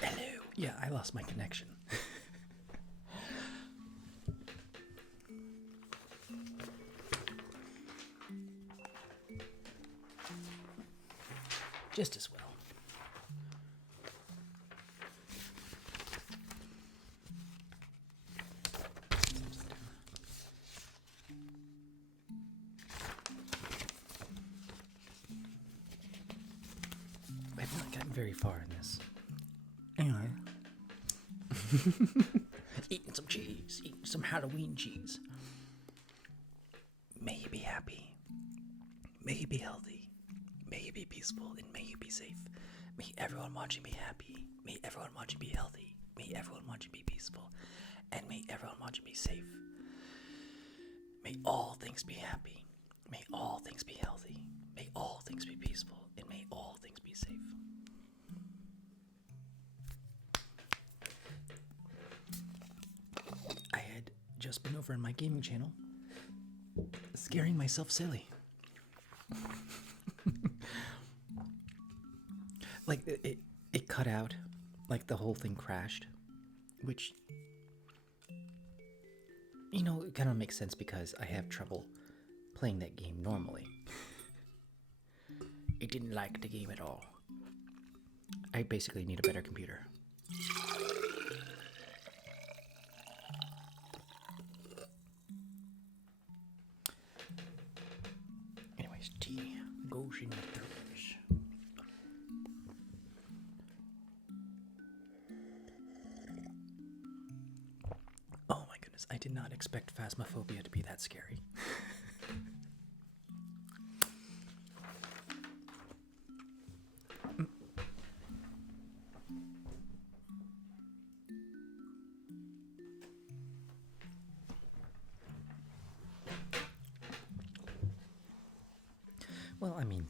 Hello. Yeah, I lost my connection. Just as well. I've not gotten very far in this. Anyway. Eating some cheese. Eating some Halloween cheese. May you be happy. May you be healthy. May you be peaceful. And may you be safe. May everyone watching be happy. May everyone watching be healthy. May everyone watching be peaceful. And may everyone watching be safe. May all things be happy. May all things be healthy. May all things be peaceful. And may all things be safe. I had just been over in my gaming channel, scaring myself silly. Like, it cut out, like the whole thing crashed, which, you know, it kind of makes sense because I have trouble playing that game normally. It didn't like the game at all. I basically need a better computer. Anyways, tea goes in the thermos. Oh my goodness, I did not expect phasmophobia to be that scary. Well, I mean,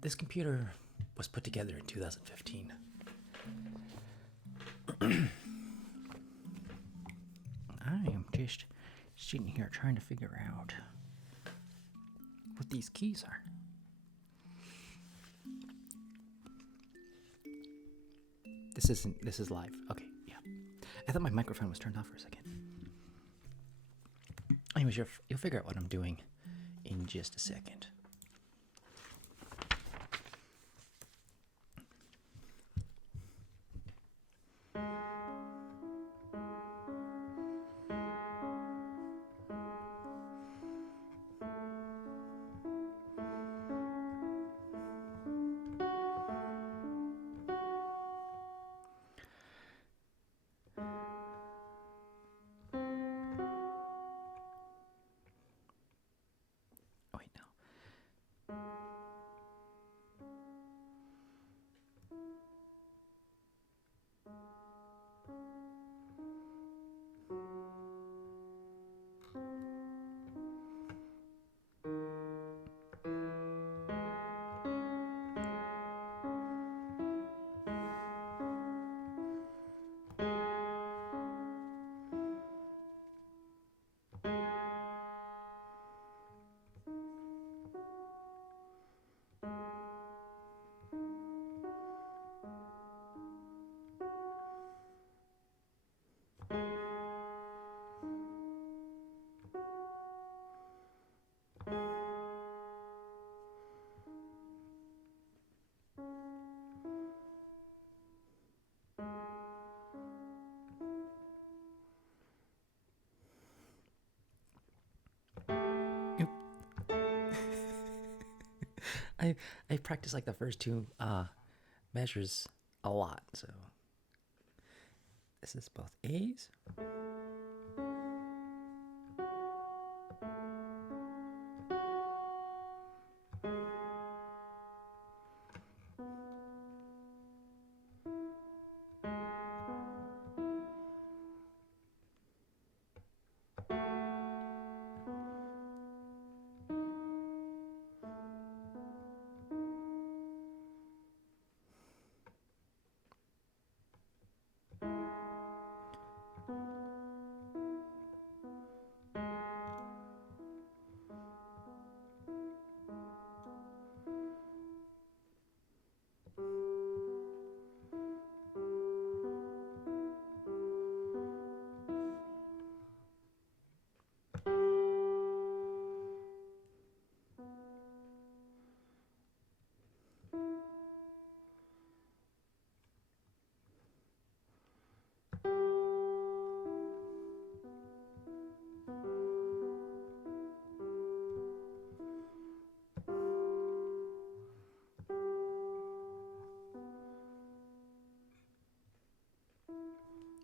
this computer was put together in 2015. I am just sitting here trying to figure out what these keys are. This is live. Okay, yeah. I thought my microphone was turned off for a second. Anyways, you'll figure out what I'm doing in just a second. Oh, wait, no. I practiced like the first two measures a lot, so this is both A's.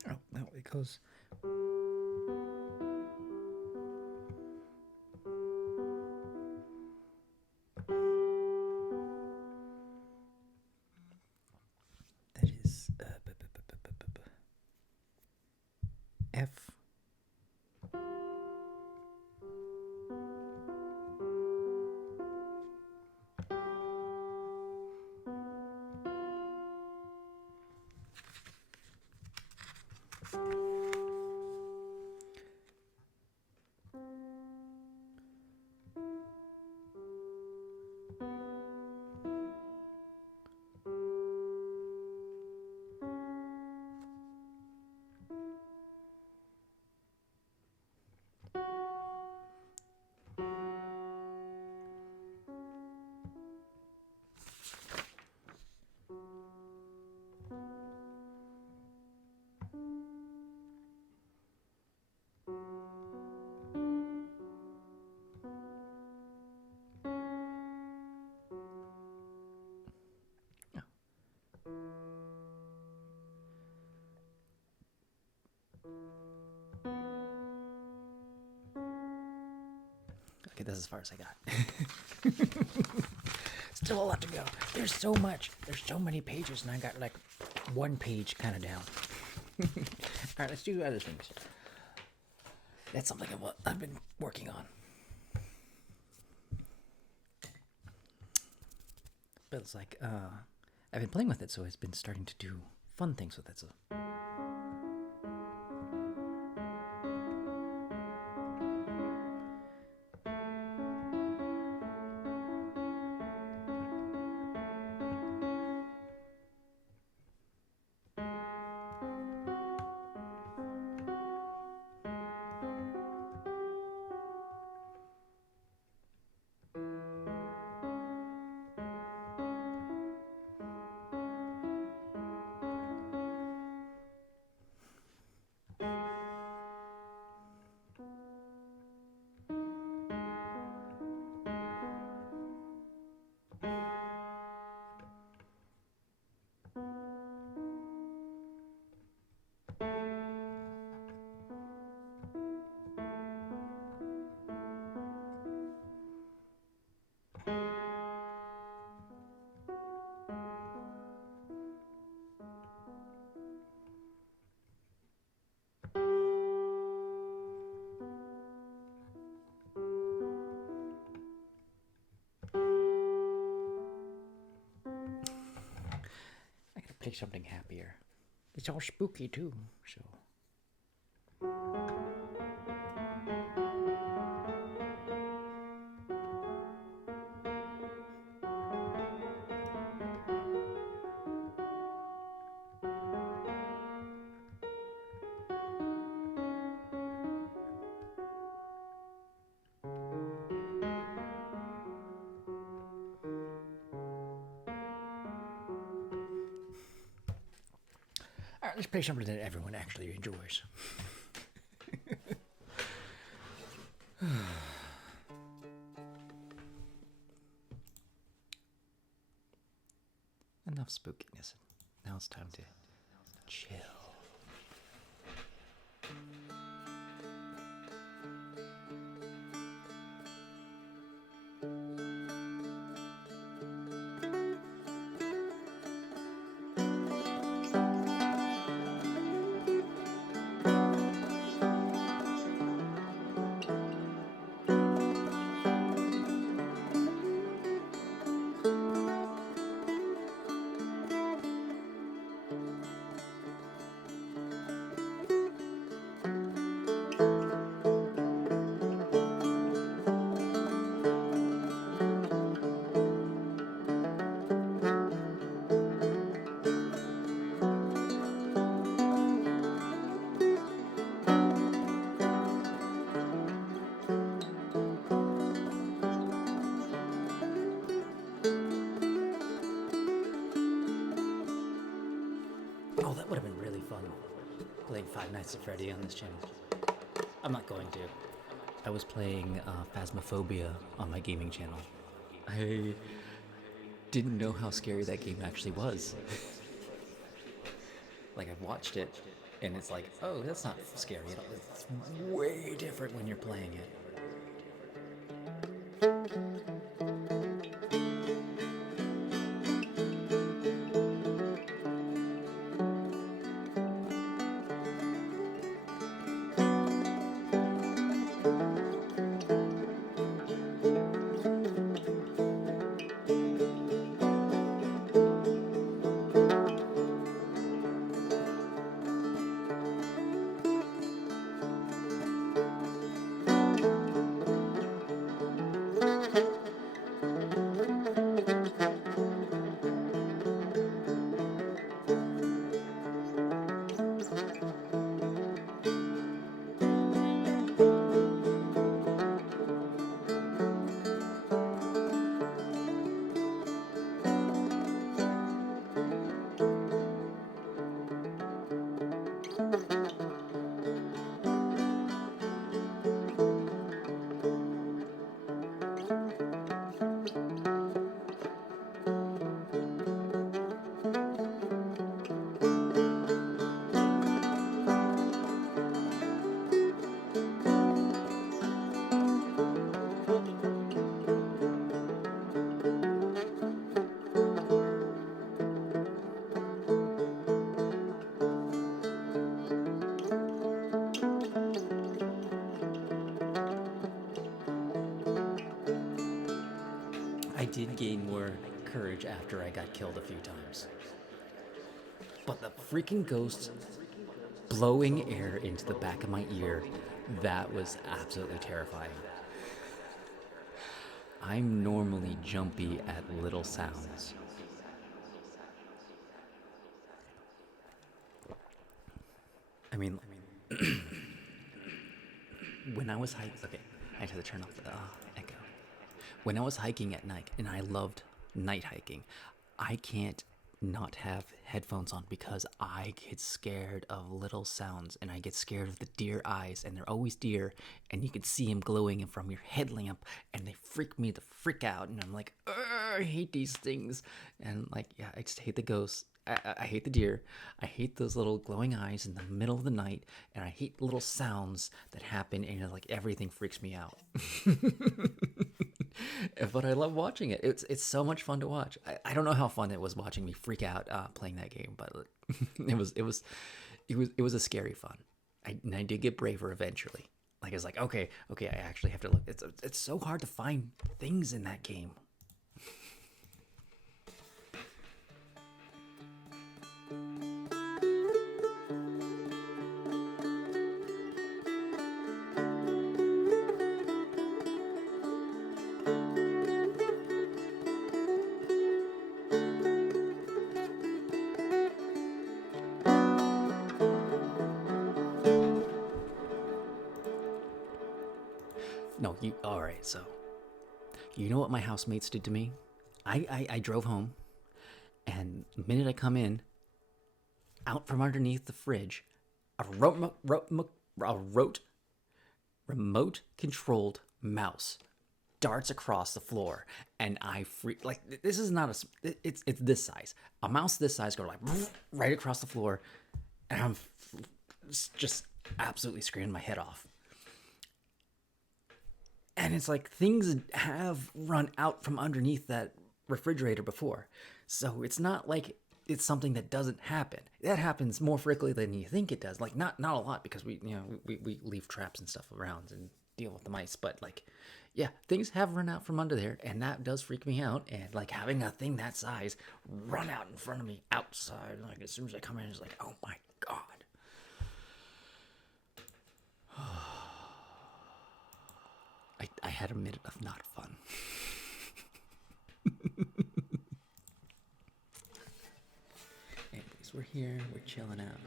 Oh, no, it goes. That is F. Okay, that's as far as I got. Still a lot to go. There's so much. There's so many pages, and I got like one page kind of down. All right, let's do other things. That's something I've been working on. But it's like, I've been playing with it, so I've been starting to do fun things with it. So. Pick something happier. It's all spooky too, so. All right, let's play something that everyone actually enjoys. Enough spookiness. Now it's time to chill. Oh, that would have been really fun, playing Five Nights at Freddy on this channel. I'm not going to. I was playing Phasmophobia on my gaming channel. I didn't know how scary that game actually was. Like, I've watched it, and it's like, oh, that's not scary at all. It's way different when you're playing it. I did gain more courage after I got killed a few times. But the freaking ghost blowing air into the back of my ear, that was absolutely terrifying. I'm normally jumpy at little sounds. I mean, when I was hiking, okay, I had to turn off the echo. When I was hiking at night, and I loved night hiking, I can't not have headphones on because I get scared of little sounds, and I get scared of the deer eyes, and they're always deer, and you can see them glowing from your headlamp, and they freak me the frick out, and I'm like, I hate these things, and like, yeah, I just hate the ghosts. I hate the deer. I hate those little glowing eyes in the middle of the night, and I hate little sounds that happen, and like everything freaks me out. But I love watching it. It's so much fun to watch. I don't know how fun it was watching me freak out playing that game, but it was a scary fun. And I did get braver eventually. Like it's like okay, I actually have to look. It's so hard to find things in that game. No, you all right? So you know what my housemates did to me? I drove home, and the minute I come in, out from underneath the fridge, a remote controlled mouse darts across the floor, and I freak. Like this is not it's this size. A mouse this size go like right across the floor, and I'm just absolutely screaming my head off. And it's like things have run out from underneath that refrigerator before. So it's not like it's something that doesn't happen. That happens more frequently than you think it does. Like not a lot because we leave traps and stuff around and deal with the mice, but like yeah, things have run out from under there, and that does freak me out. And like having a thing that size run out in front of me outside, like as soon as I come in, it's like, oh my god. I had a minute of not fun. Anyways, we're here, we're chilling out.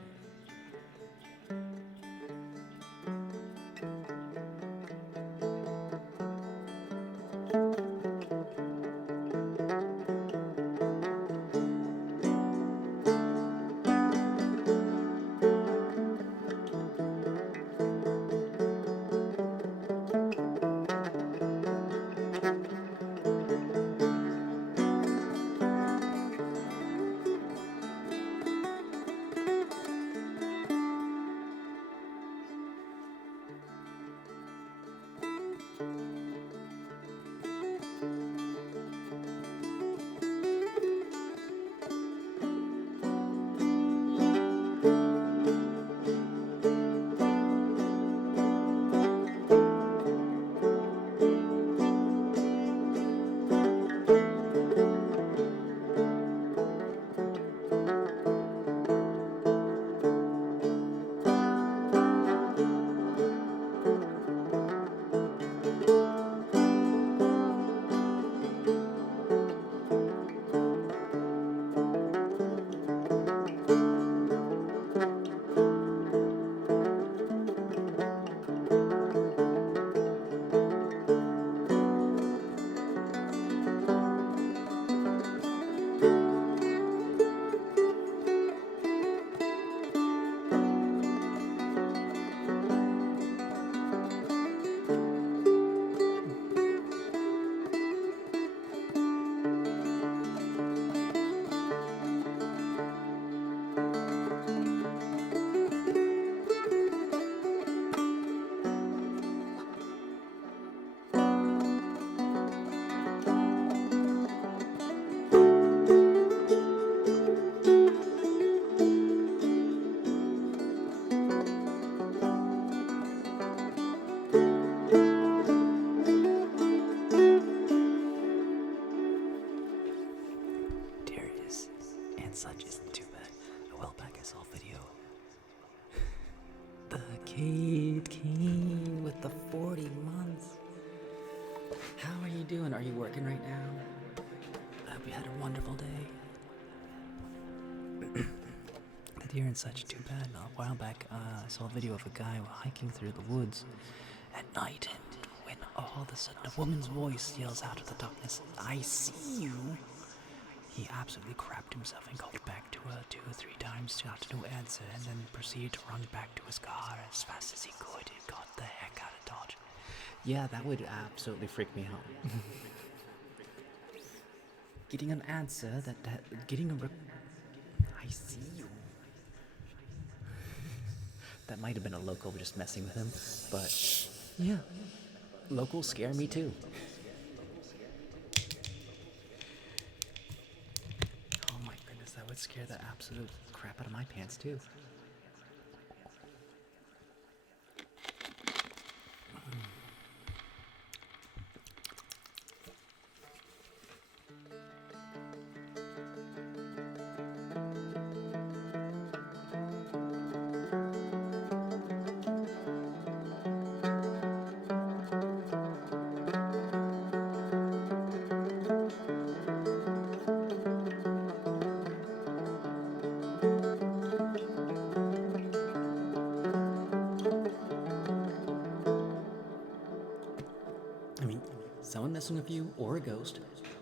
you doing? Are you working right now? I hope you had a wonderful day. That you're in such too bad. A while back, I saw a video of a guy hiking through the woods at night, and when all of a sudden a woman's voice yells out of the darkness, "I see you," he absolutely crapped himself and called back to her 2 or 3 times, got no answer, and then proceeded to run back to his car as fast as he could and got the heck out of Dodge. Yeah, that would absolutely freak me out. Getting an answer getting I see you. That might have been a local just messing with him, but Yeah, locals scare me too. oh my goodness, that would scare the absolute crap out of my pants too. I mean, someone messing with you or a ghost,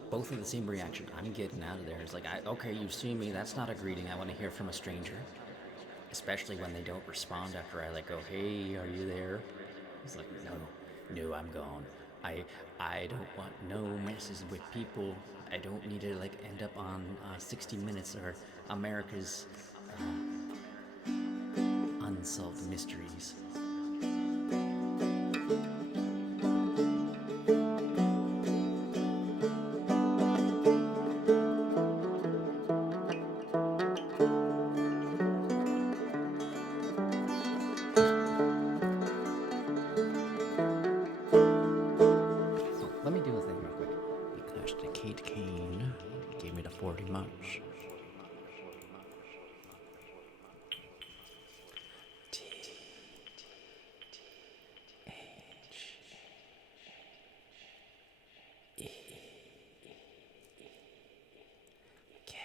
both have the same reaction. I'm getting out of there. It's like, okay, you've seen me. That's not a greeting. I want to hear from a stranger. Especially when they don't respond after I go, hey, are you there? It's like, no, I'm gone. I don't want no messes with people. I don't need to end up on 60 Minutes or America's Unsolved Mysteries. Oh, let me do a thing real quick. Because the Kate Kane gave me the 40 munch. T H E K T E K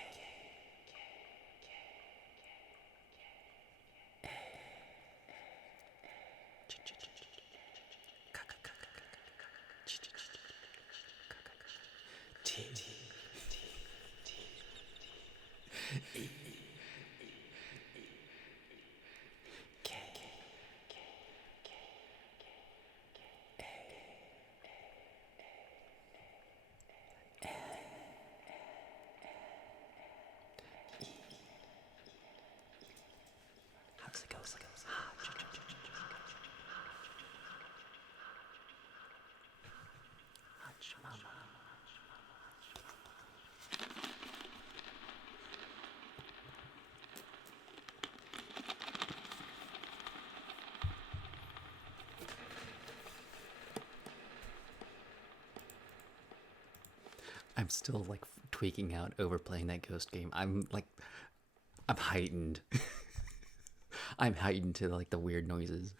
how does it go? I'm still tweaking out over playing that ghost game. I'm heightened. I'm heightened to the weird noises.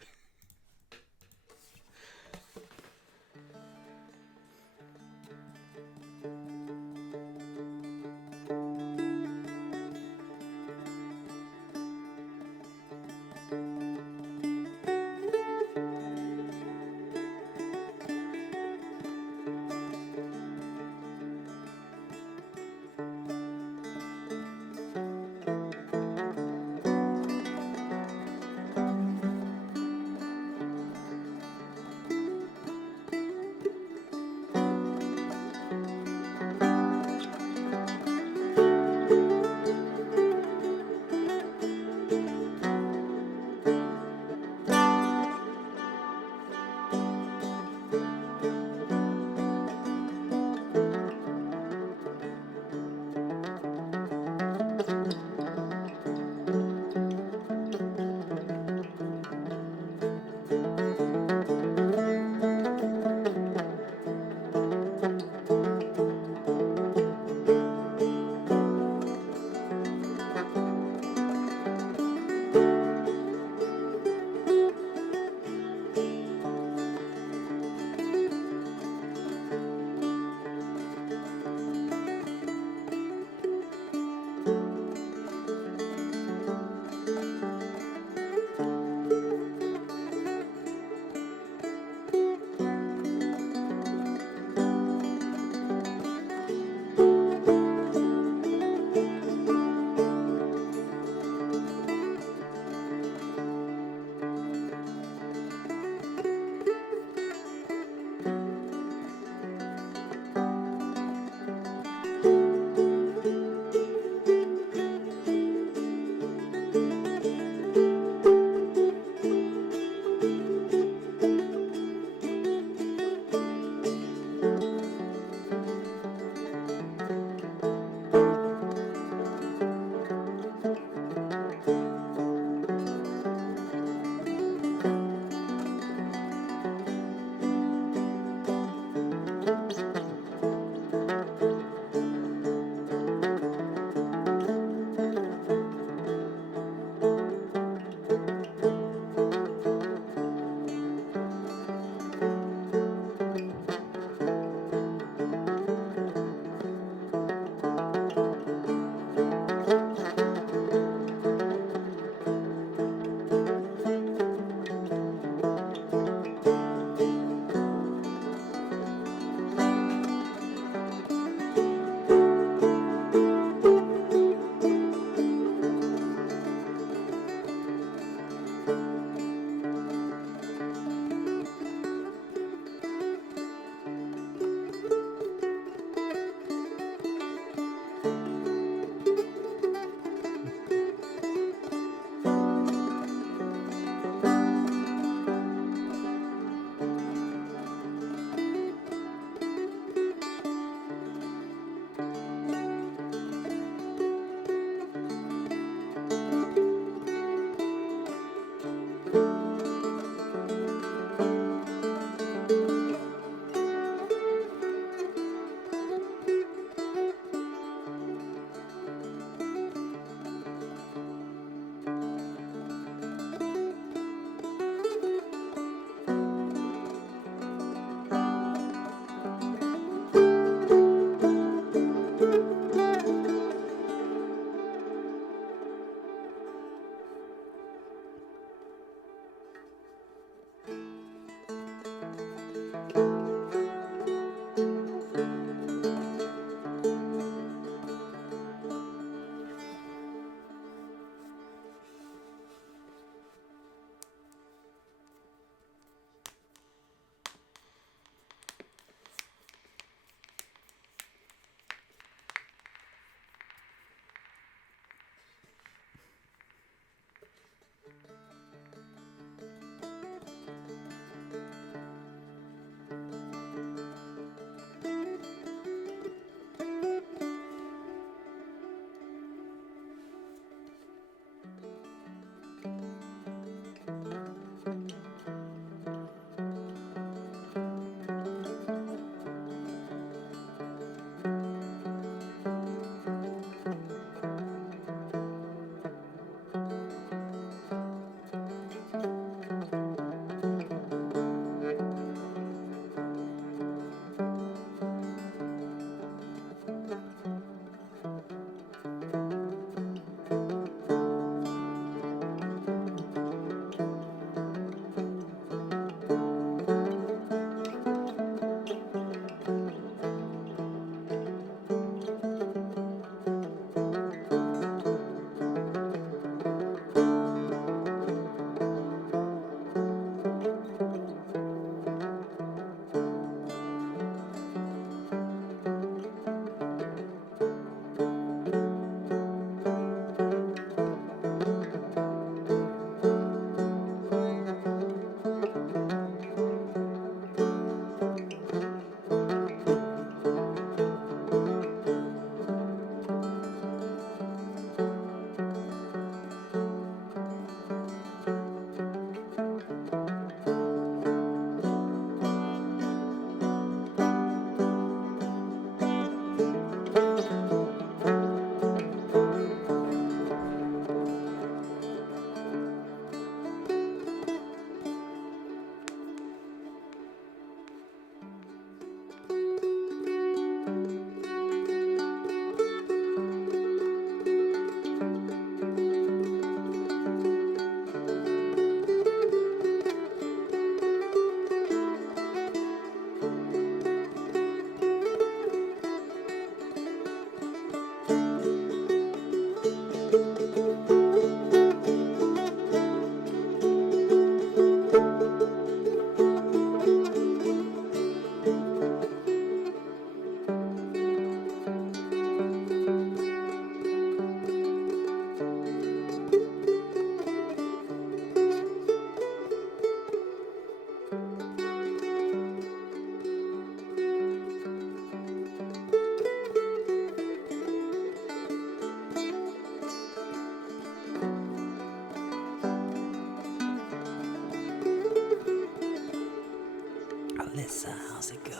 Alyssa, how's it going?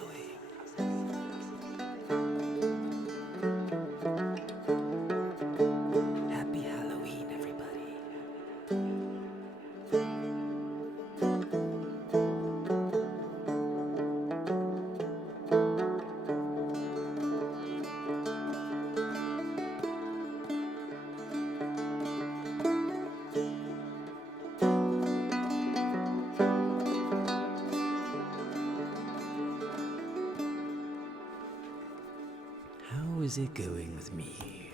Happy Halloween, everybody. How is it going with me?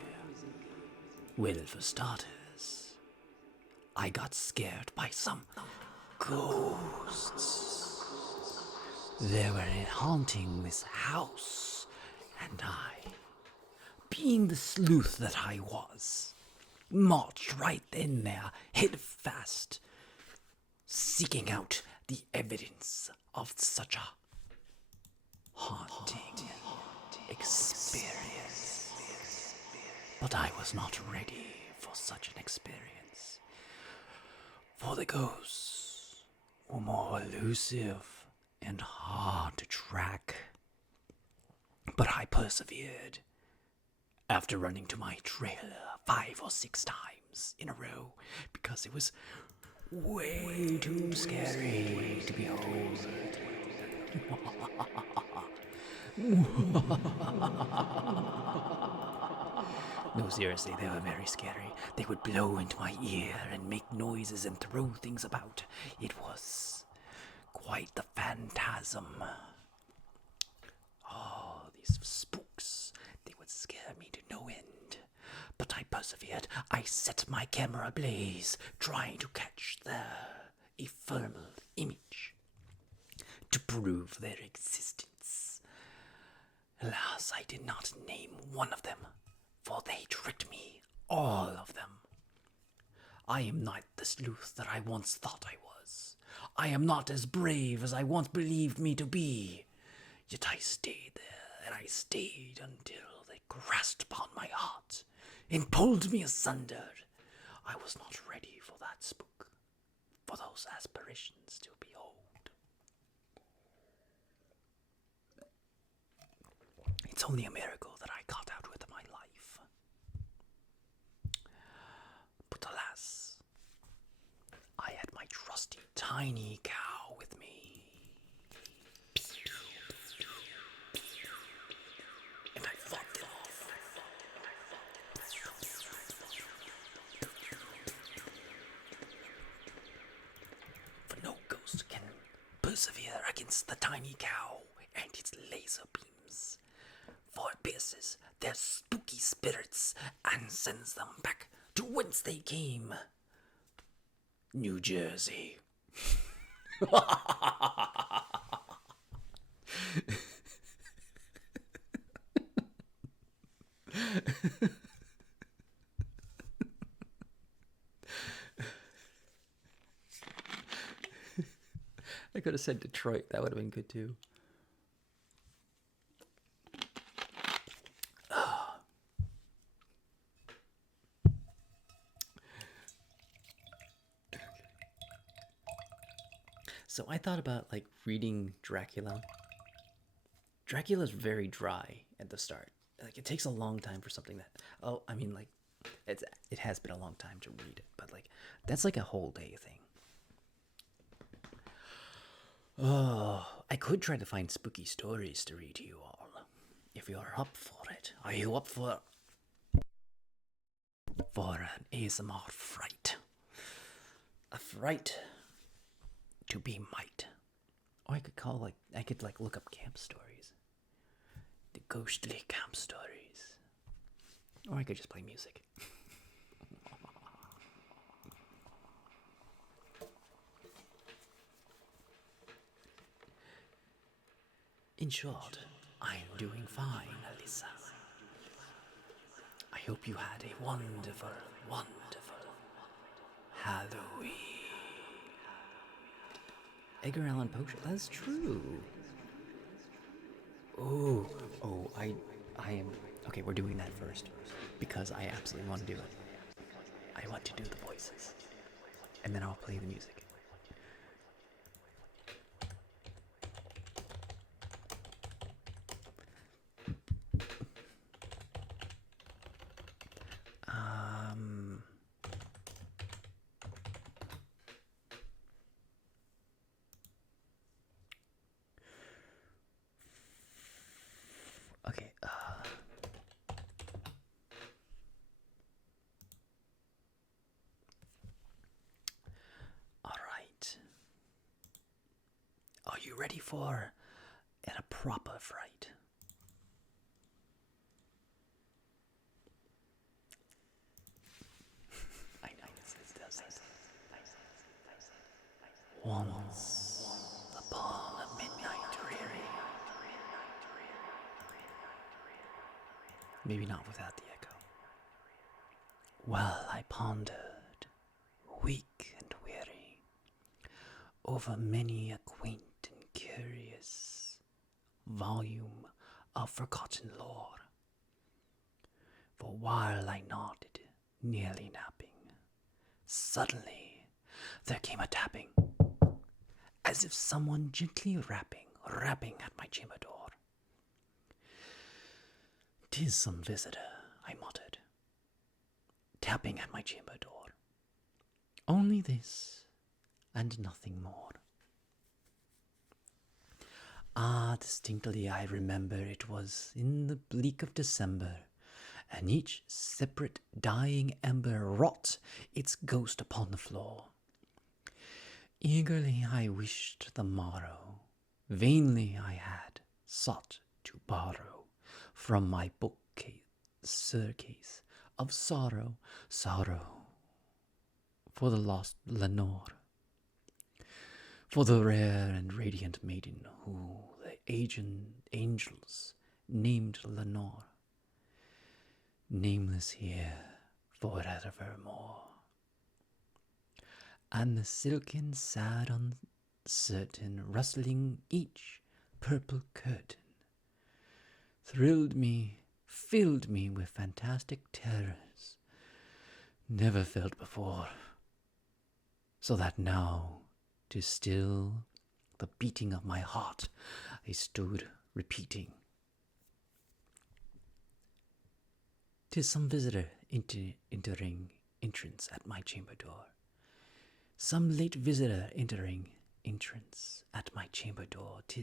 Well, for starters, I got scared by some ghosts. They were haunting this house, and I, being the sleuth that I was, marched right in there, head fast, seeking out the evidence of such a haunting experience. But I was not ready for such an experience, for the ghosts were more elusive and hard to track. But I persevered. After running to my trailer 5 or 6 times in a row because it was way too scary to behold. No, seriously, they were very scary. They would blow into my ear and make noises and throw things about. It was quite the phantasm. Oh, these spooks, they would scare me to no end. But I persevered. I set my camera ablaze, trying to catch their ephemeral image, to prove their existence. Alas, I did not name one of them, for they tricked me, all of them. I am not the sleuth that I once thought I was. I am not as brave as I once believed me to be. Yet I stayed there, and I stayed until they grasped upon my heart and pulled me asunder. I was not ready for that spook, for those aspirations to behold. It's only a miracle that I got out with my life. But alas, I had my trusty tiny cow with me. And I fought them off. For no ghost can persevere against the tiny cow and its laser beams. For it pierces their spooky spirits and sends them back to whence they came. New Jersey. I could have said Detroit. That would have been good too. So I thought about like reading Dracula. Dracula's very dry at the start. Like it takes a long time for something that it has been a long time to read it, but like that's like a whole day thing. Oh, I could try to find spooky stories to read to you all, if you're up for it. Are you up for an ASMR fright? A fright to be might. Or I could look up camp stories. The ghostly camp stories. Or I could just play music. In short, I'm doing fine, Alyssa. I hope you had a wonderful, wonderful Halloween. Edgar Allan Poe. That's true. I am. Okay, we're doing that first because I absolutely want to do it. I want to do the voices. And then I'll play the music. Okay, alright. Are you ready for a proper fright? I know this does it. Once upon a midnight dreary. Maybe not without the echo. While I pondered, weak and weary, over many a quaint and curious volume of forgotten lore. For while I nodded, nearly napping, suddenly there came a tapping, as if someone gently rapping at my chamber door. "'Tis some visitor," I muttered, tapping at my chamber door. "Only this, and nothing more." Distinctly I remember it was in the bleak of December, and each separate dying ember wrought its ghost upon the floor. Eagerly I wished the morrow, vainly I had sought to borrow from my bookcase surcase of sorrow, for the lost Lenore, for the rare and radiant maiden who the angels named Lenore, nameless here forevermore. And the silken, sad, uncertain rustling each purple curtain thrilled me, filled me with fantastic terrors never felt before, so that now, to still the beating of my heart, I stood repeating, "'Tis some visitor entering entrance at my chamber door. Some late visitor entering entrance at my chamber door. It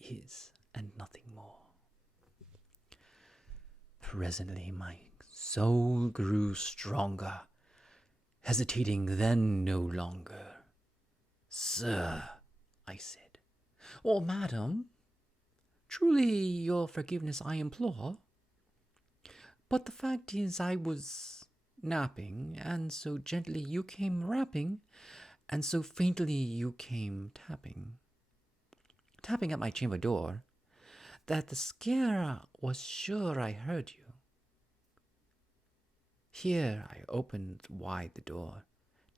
is, and nothing more." Presently my soul grew stronger, hesitating then no longer. "Sir," I said, "or madam, truly your forgiveness I implore. But the fact is I was napping, and so gently you came rapping, and so faintly you came tapping at my chamber door, that the scare was sure I heard you. Here I opened wide the door,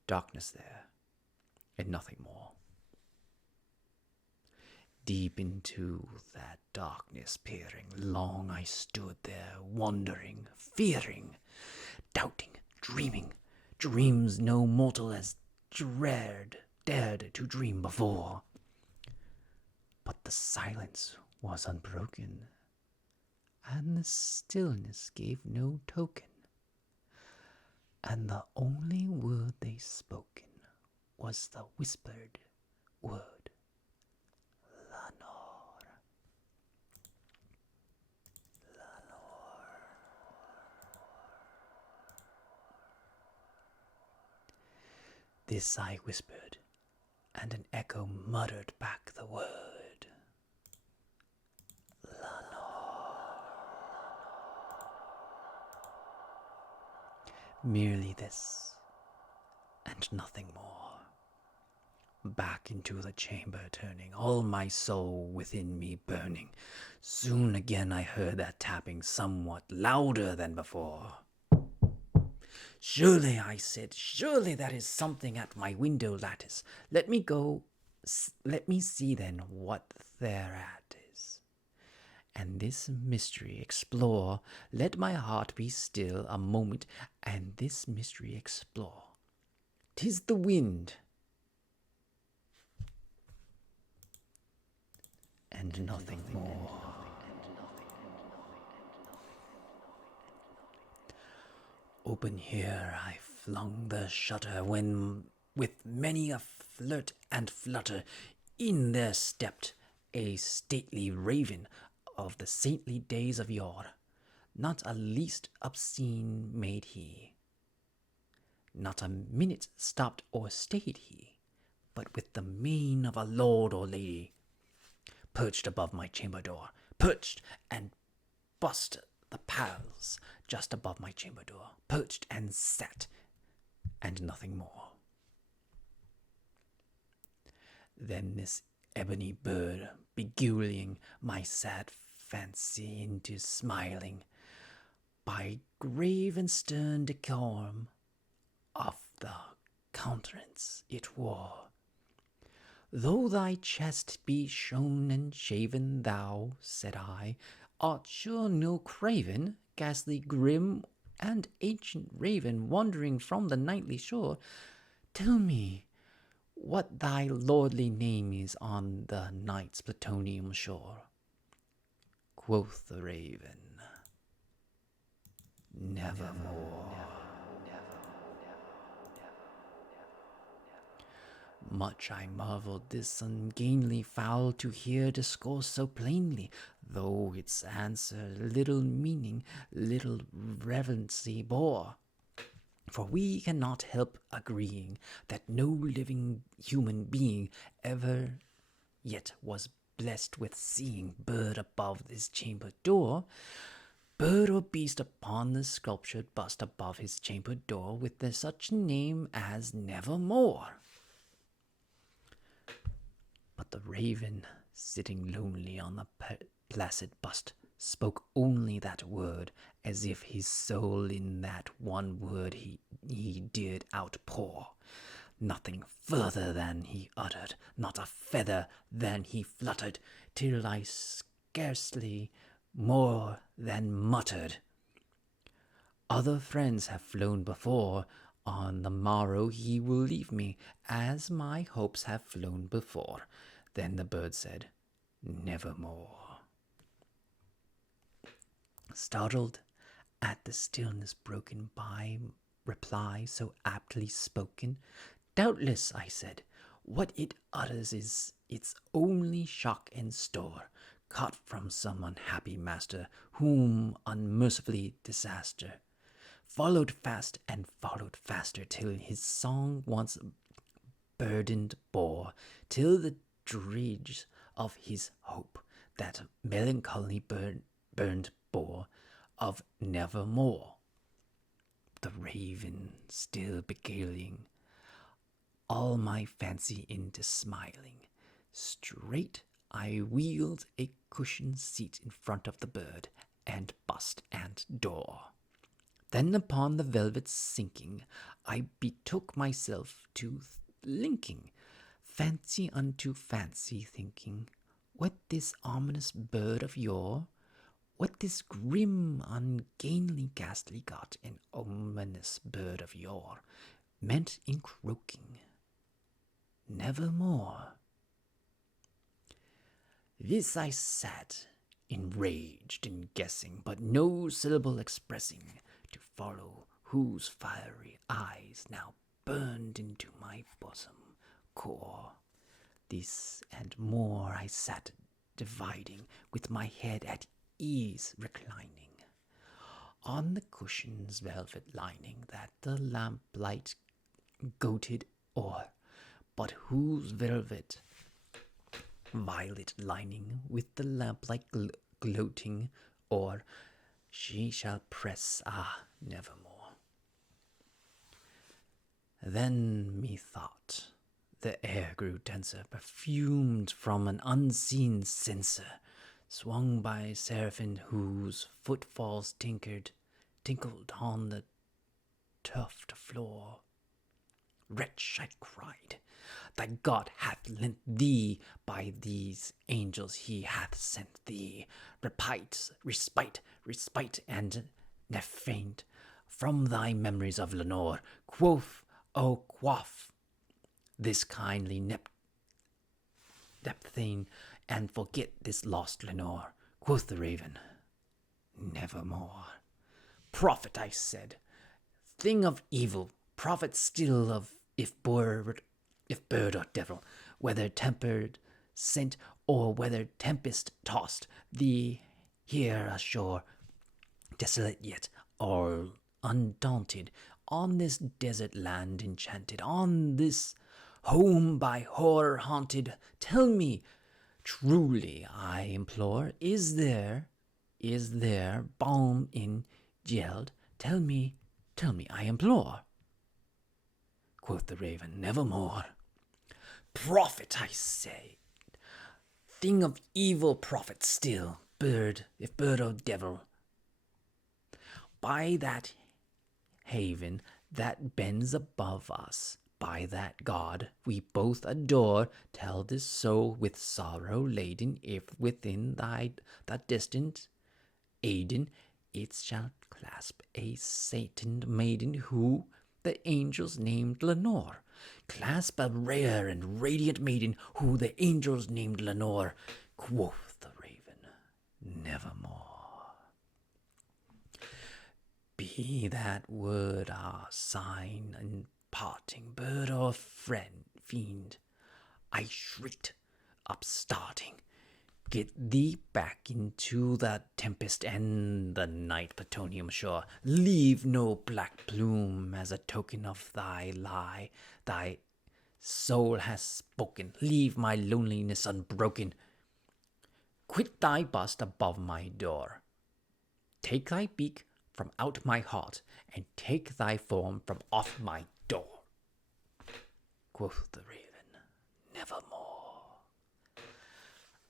darkness there, and nothing more. Deep into that darkness peering, long I stood there, wondering, fearing, doubting, dreaming, dreams no mortal has dared to dream before. But the silence was unbroken, and the stillness gave no token, and the only word they spoken was the whispered word, "Lenore, Lenore." This I whispered, and an echo muttered back the word, "Lenore." Merely this, and nothing more. back into the chamber turning, all my soul within me burning. Soon again I heard that tapping somewhat louder than before. Surely, I said, surely that is something at my window lattice. Let me go, let me see then what thereat is. And this mystery explore, let my heart be still a moment, and this mystery explore. 'Tis the wind, and nothing more. Open here I flung the shutter, when with many a flirt and flutter in there stepped a stately raven of the saintly days of yore. Not a least obscene made he, not a minute stopped or stayed he, but with the mien of a lord or lady, perched above my chamber door, perched and bust the pals just above my chamber door, perched and sat, and nothing more. Then this ebony bird, beguiling my sad fancy into smiling, by grave and stern decorum of the countenance it wore. Though thy chest be shone and shaven, thou, said I, art sure no craven, ghastly grim and ancient raven, wandering from the nightly shore. Tell me what thy lordly name is on the night's plutonium shore. Quoth the raven, nevermore. Much I marvelled this ungainly fowl to hear discourse so plainly, though its answer little meaning, little relevancy bore. For we cannot help agreeing that no living human being ever yet was blessed with seeing bird above his chamber door, bird or beast upon the sculptured bust above his chamber door, with such name as Nevermore. But the raven, sitting lonely on the placid bust, spoke only that word, as if his soul in that one word he did outpour. Nothing further than he uttered, not a feather than he fluttered, till I scarcely more than muttered, other friends have flown before, on the morrow he will leave me, as my hopes have flown before. Then the bird said, nevermore. Startled at the stillness broken by reply so aptly spoken, doubtless, I said, what it utters is its only shock and store, caught from some unhappy master, whom unmercifully disaster followed fast and followed faster, till his song once burdened bore, till the dregs of his hope that melancholy burned bore of nevermore. The raven still beguiling all my fancy into smiling. Straight I wheeled a cushioned seat in front of the bird, and bust and door. Then upon the velvet sinking, I betook myself to linking, fancy unto fancy thinking, what this ominous bird of yore, what this grim, ungainly, ghastly got, an ominous bird of yore, meant in croaking, nevermore. This I sat, enraged in guessing, but no syllable expressing, to follow whose fiery eyes now burned into my bosom core. This and more I sat dividing, with my head at ease reclining on the cushion's velvet lining, that the lamplight goated o'er, but whose velvet violet lining with the lamplight gloating o'er, she shall press, nevermore. Then methought The air grew denser, perfumed from an unseen censer, swung by seraphim whose footfalls tinkled on the turfed floor. Wretch, I cried, thy God hath lent thee, by these angels he hath sent thee, respite, and ne faint, from thy memories of Lenore. Quoth, O quaff this kindly Nepthine, and forget this lost Lenore. Quoth the raven, nevermore. Prophet, I said, thing of evil, prophet still of if bird or devil, whether tempered sent or whether tempest tossed thee here ashore, desolate yet or undaunted, on this desert land enchanted, on this home by horror haunted. Tell me, truly I implore, is there balm in Gilead? Tell me, I implore. Quoth the raven, nevermore. Prophet, I say, thing of evil, prophet still, bird, if bird or devil, by that haven that bends above us, by that God we both adore, tell this soul with sorrow laden, if within the distant Aden it shall clasp a satined maiden who the angels named Lenore. Clasp a rare and radiant maiden who the angels named Lenore. Quoth the raven, nevermore. Be that word our sign in parting, bird or fiend, I shrieked, upstarting. Get thee back into the tempest and the night plutonium shore. Leave no black plume as a token of thy lie. Thy soul has spoken. Leave my loneliness unbroken. Quit thy bust above my door. Take thy beak from out my heart, and take thy form from off my door. Quoth the raven, nevermore.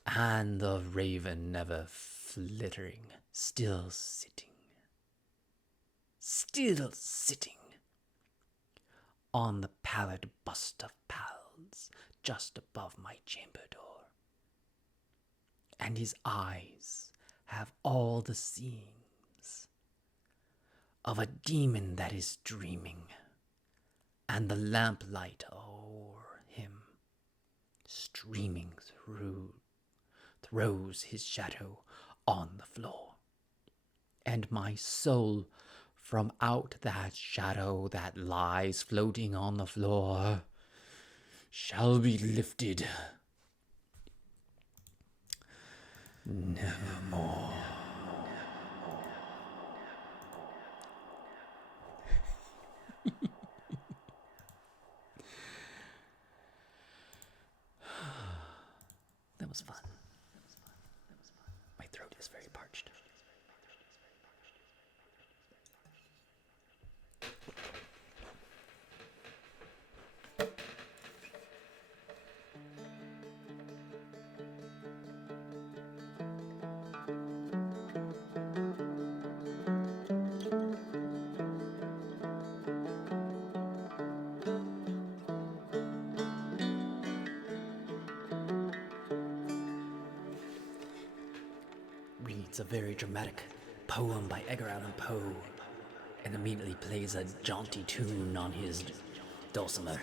And the raven never flittering, still sitting on the pallid bust of pals just above my chamber door. And his eyes have all the seams of a demon that is dreaming, and the lamplight o'er him streaming throws his shadow on the floor. And my soul from out that shadow that lies floating on the floor shall be lifted nevermore. That was fun. My throat is very parched. Reads a very dramatic poem by Edgar Allan Poe and immediately plays a jaunty tune on his dulcimer.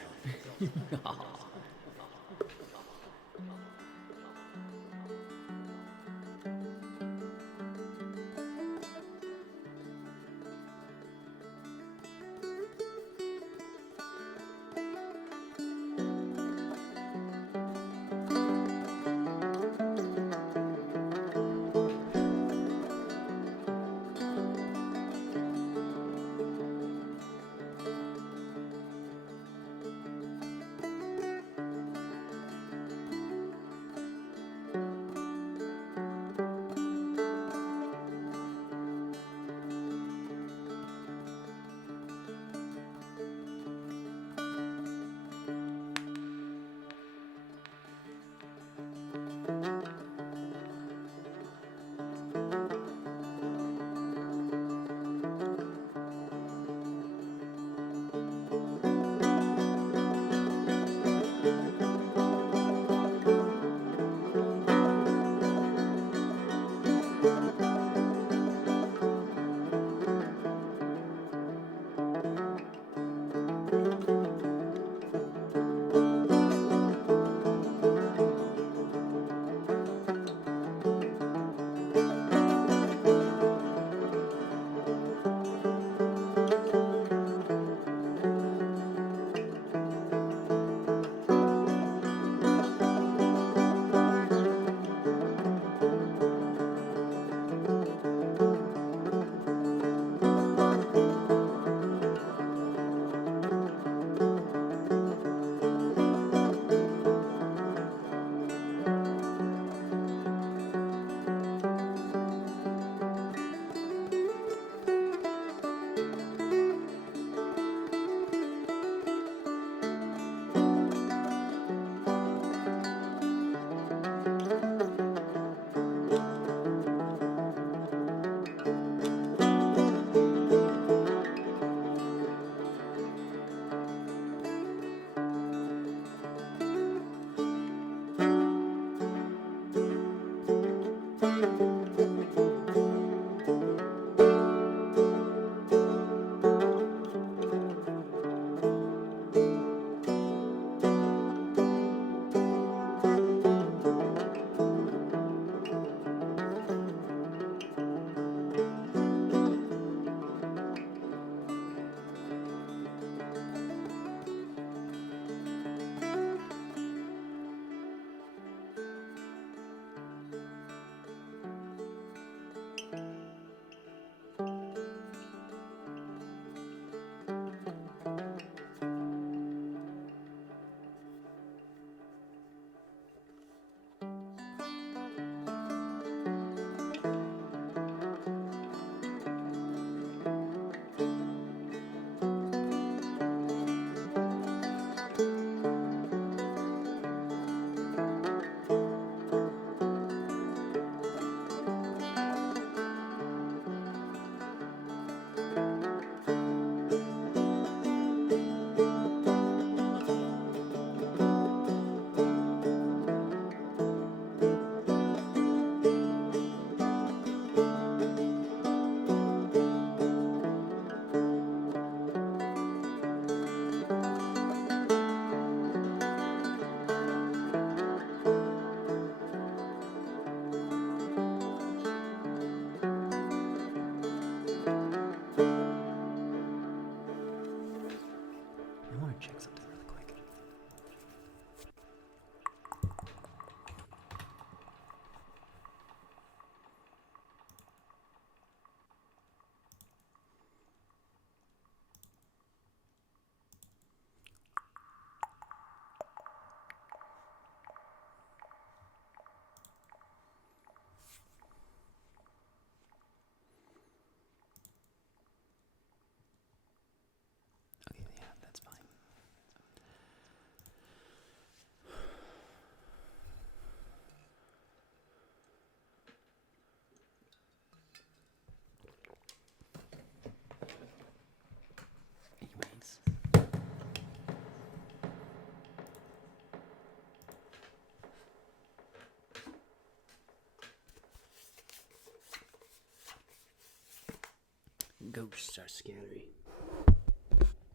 Ghosts are scary.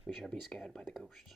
We should be scared by the ghosts.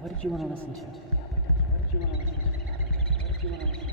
What did you want to listen to? What did you want to listen to? What did you want to listen to?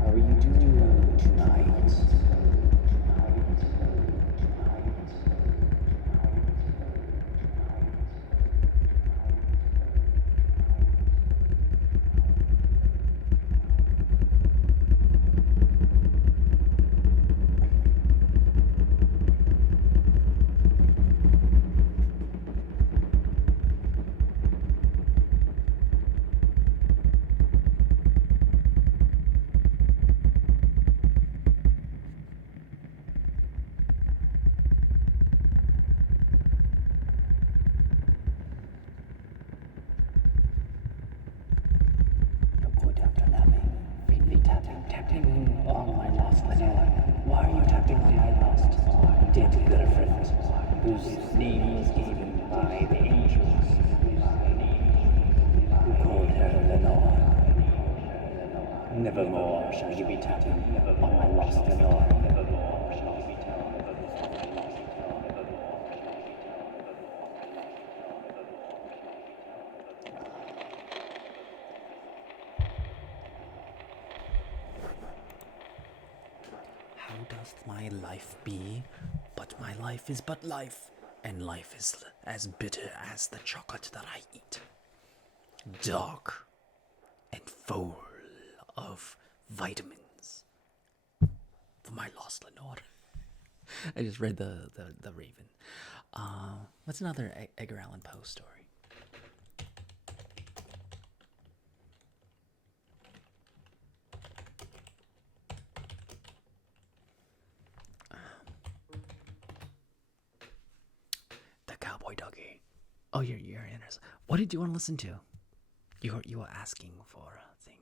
How are you doing tonight? Your boy tapped on me. Feedly tapping on my lost Lenore. Why are you tapping on my lost dead girlfriend, whose name was given by the angels, who called her Lenore? Nevermore shall you be tapping on my lost Lenore. Nevermore shall you be tapping on my lost Lenore. How doth my life be? But my life is but life, and life is as bitter as the chocolate that I eat. Dark and full of vitamins. For my lost Lenore. I just read the Raven. What's another Edgar Allan Poe story? The Cowboy Doggy. Oh, you're interested. What did you want to listen to? You were asking for a thing.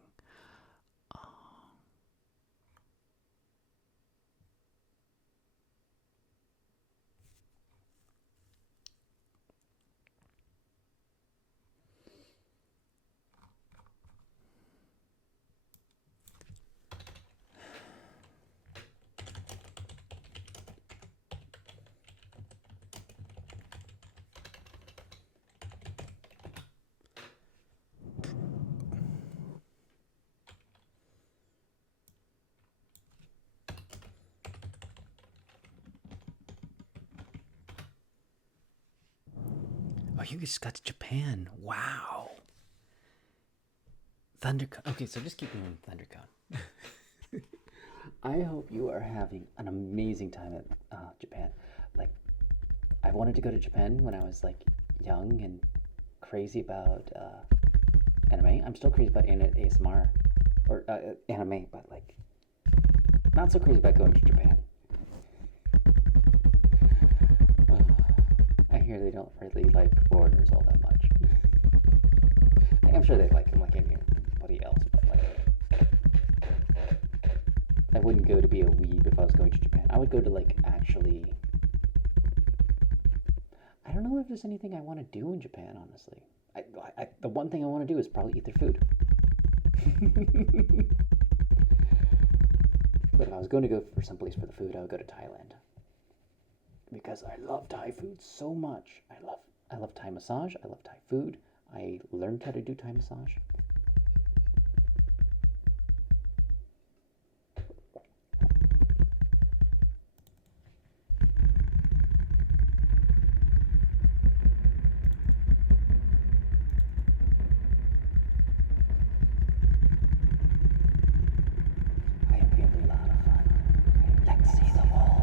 Oh, you just got to Japan. Wow. ThunderCon. Okay, so just keep going with ThunderCon. I hope you are having an amazing time at Japan. Like, I wanted to go to Japan when I was like young and crazy about anime. I'm still crazy about ASMR or anime, but like not so crazy about going to Japan. I hear they don't really like foreigners all that much. I'm sure they like them like anybody else, but like I wouldn't go to be a weeb if I was going to Japan. I would go to like actually. I don't know if there's anything I want to do in Japan, honestly. The one thing I want to do is probably eat their food. But if I was going to go for someplace for the food, I would go to Thailand. Because I love Thai food so much. I love Thai massage. I love Thai food. I learned how to do Thai massage. I have a lot of fun. Let's see the wolf.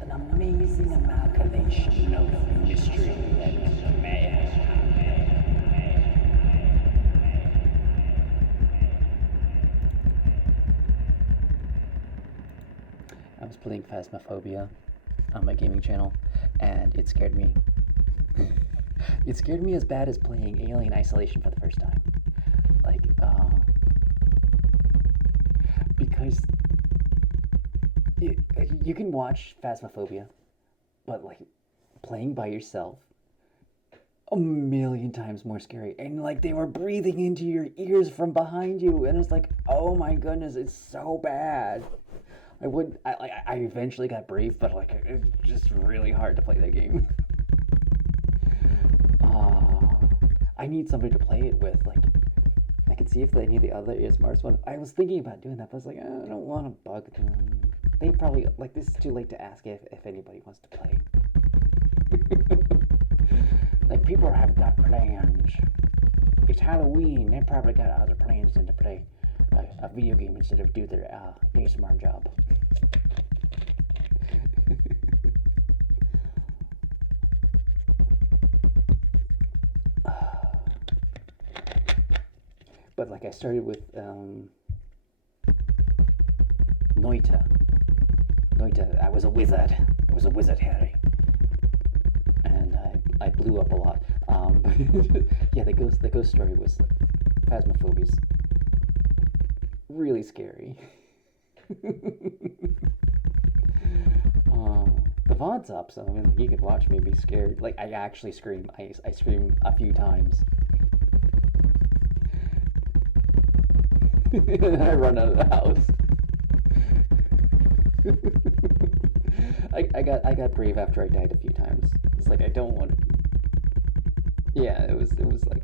An amazing amalgamation of mystery and mayhem. I was playing Phasmophobia on my gaming channel, and it scared me. It scared me as bad as playing Alien Isolation for the first time. Like, because you can watch Phasmophobia, but like playing by yourself, a million times more scary. And like they were breathing into your ears from behind you, and it's like, oh my goodness, it's so bad. I eventually got brave, but like it's just really hard to play that game. I need somebody to play it with. Like, I could see if any of the other ASMRs one. I was thinking about doing that, but I was like, I don't want to bug them. They probably like this is too late to ask if anybody wants to play. Like people have got plans. It's Halloween. They probably got other plans than to play a video game instead of do their ASMR job. But like I started with Noita. I was a wizard. Harry. And I blew up a lot. Yeah, the ghost story was Phasmophobia's really scary. The VOD's up, so I mean, you could watch me be scared. Like, I actually scream. I scream a few times. And I run out of the house. I got brave after I died a few times. It's like I don't want to. Yeah, it was like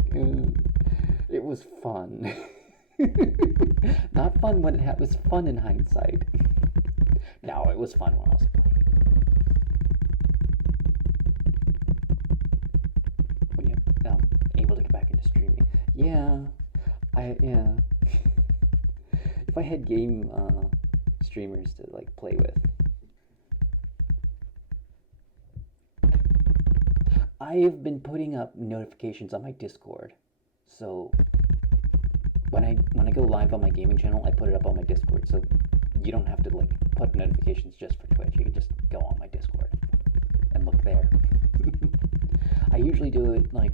it was fun. Not fun when it was fun in hindsight. No, it was fun when I was playing it. When you're able to get back into streaming. Yeah, yeah. If I had game streamers to like play with. I've been putting up notifications on my Discord, so when I go live on my gaming channel, I put it up on my Discord, so you don't have to like put notifications just for Twitch. You can just go on my Discord and look there. I usually do it like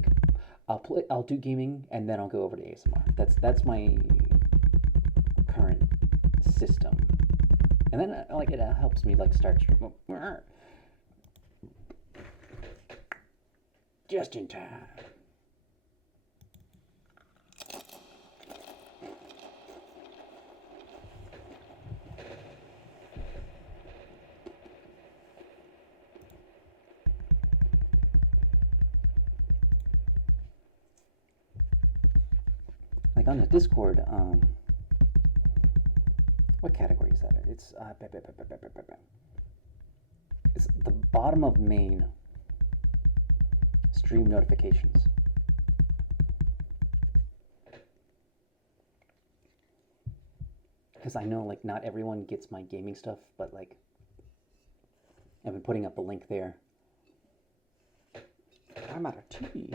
I'll do gaming and then I'll go over to ASMR. That's my current system, and then like it helps me like start stream just in time. Like on the Discord, what category is that? It's the bottom of main stream notifications. Because I know like not everyone gets my gaming stuff, but like I've been putting up a link there. I'm out of tea.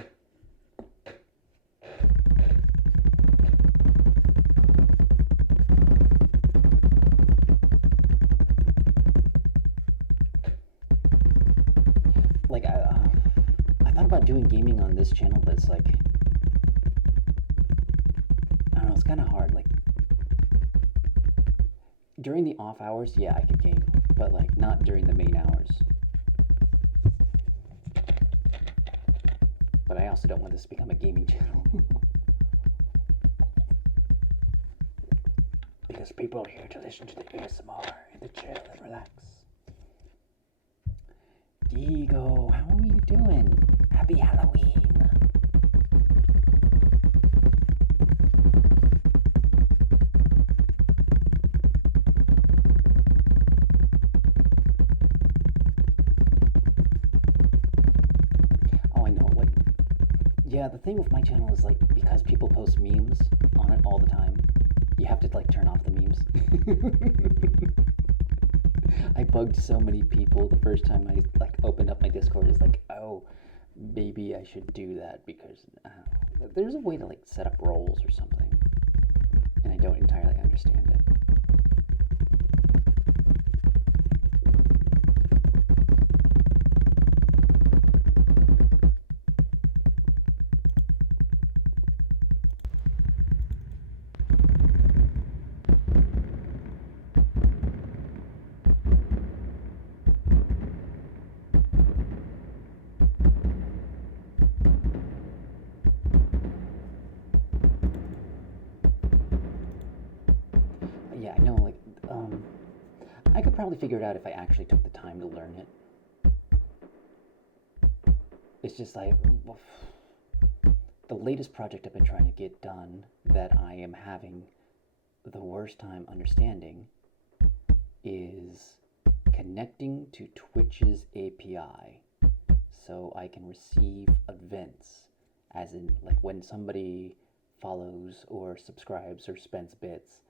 Like I thought about doing gaming on this channel, but it's like I don't know. It's kind of hard. Like during the off hours, yeah, I could game, but like not during the main hours. But I also don't want this to become a gaming channel. Because people are here to listen to the ASMR and to chill and relax. Diego, how are you doing? Happy Halloween. Oh, I know, like, yeah, the thing with my channel is, like, because people post memes on it all the time, you have to, like, turn off the memes. I bugged so many people the first time I, like, opened up my Discord. It's like, oh, maybe I should do that because there's a way to, like, set up roles or something, and I don't entirely understand it. Yeah, I know, like, I could probably figure it out if I actually took the time to learn it. It's just like, the latest project I've been trying to get done that I am having the worst time understanding is connecting to Twitch's API so I can receive events, as in, like, when somebody follows or subscribes or spends bits.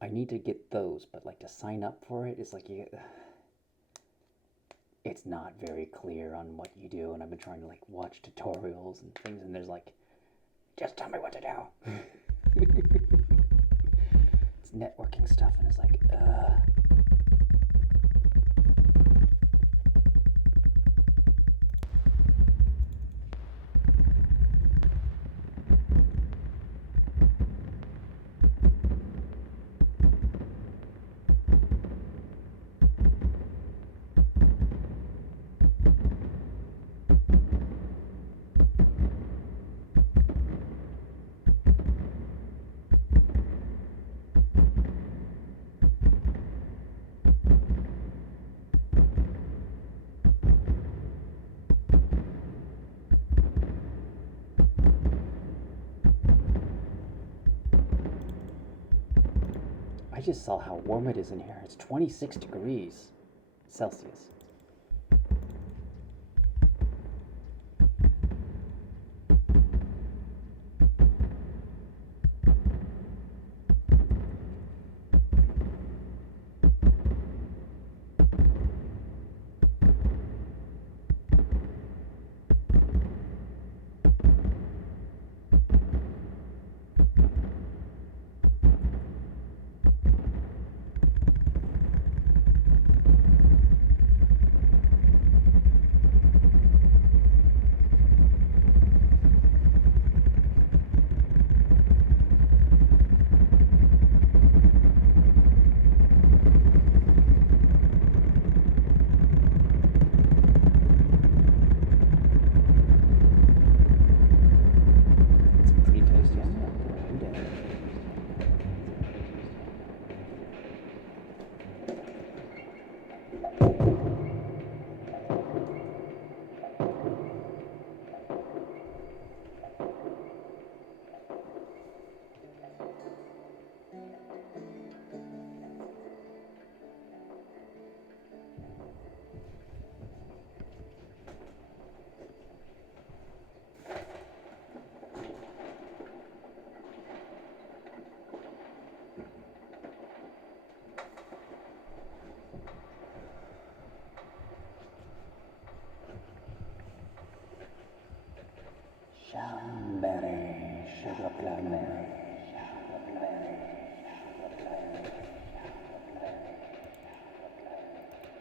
I need to get those, but like to sign up for it, it's like it's not very clear on what you do, and I've been trying to like watch tutorials and things, and there's like, just tell me what to do. It's networking stuff, and it's like, I just saw how warm it is in here. It's 26 degrees Celsius.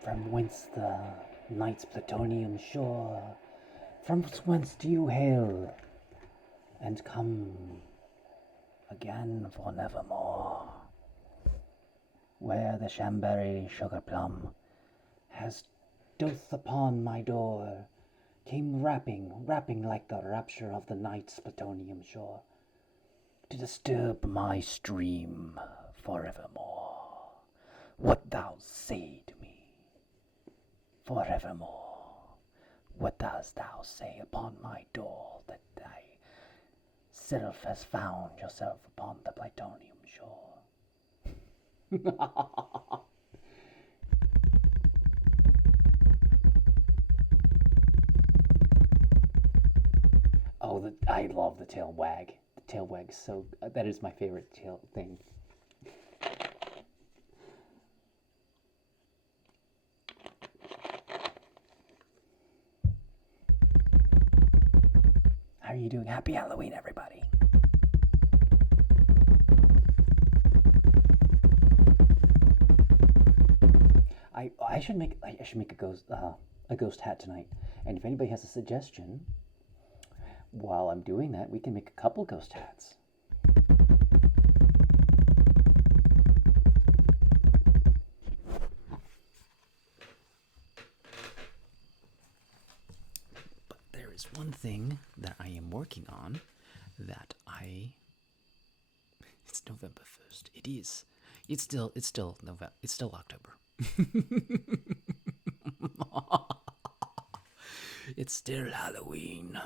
From whence the night's plutonium shore, from whence do you hail, and come again for nevermore? Where the Shamberry sugar plum has doth upon my door, came rapping like the rapture of the night's plutonium shore, to disturb my stream forevermore. What thou say to me forevermore? What dost thou say upon my door that thy self has found yourself upon the plutonium shore? Oh, I love the tail wag. The tail wag, so that is my favorite tail thing. How are you doing? Happy Halloween, everybody. I should make a ghost hat tonight. And if anybody has a suggestion, while I'm doing that, we can make a couple ghost hats. But there is one thing that I am working on that it's November 1st. It is. It's still November. It's still October. It's still Halloween.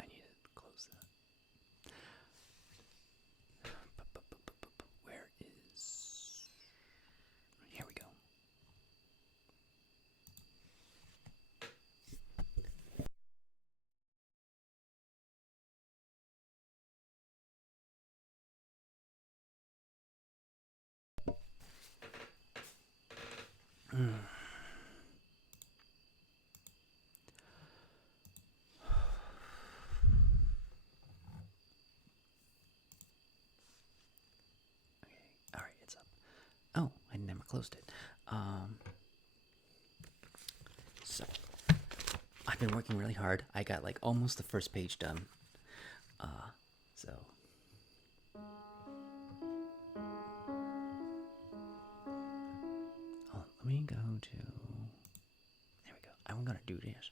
I need to close that. Where is... Here we go. Alright, it's up. Oh, I never closed it. So, I've been working really hard. I got like almost the first page done. So... Oh, let me go to... There we go. I'm gonna do this.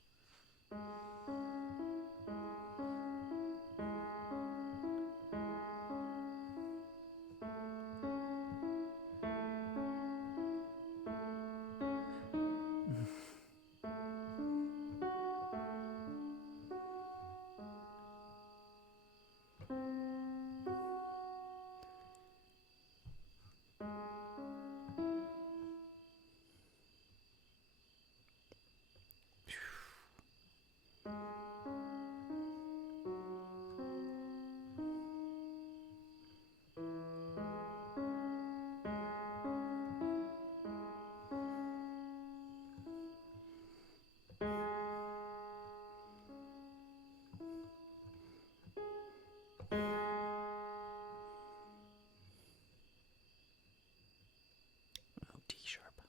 Oh, D sharp.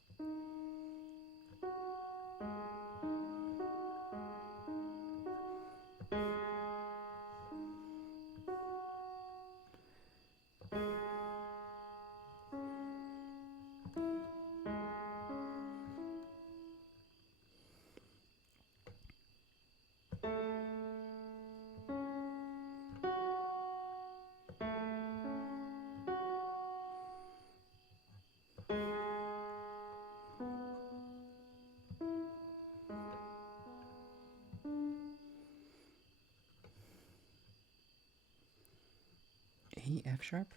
A, F sharp?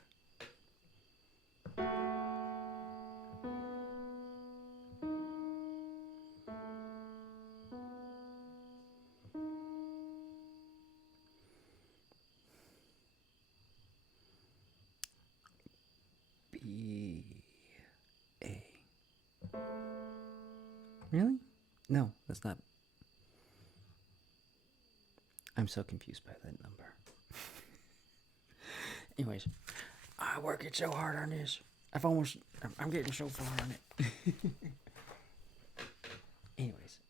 B, A. Really? No, that's not. I'm so confused by that number. Anyways, I working so hard on this. I'm getting so far on it. Anyways,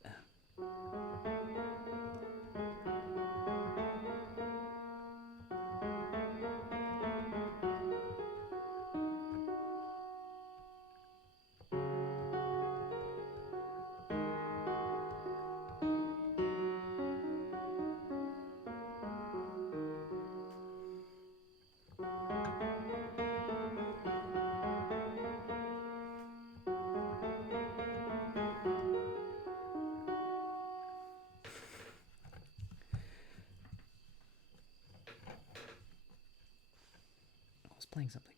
I was playing something.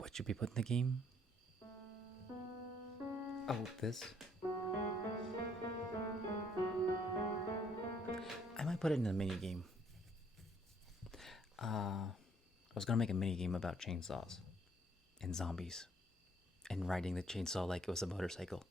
What should we put in the game? Oh, this. I might put it in a mini game. I was gonna make a mini game about chainsaws and zombies and riding the chainsaw like it was a motorcycle.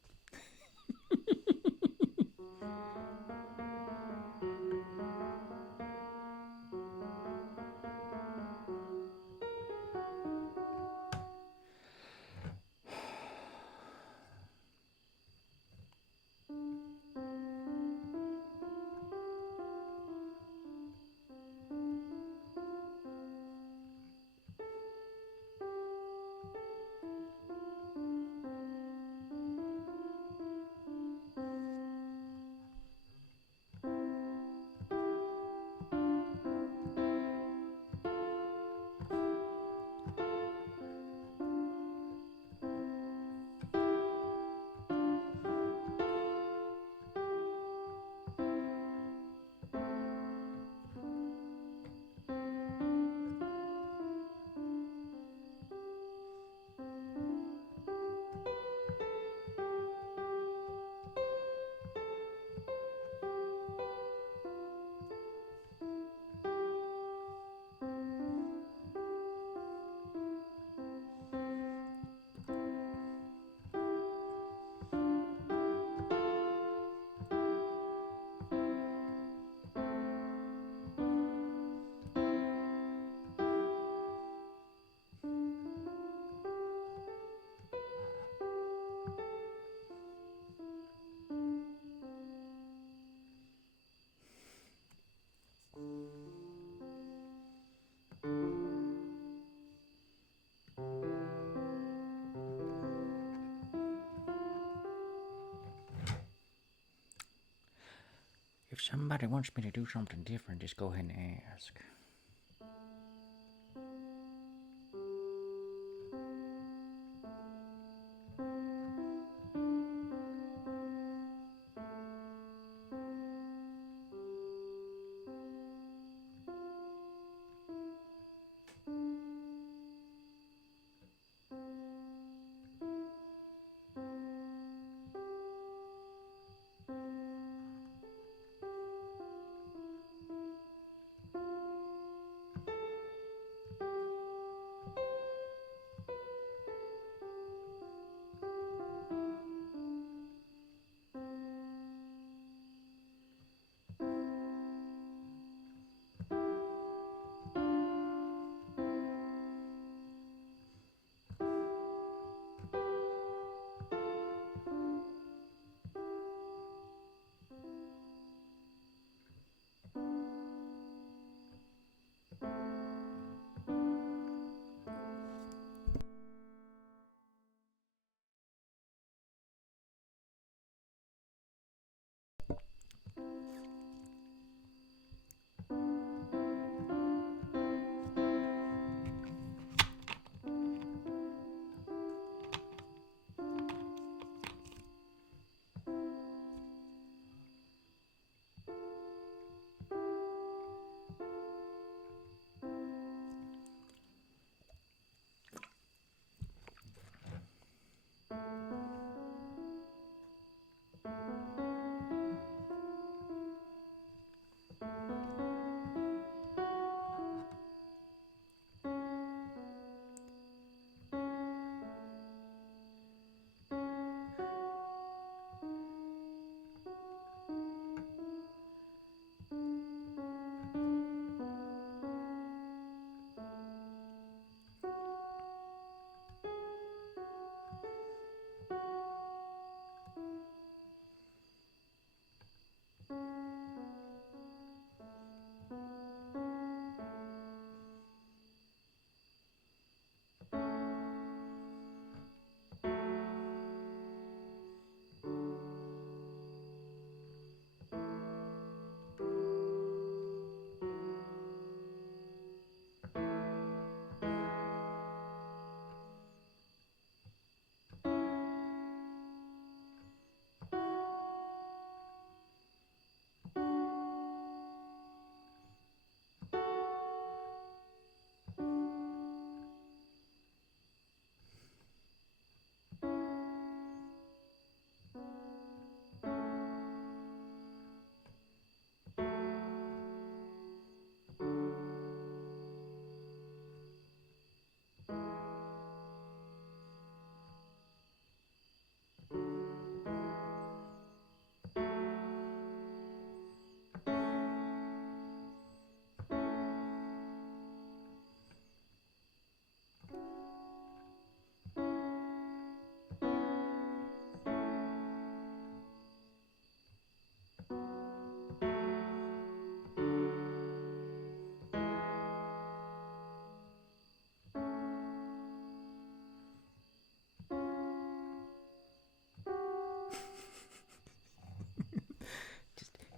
If somebody wants me to do something different, just go ahead and ask.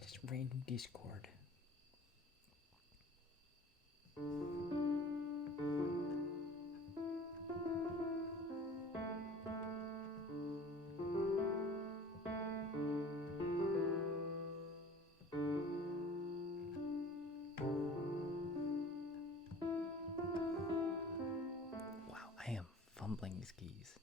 Just random Discord. Wow, I am fumbling these keys.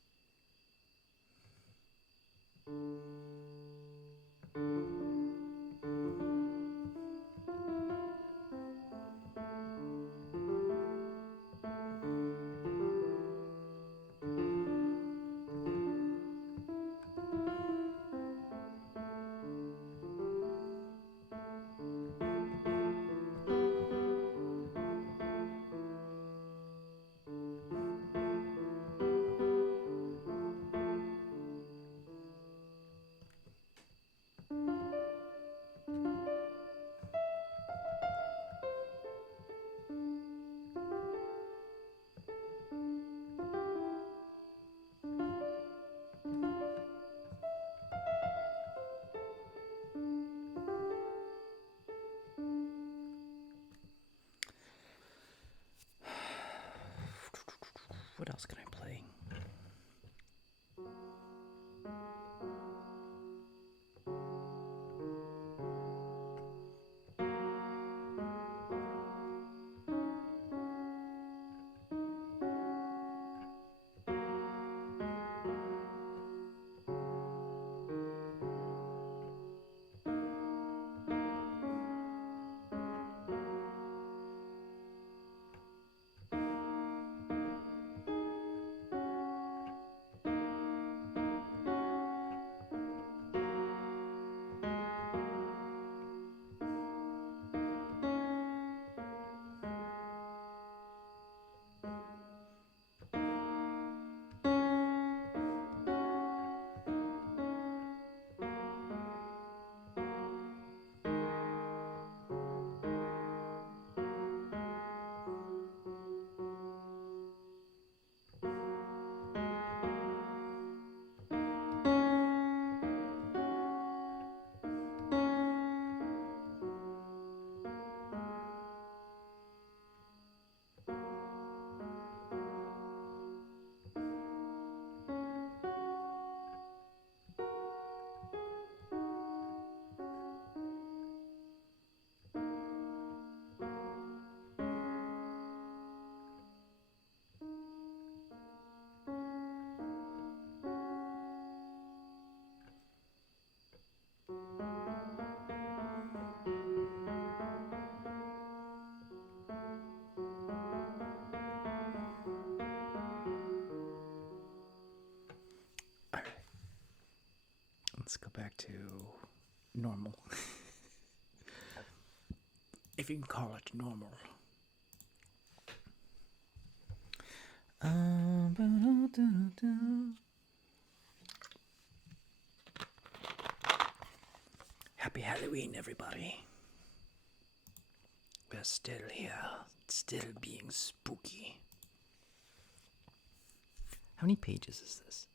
else can I play? Alright. Let's go back to normal. If you can call it normal. Happy Halloween, everybody. We're still here, still being spooky. How many pages is this?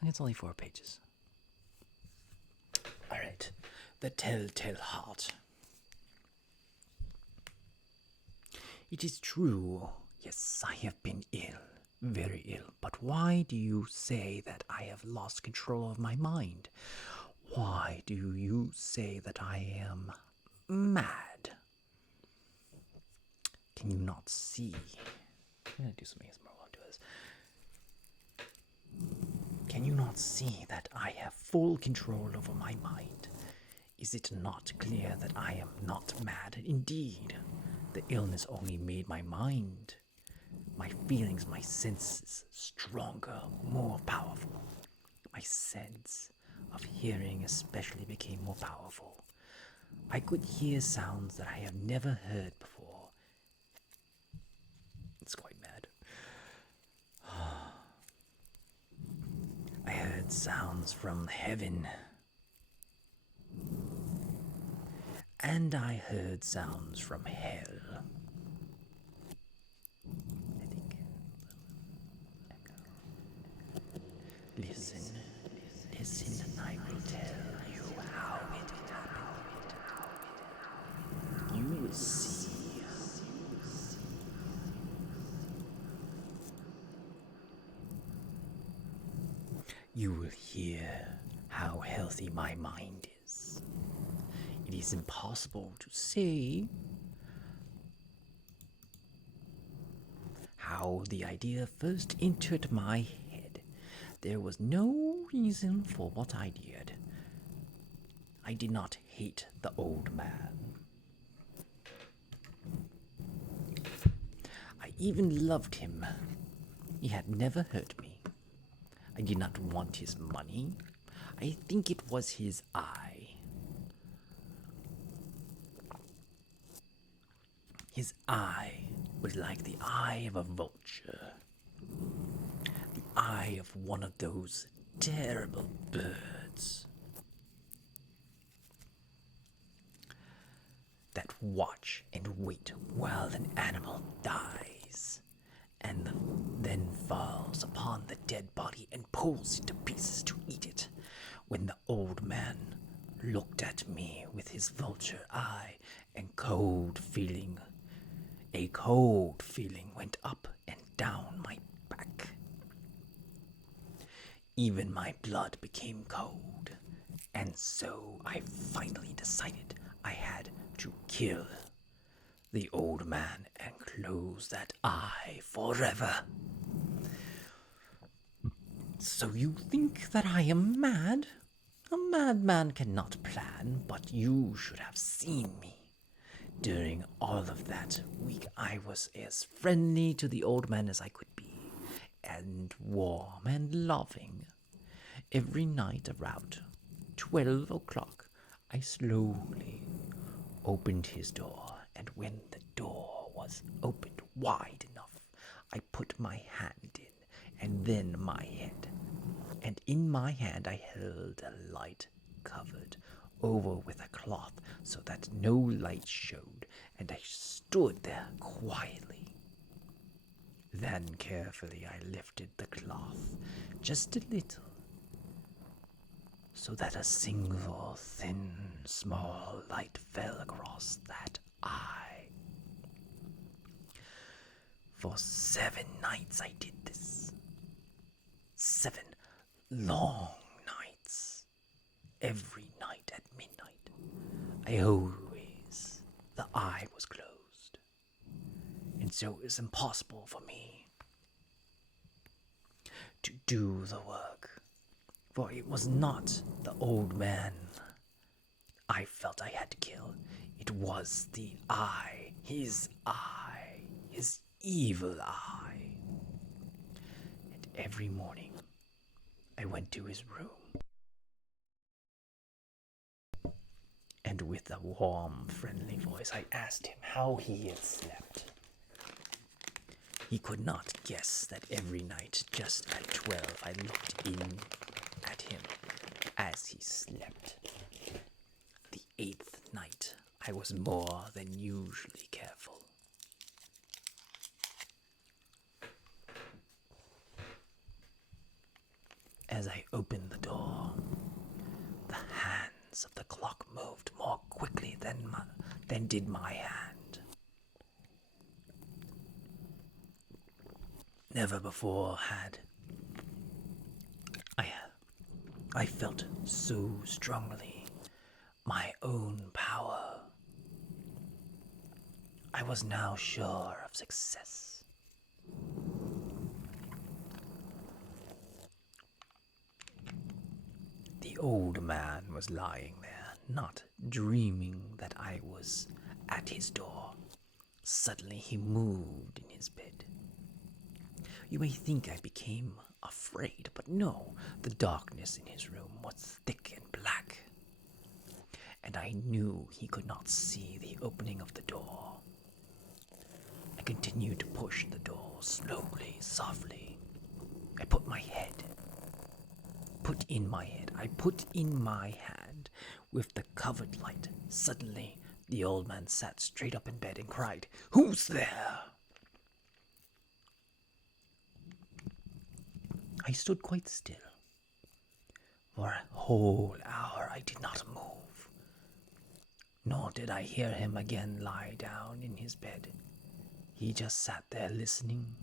I think it's only 4 pages. Alright, the Telltale Heart. It is true, yes, I have been ill, very ill, but why do you say that I have lost control of my mind? Why do you say that I am mad? Can you not see? I'm gonna do something more while I do this. Can you not see that I have full control over my mind? Is it not clear that I am not mad? Indeed, the illness only made my mind, my feelings, my senses stronger, more powerful. My sense of hearing especially became more powerful. I could hear sounds that I have never heard before. It's quite mad. I heard sounds from heaven. And I heard sounds from hell. I think. Listen, listen, and I will tell you how it happened. You will see. You will hear how healthy my mind is. It is impossible to say how the idea first entered my head. There was no reason for what I did. I did not hate the old man. I even loved him. He had never hurt me. I did not want his money. I think it was his eye. His eye was like the eye of a vulture. The eye of one of those terrible birds that watch and wait while an animal dies and then falls upon the dead body and pulls it to pieces to eat it. When the old man looked at me with his vulture eye, and a cold feeling went up and down my black. Even my blood became cold, and so I finally decided I had to kill the old man and close that eye forever. So you think that I am mad? A madman cannot plan, but you should have seen me. During all of that week, I was as friendly to the old man as I could be, and warm and loving. Every night around 12 o'clock, I slowly opened his door, and when the door was opened wide enough, I put my hand in, and then my head. And in my hand I held a light covered over with a cloth so that no light showed, and I stood there quietly. Then carefully I lifted the cloth just a little, so that a single thin, small light fell across that eye. For 7 nights I did this. 7 long nights. Every night at midnight, the eye was closed. And so it was impossible for me to do the work. For it was not the old man I felt I had to kill. It was the eye, his evil eye. And every morning, I went to his room. And with a warm, friendly voice, I asked him how he had slept. He could not guess that every night, just at 12, I looked in at him as he slept. The 8th night, I was more than usually careful. As I opened the door, the hands of the clock moved more quickly than did my hand. Never before had I felt so strongly my own power. I was now sure of success. The old man was lying there, not dreaming that I was at his door. Suddenly he moved in his bed. You may think I became afraid, but no, the darkness in his room was thick and black, and I knew he could not see the opening of the door. I continued to push the door slowly, softly. I put in my hand with the covered light. Suddenly, the old man sat straight up in bed and cried, "Who's there?" I stood quite still. For a whole hour I did not move, nor did I hear him again lie down in his bed. He just sat there listening.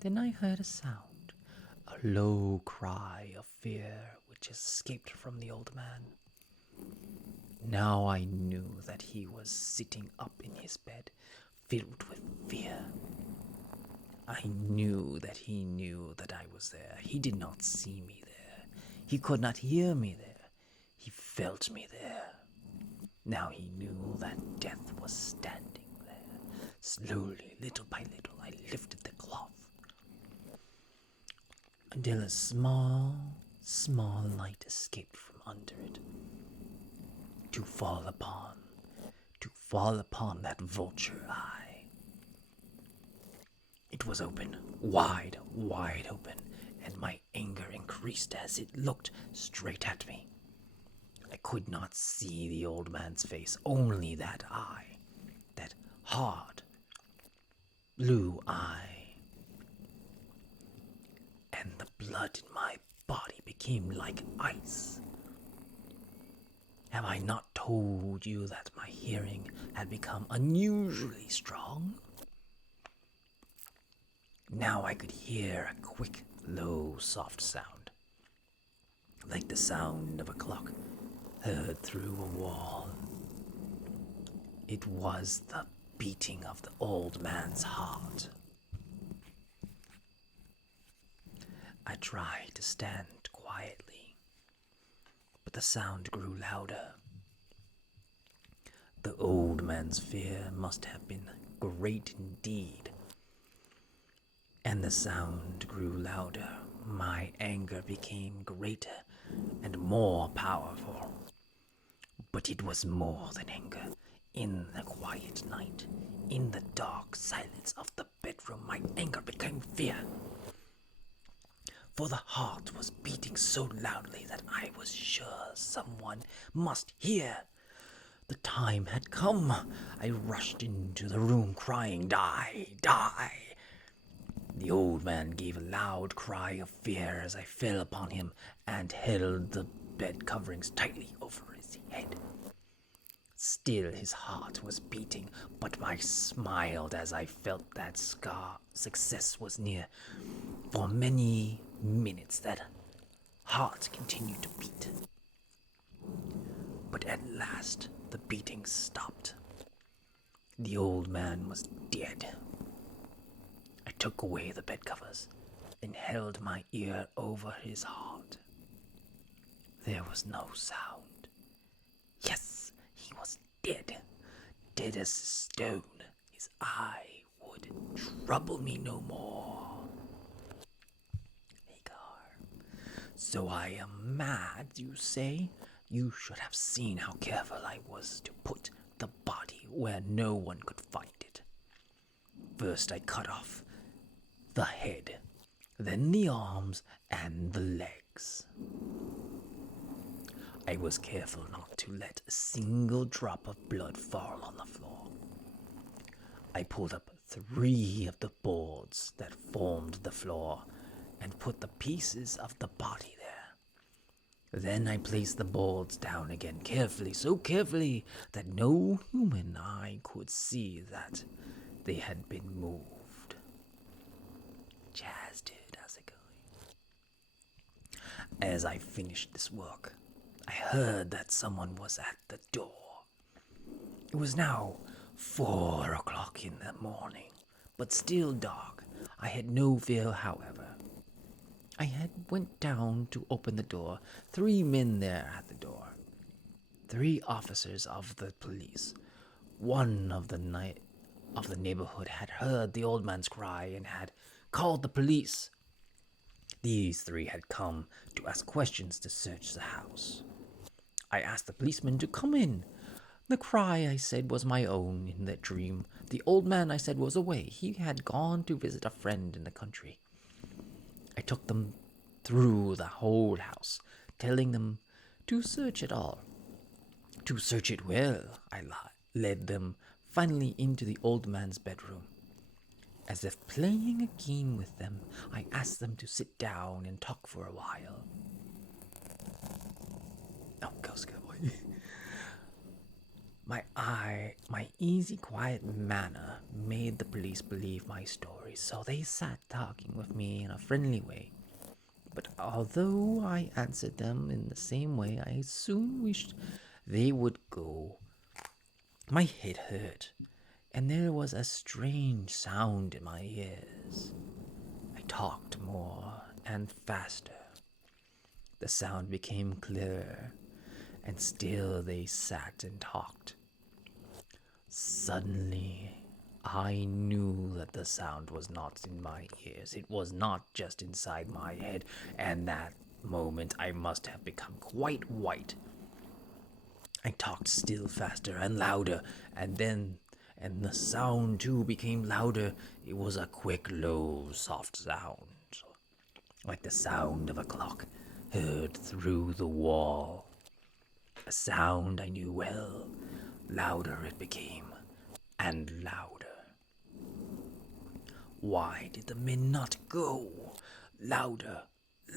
Then I heard a sound, a low cry of fear which escaped from the old man. Now I knew that he was sitting up in his bed, filled with fear. I knew that he knew that I was there. He did not see me there. He could not hear me there. He felt me there. Now he knew that death was standing there. Slowly, little by little, I lifted the cloth until a small light escaped from under it to fall upon that vulture eye. It was open, wide open, and my anger increased as it looked straight at me. I could not see the old man's face, only that eye, that hard, blue eye. And the blood in my body became like ice. Have I not told you that my hearing had become unusually strong? Now I could hear a quick, low, soft sound, like the sound of a clock heard through a wall. It was the beating of the old man's heart. I tried to stand quietly, but the sound grew louder. The old man's fear must have been great indeed. And the sound grew louder. My anger became greater and more powerful. But it was more than anger. In the quiet night, in the dark silence of the bedroom, my anger became fear. For the heart was beating so loudly that I was sure someone must hear. The time had come. I rushed into the room crying, "Die! Die!" The old man gave a loud cry of fear as I fell upon him and held the bed coverings tightly over his head. Still his heart was beating, but I smiled as I felt that success was near. For many minutes that heart continued to beat. But at last the beating stopped. The old man was dead. I took away the bed covers and held my ear over his heart. There was no sound. Yes, he was dead. Dead as stone. His eye would trouble me no more. Hagar. So I am mad, you say? You should have seen how careful I was to put the body where no one could find it. First I cut off the head, then the arms and the legs. I was careful not to let a single drop of blood fall on the floor. I pulled up 3 of the boards that formed the floor and put the pieces of the body there. Then I placed the boards down again carefully, so carefully that no human eye could see that they had been moved. Jazz, dude, how's it going? As I finished this work, I heard that someone was at the door. It was now 4 o'clock in the morning, but still dark. I had no fear, however. I had went down to open the door. 3 men there at the door. 3 officers of the police. One of the neighborhood had heard the old man's cry and had called the police. These 3 had come to ask questions to search the house. I asked the policeman to come in. The cry, I said, was my own in that dream. The old man, I said, was away. He had gone to visit a friend in the country. I took them through the whole house, telling them to search it all. To search it well, I led them finally into the old man's bedroom. As if playing a game with them, I asked them to sit down and talk for a while. Oh, go, boy. My easy, quiet manner made the police believe my story, so they sat talking with me in a friendly way. But although I answered them in the same way, I soon wished they would go. My head hurt, and there was a strange sound in my ears. I talked more and faster. The sound became clearer, and still they sat and talked. Suddenly, I knew that the sound was not in my ears. It was not just inside my head, and that moment I must have become quite white. I talked still faster and louder, and the sound too became louder. It was a quick, low, soft sound, like the sound of a clock heard through the wall. A sound I knew well. Louder it became, and louder. Why did the men not go? Louder,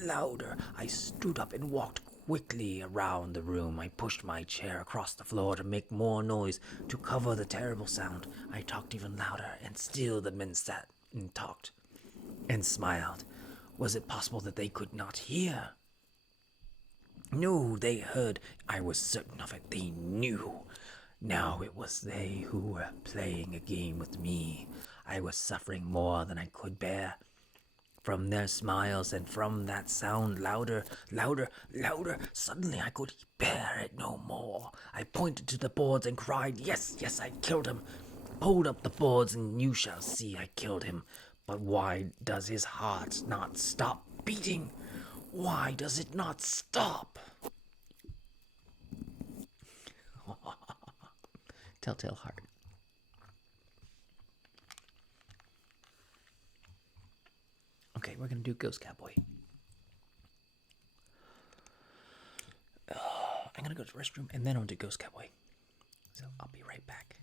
louder. I stood up and walked quickly around the room. I pushed my chair across the floor to make more noise, to cover the terrible sound. I talked even louder, and still the men sat and talked. and smiled. Was it possible that they could not hear? No, they heard. I was certain of it. They knew. Now it was they who were playing a game with me. I was suffering more than I could bear. From their smiles and from that sound, louder, louder, louder, suddenly I could bear it no more. I pointed to the boards and cried, yes, yes, I killed him. Hold up the boards and you shall see I killed him. But why does his heart not stop beating? Why does it not stop? Telltale Heart. Okay, we're gonna do Ghost Cowboy. I'm gonna go to the restroom and then I'll do Ghost Cowboy. So I'll be right back.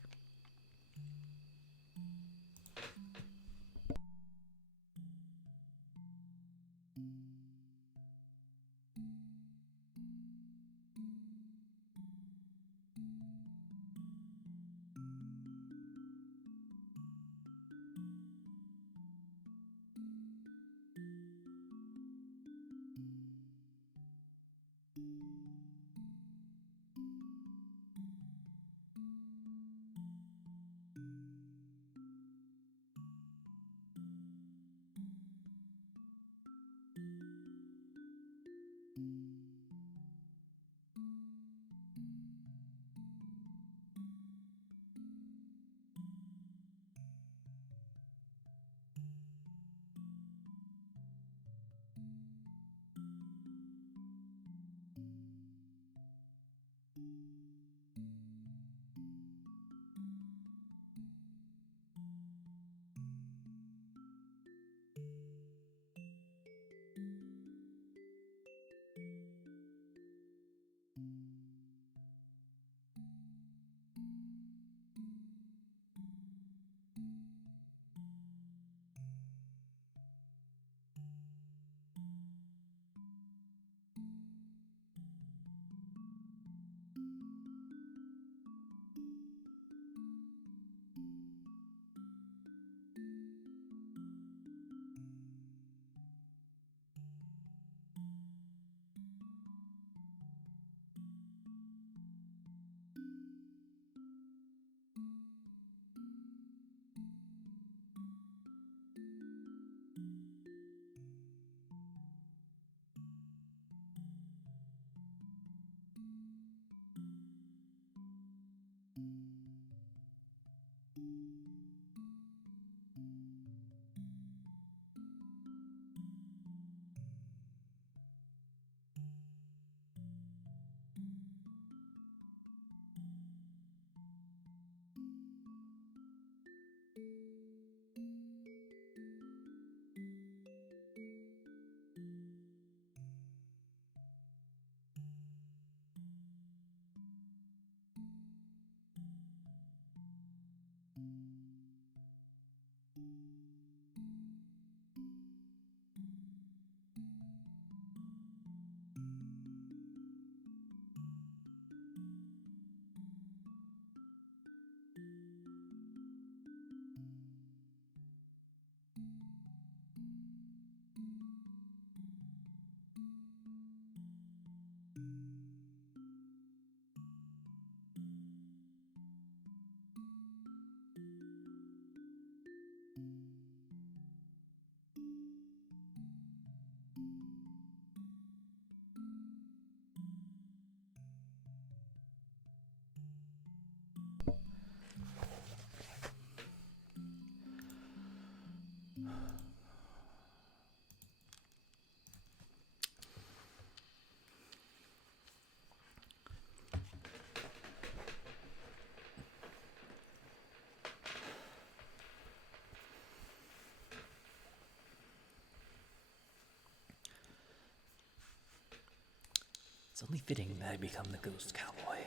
It's only fitting that I become the Ghost Cowboy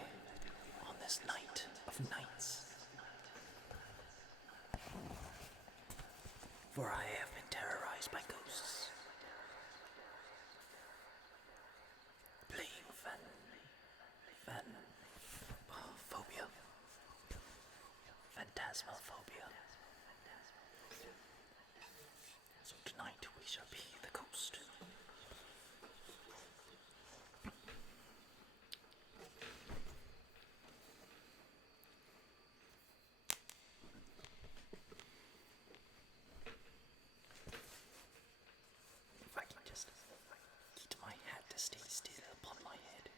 on this night of nights. For I have been terrorized by ghosts. Playing phobia. Phantasmophobia. So tonight, shall be the ghost. If I can just get my hat to stay still upon my head.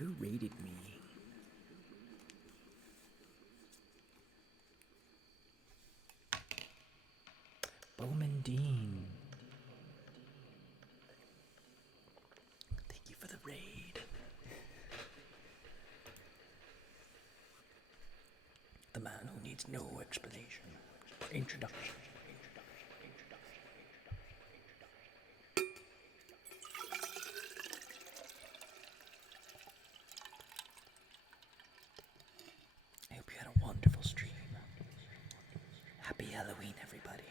Who raided me? Bowman Dean. Thank you for the raid. The man who needs no explanation or introduction. I hope you had a wonderful stream. Happy Halloween, everybody.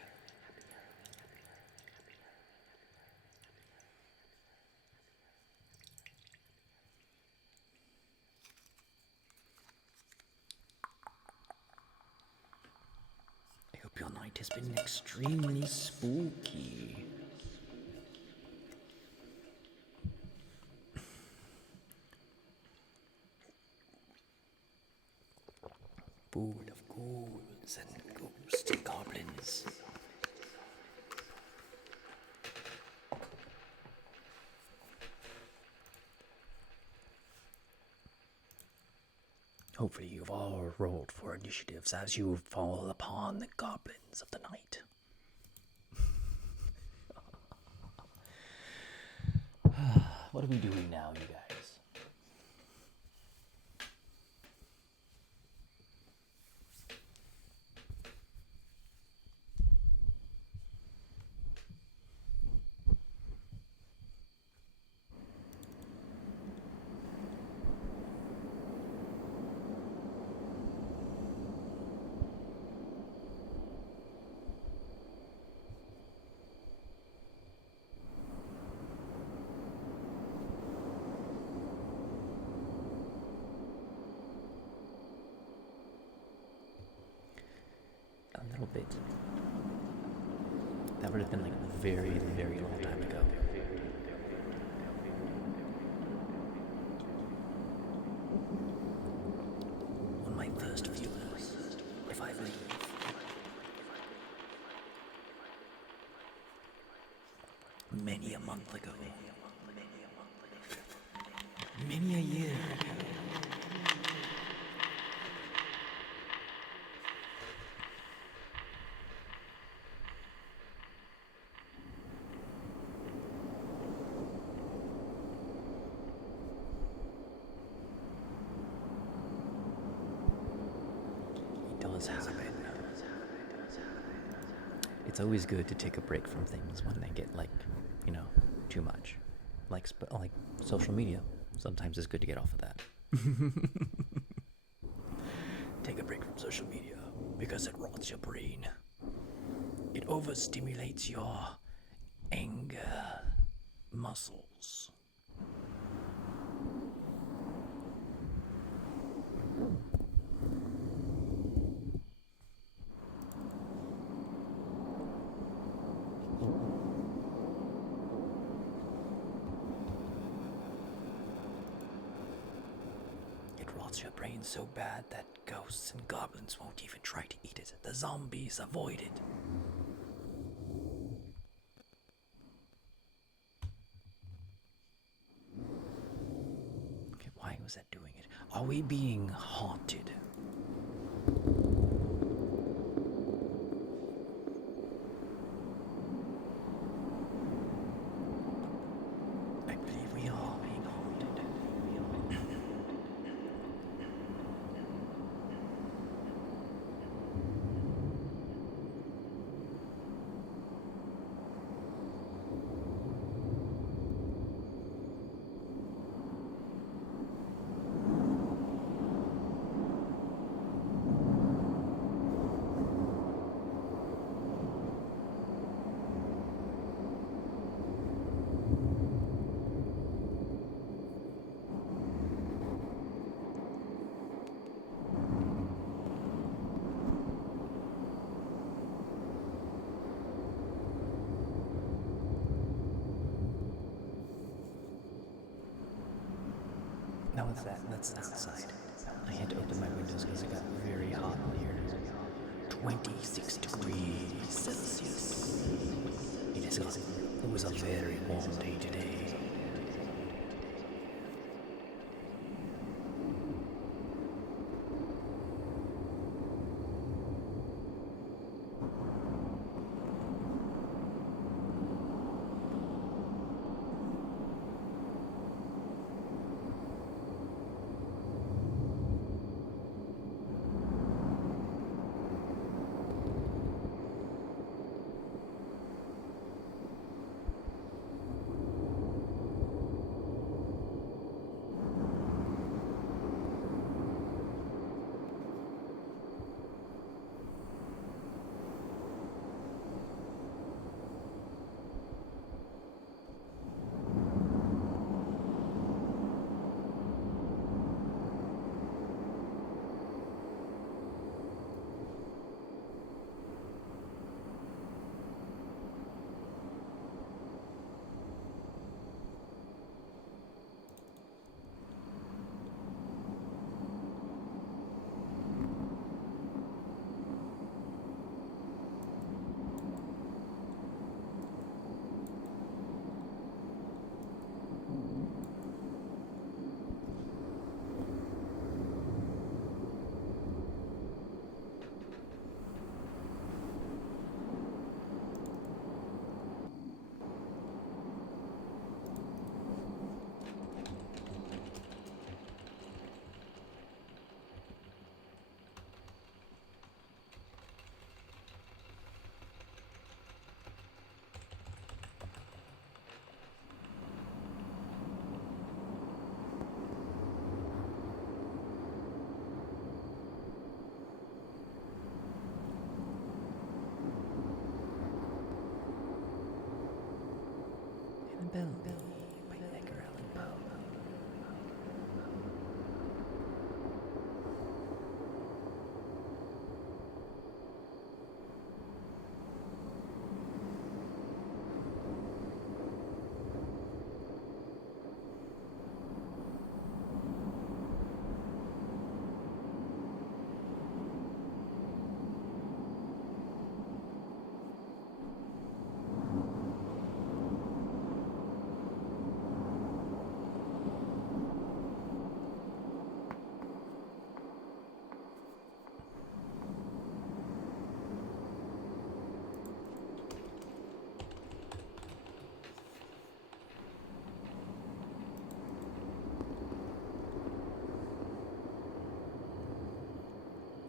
I hope your night has been extremely spooky. Full of ghouls and ghosts and goblins. Hopefully you've all rolled for initiatives as you fall upon the goblins of the night. What are we doing now, you guys? A little bit. That would have been like a very, very long time ago. On my first viewers, if I believe. Many a month ago. Many a year ago. Happen. It's always good to take a break from things when they get like, too much. Like social media. Sometimes it's good to get off of that. Take a break from social media because it rots your brain. It overstimulates your anger muscles. Your brain so bad that ghosts and goblins won't even try to eat it. The zombies avoid it. Okay, why was that doing it? Are we being haunted? I believe we are being haunted. Now with that, let's outside. I had to open my windows because it got very hot in here. 26 degrees Celsius. It was a very warm day today. Belly by Edgar Allan Poe.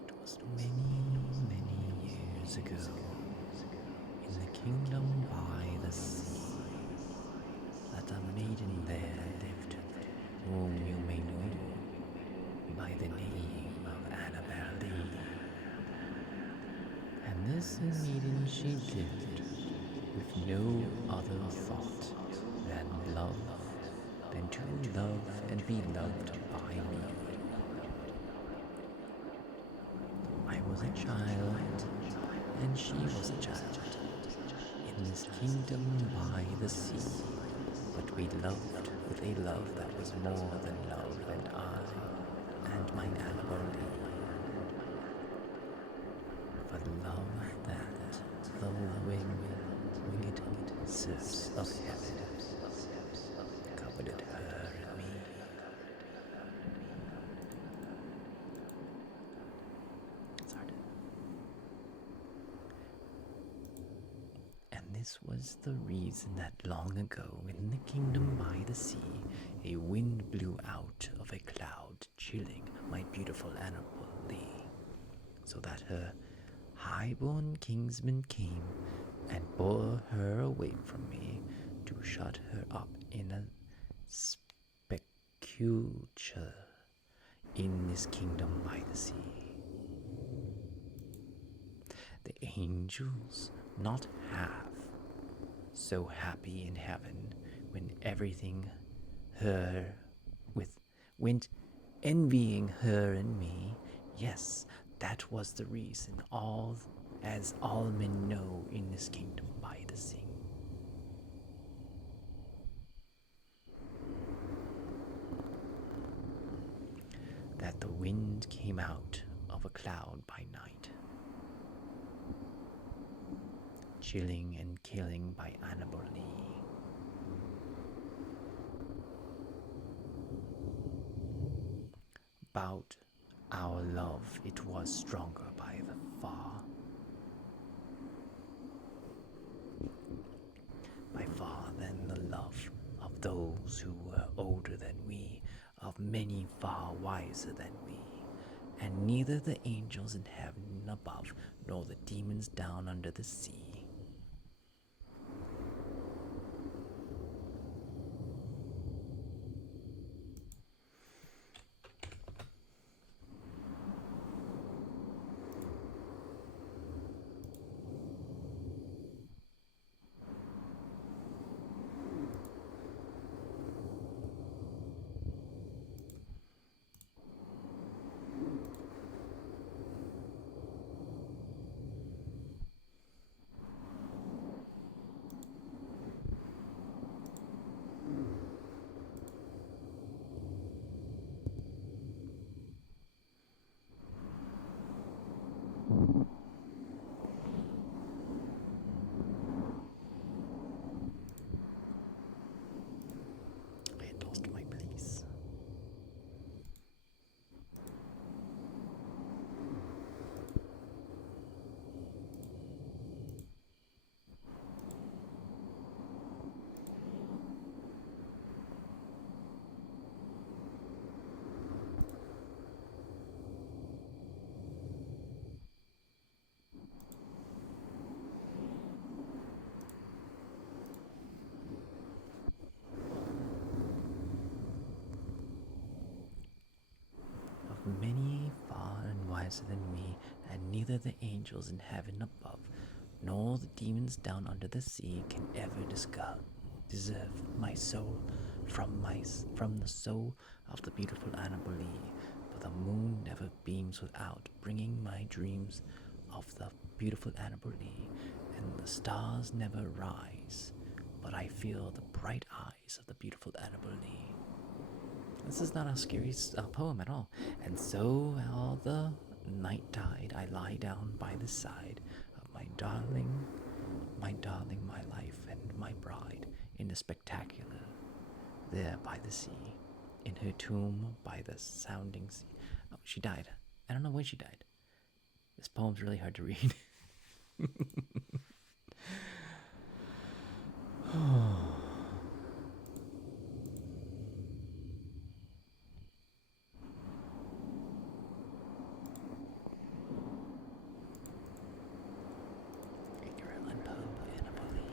It was many, many years ago, in the kingdom by the sea, that a maiden there lived, whom you may know by the name of Annabel Lee. And this maiden she lived with no other thought than love, than to love and be loved by me. I was a child, and she was a child, in this kingdom by the sea, but we loved with a love that was more than love, and I and mine Annabel Lee. For love that the winged surfs of heaven coveted her and me. It's hard. And this was the reason that long ago, in the kingdom by the sea, a wind blew out of a cloud, chilling my beautiful Annabel Lee, so that her high-born kinsman came and bore her away from me to shut her up in a sepulchre in this kingdom by the sea. The angels not half so happy in heaven when everything her went envying her and me. Yes, that was the reason, as all men know in this kingdom by the sea. That the wind came out of a cloud by night, chilling and killing by Annabel Lee. About our love it was stronger by the by far than the love of those who were older than we, of many far wiser than we, and neither the angels in heaven above nor the demons down under the sea. I had lost my place. Of many far and wiser than me, and neither the angels in heaven above nor the demons down under the sea can ever discover deserve my soul from the soul of the beautiful Annabelle Lee. But the moon never beams without bringing my dreams of the beautiful Annabelle Lee, and the stars never rise, but I feel the bright eyes of the beautiful Annabelle Lee. This is not a scary poem at all. And so all the night tide, I lie down by the side of my darling, my life and my bride, in the spectacular, there by the sea, in her tomb by the sounding sea. Oh, she died. I don't know when she died. This poem's really hard to read. Edgar Allan Poe, Annabelle Lee.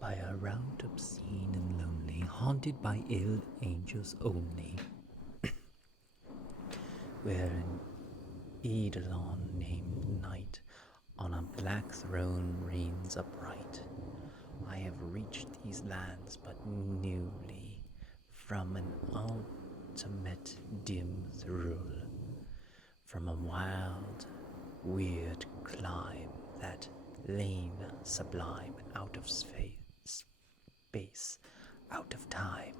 by a route obscene and lonely, haunted by ill angels only, where an Eidolon named Night on a black throne reigns upright. I have reached these lands but newly, from an ultimate dim thrill, from a wild, weird climb that lane sublime out of space, out of time.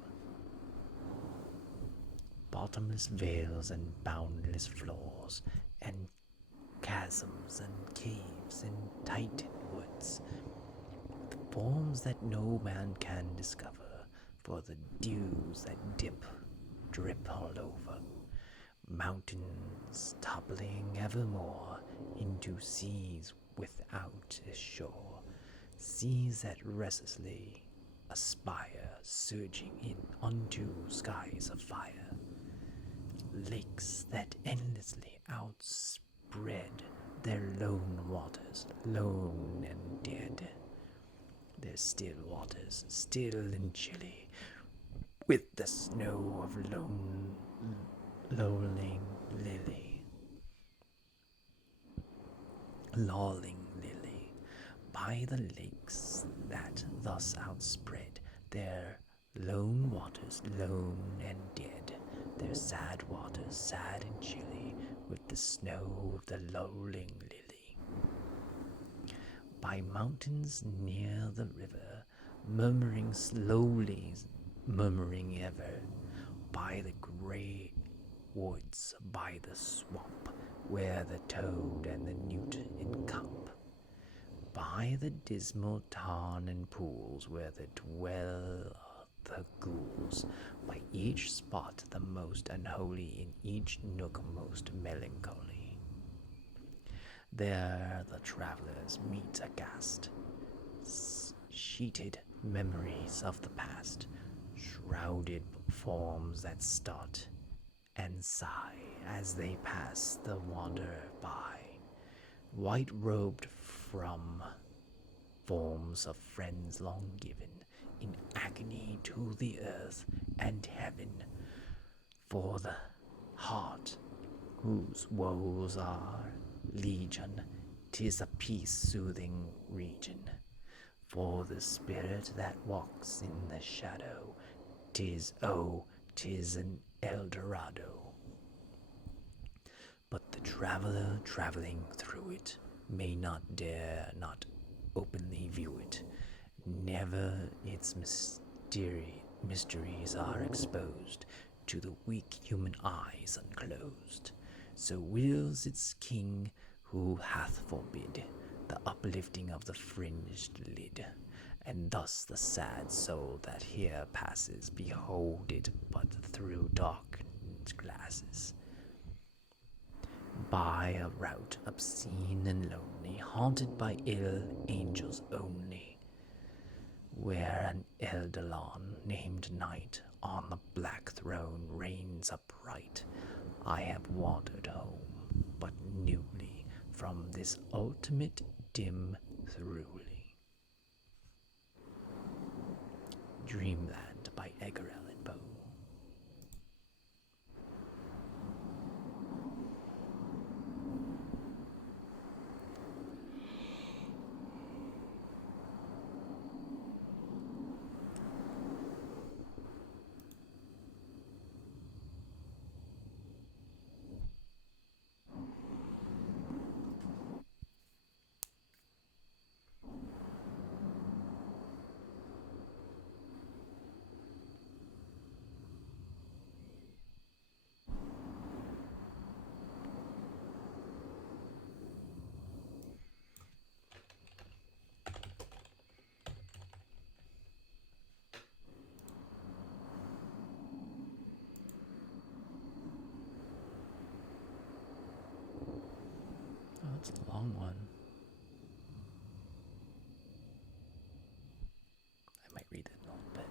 Bottomless vales and boundless floors, and chasms and caves and titan woods, forms that no man can discover, for the dews that drip all over, mountains toppling evermore into seas without a shore, seas that restlessly aspire, surging in unto skies of fire, lakes that endlessly outspread their lone waters, lone and dead, their still waters, still and chilly, with the snow of lolling lily, lolling lily, by the lakes that thus outspread their lone waters, lone and dead, their sad waters, sad and chilly, with the snow of the lolling lily. By mountains near the river, murmuring slowly, murmuring ever, by the grey woods, by the swamp, where the toad and the newt encamp, by the dismal tarn and pools, where dwell the ghouls, by each spot the most unholy, in each nook most melancholy. There the travellers meet aghast, sheeted memories of the past, shrouded forms that start and sigh as they pass the wanderer by, white-robed from forms of friends long given, in agony to the earth and heaven, for the heart whose woes are legion, 'tis a peace-soothing region. For the spirit that walks in the shadow, 'tis an Eldorado. But the traveler traveling through it may not dare not openly view it. Never its mysteries are exposed to the weak human eyes unclosed. So wills its king, who hath forbid the uplifting of the fringed lid, and thus the sad soul that here passes behold it but through darkened glasses, by a route obscene and lonely, haunted by ill angels only, where an Eldolon named Night on the black throne reigns upright. I have wandered home, but newly, from this ultimate dim throughly. Dreamland by Edgar Allan Poe. Oh, that's a long one. I might read it in a little bit.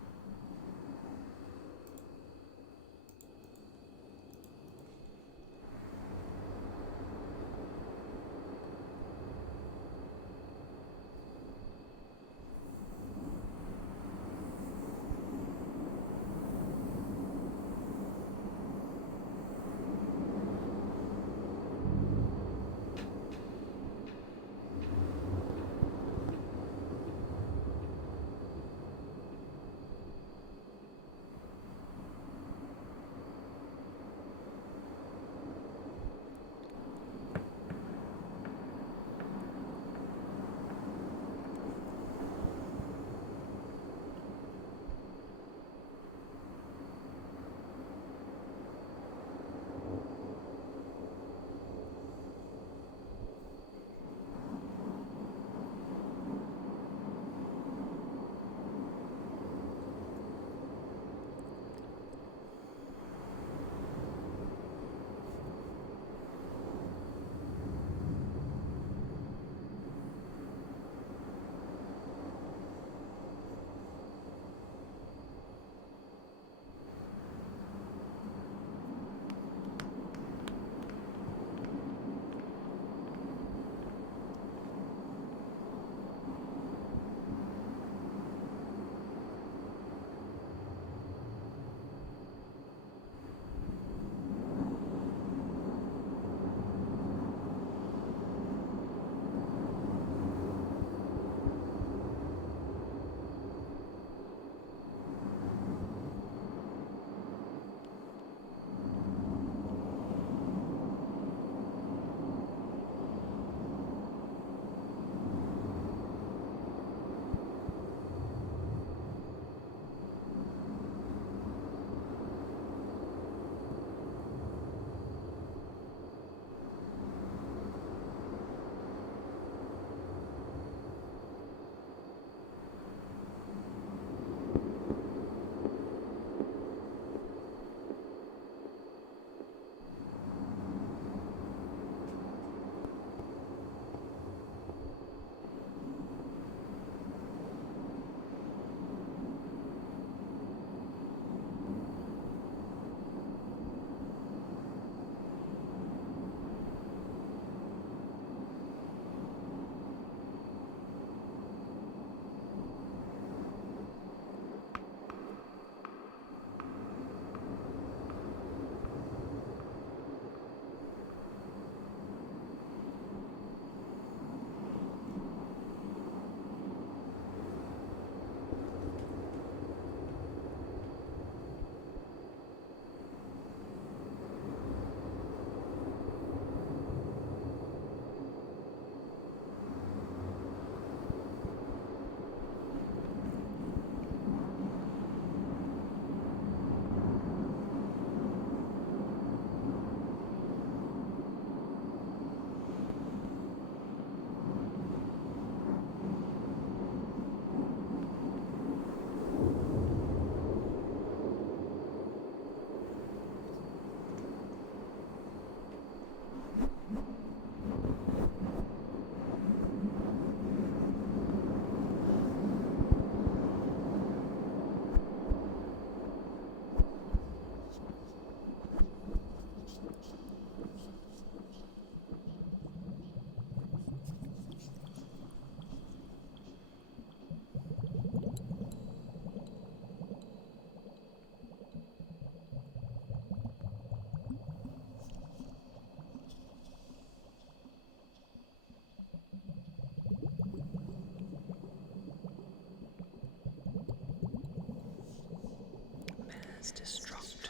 Mass Destruct.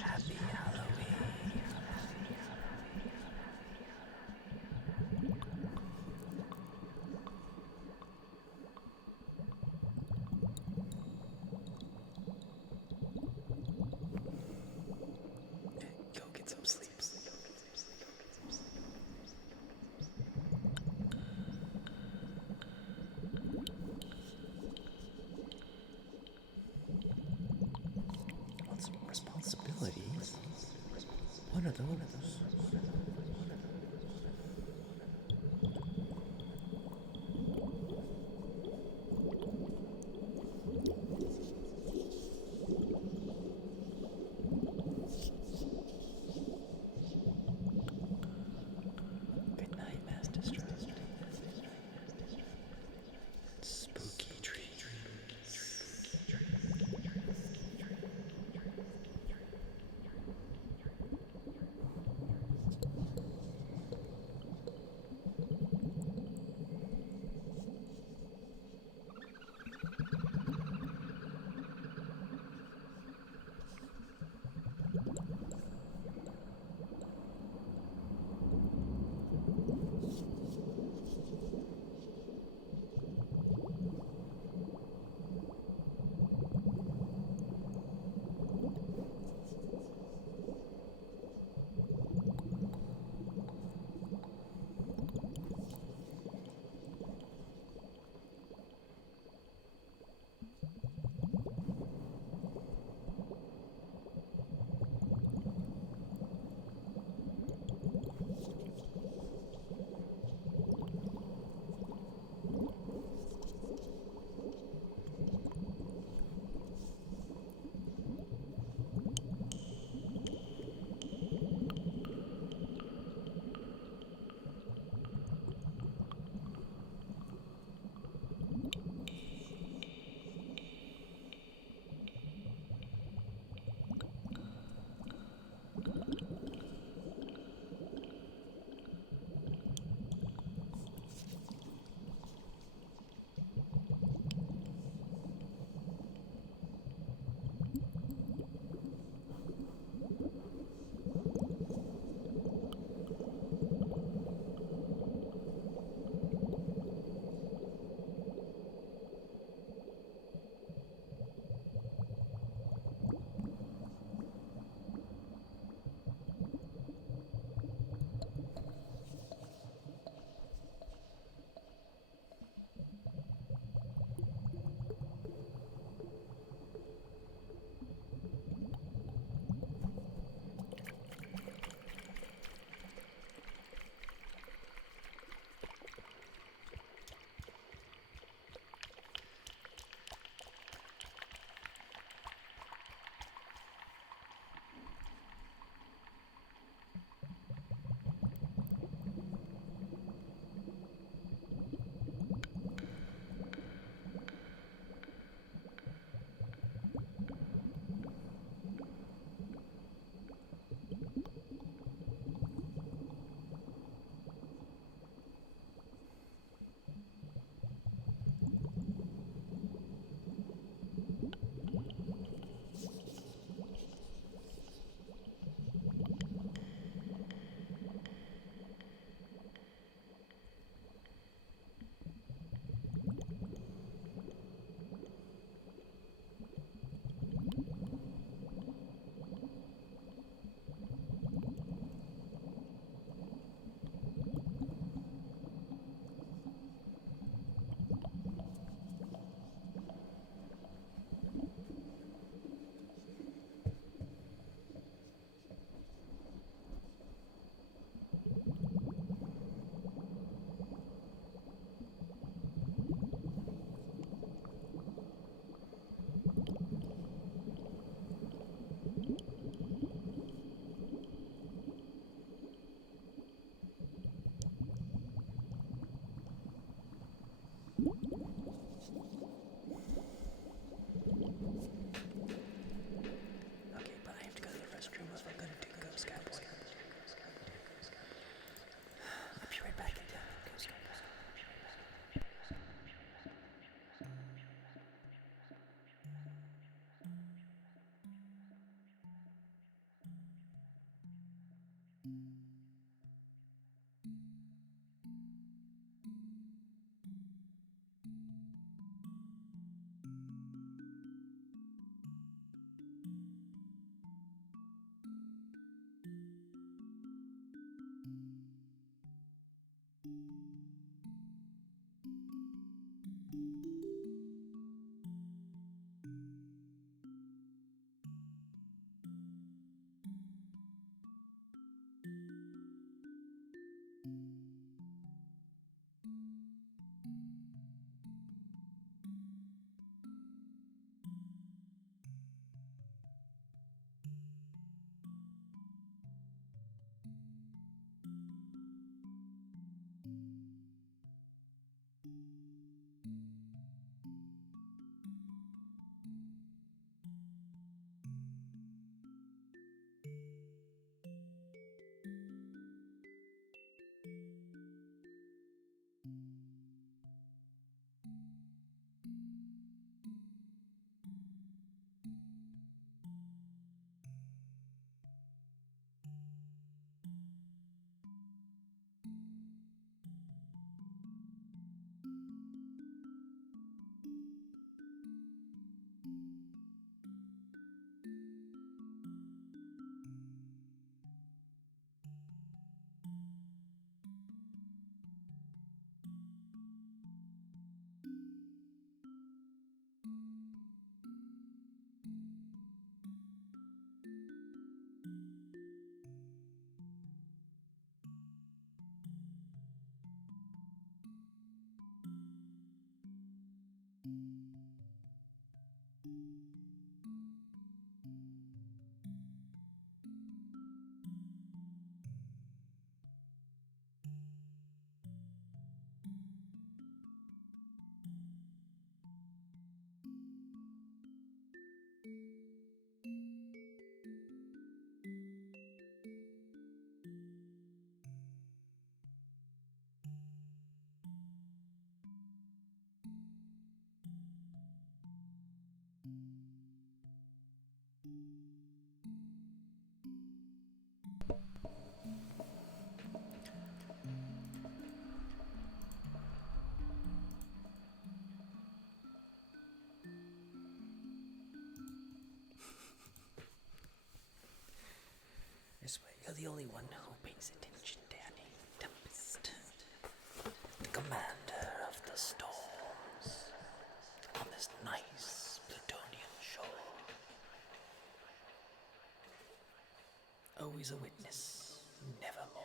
Happy Halloween. Go get some sleep. What's responsibilities? What are those? Good night, Mass Destruct. Spooky dreams. This way. You're the only one who pays attention, Danny. Tempest. The commander of the storms. On this nice Plutonian shore. Always a witness, never more.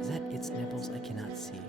Is that its nipples? I cannot see.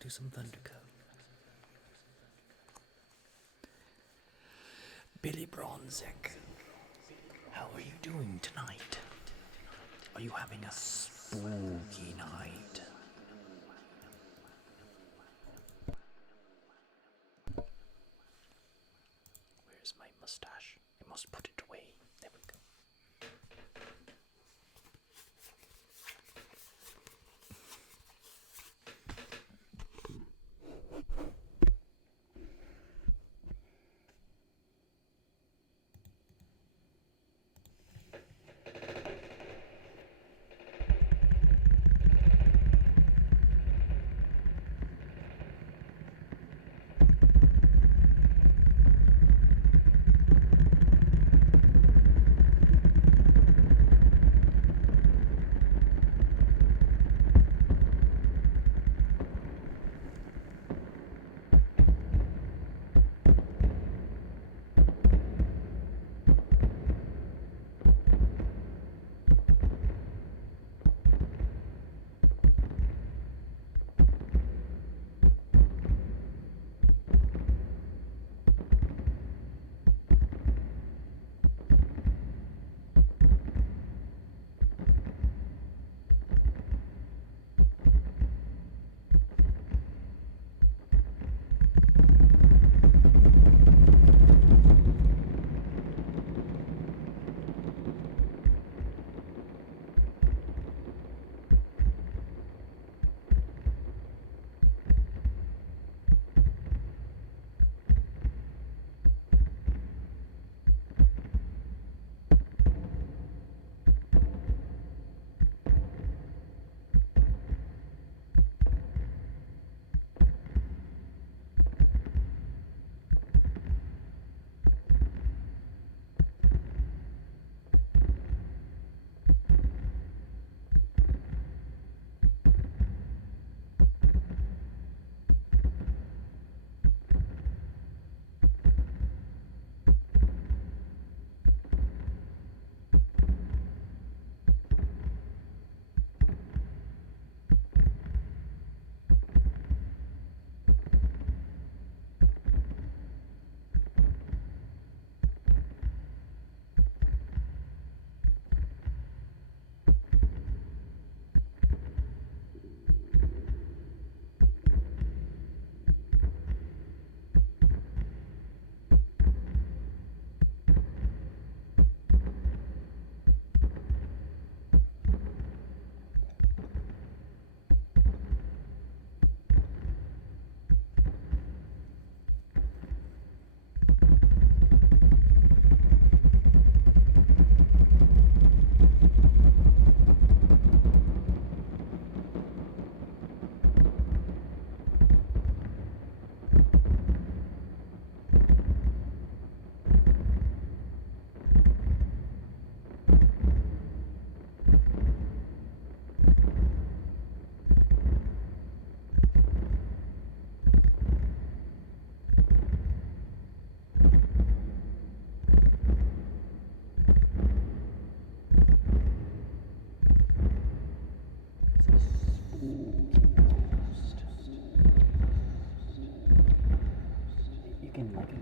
do some Thundercoat. Billy Bronzik, how are you doing tonight? Are you having a spooky night? Where's my mustache? I must put it away. There we go.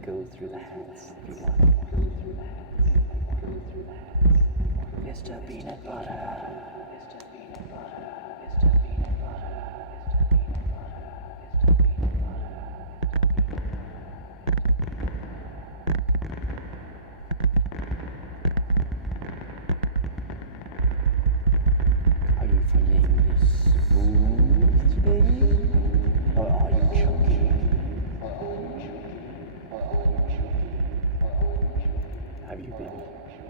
Go through the hats if you want. Go through the hats. Go through the hats. Mr. Peanut Butter. Mr. Peanut Butter. Mr. Peanut Butter. Mr. Peanut Butter. Mr. Peanut Butter. Are you feeling smooth today? Or are you chunky? Have you been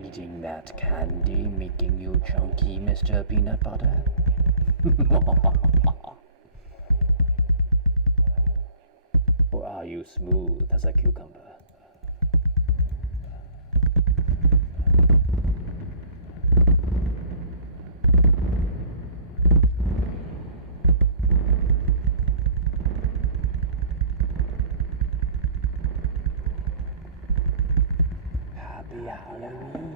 eating that candy making you chunky, Mr. Peanut Butter? Or are you smooth as a cucumber? Happy Halloween.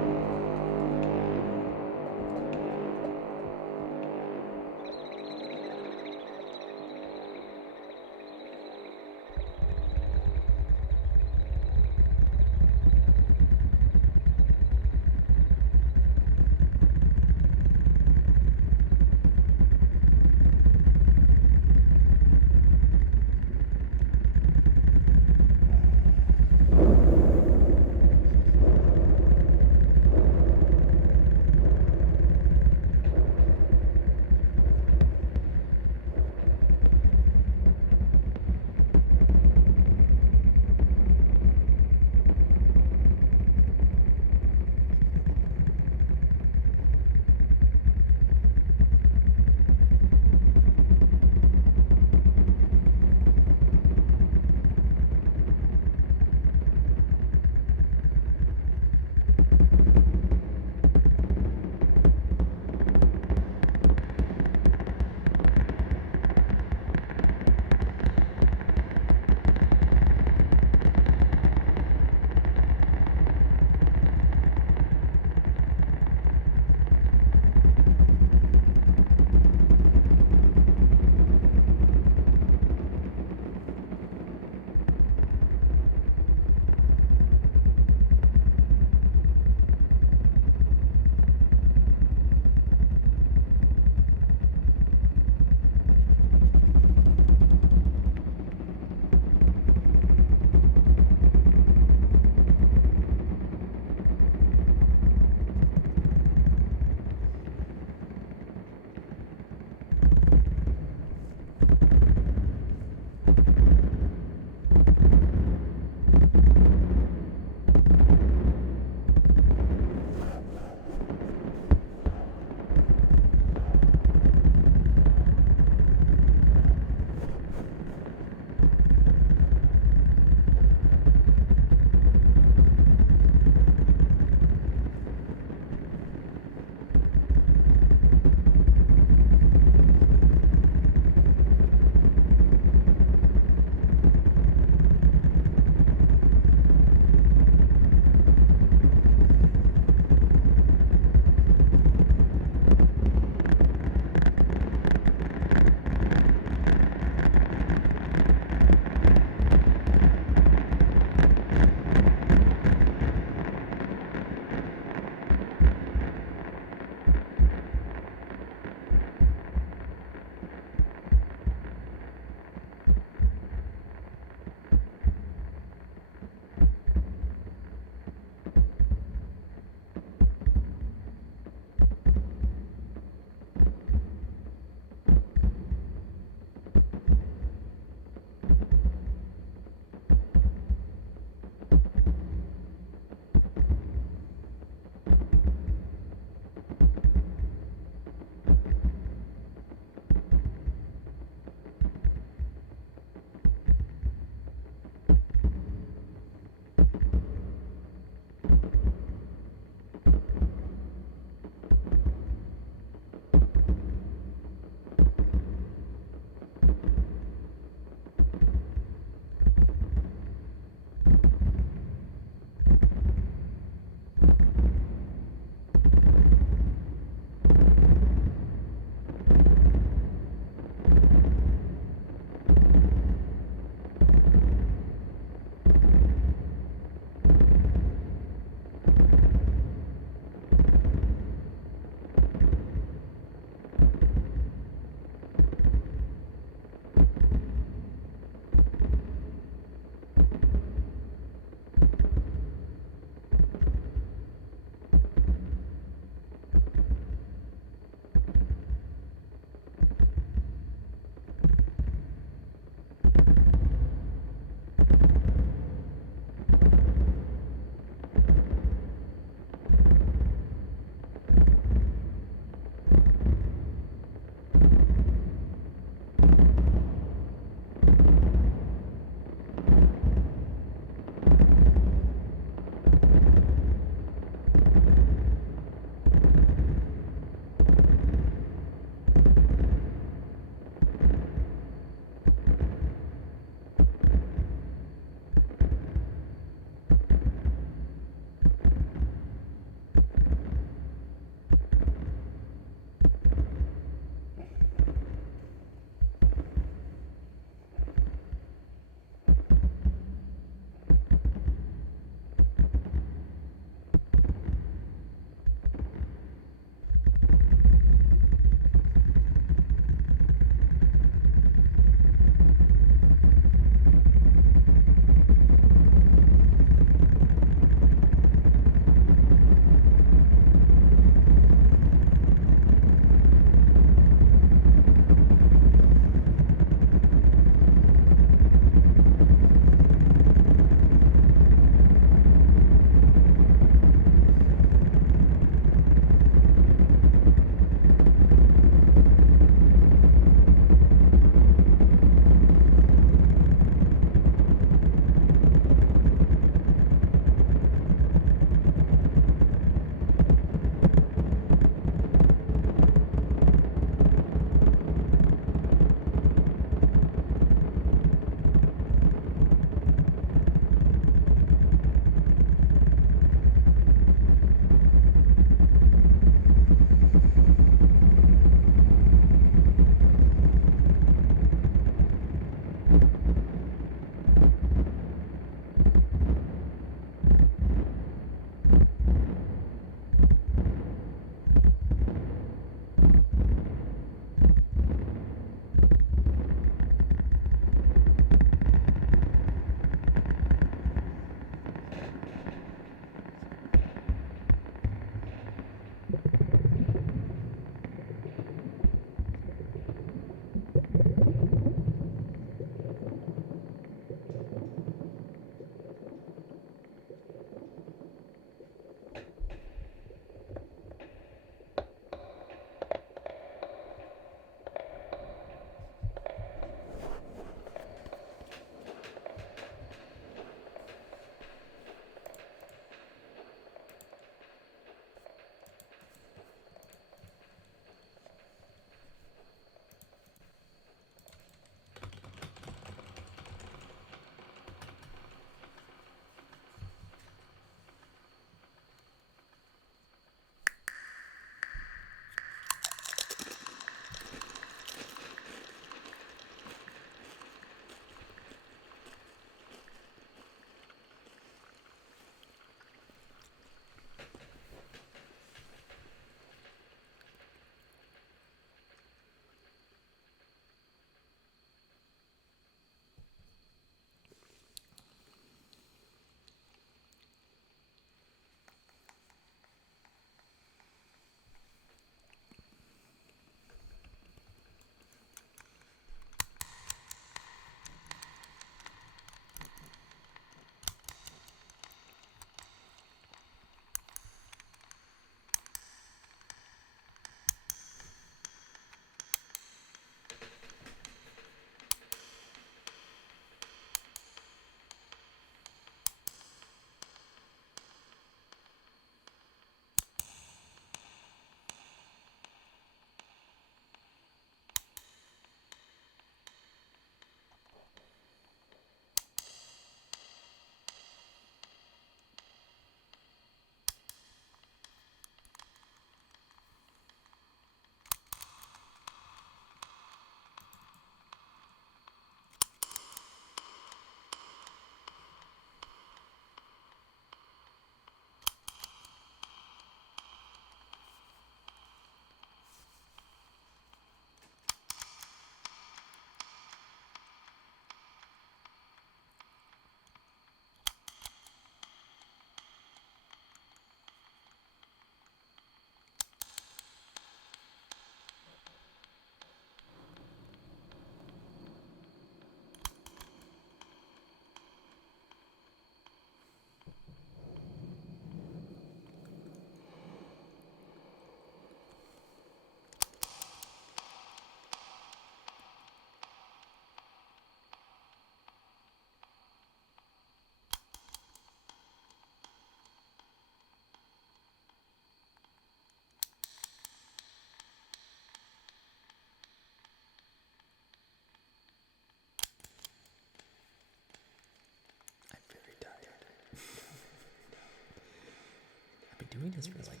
doing this for like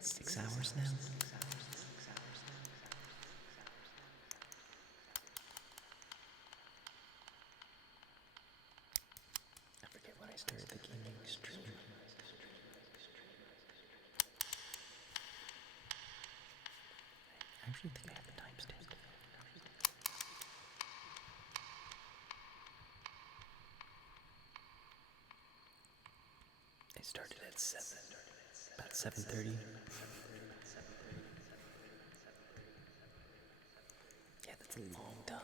6 hours now. I forget when I started the gaming stream. I actually think I have a timestamp. I started at 7, about 7:30. Yeah, that's a long time.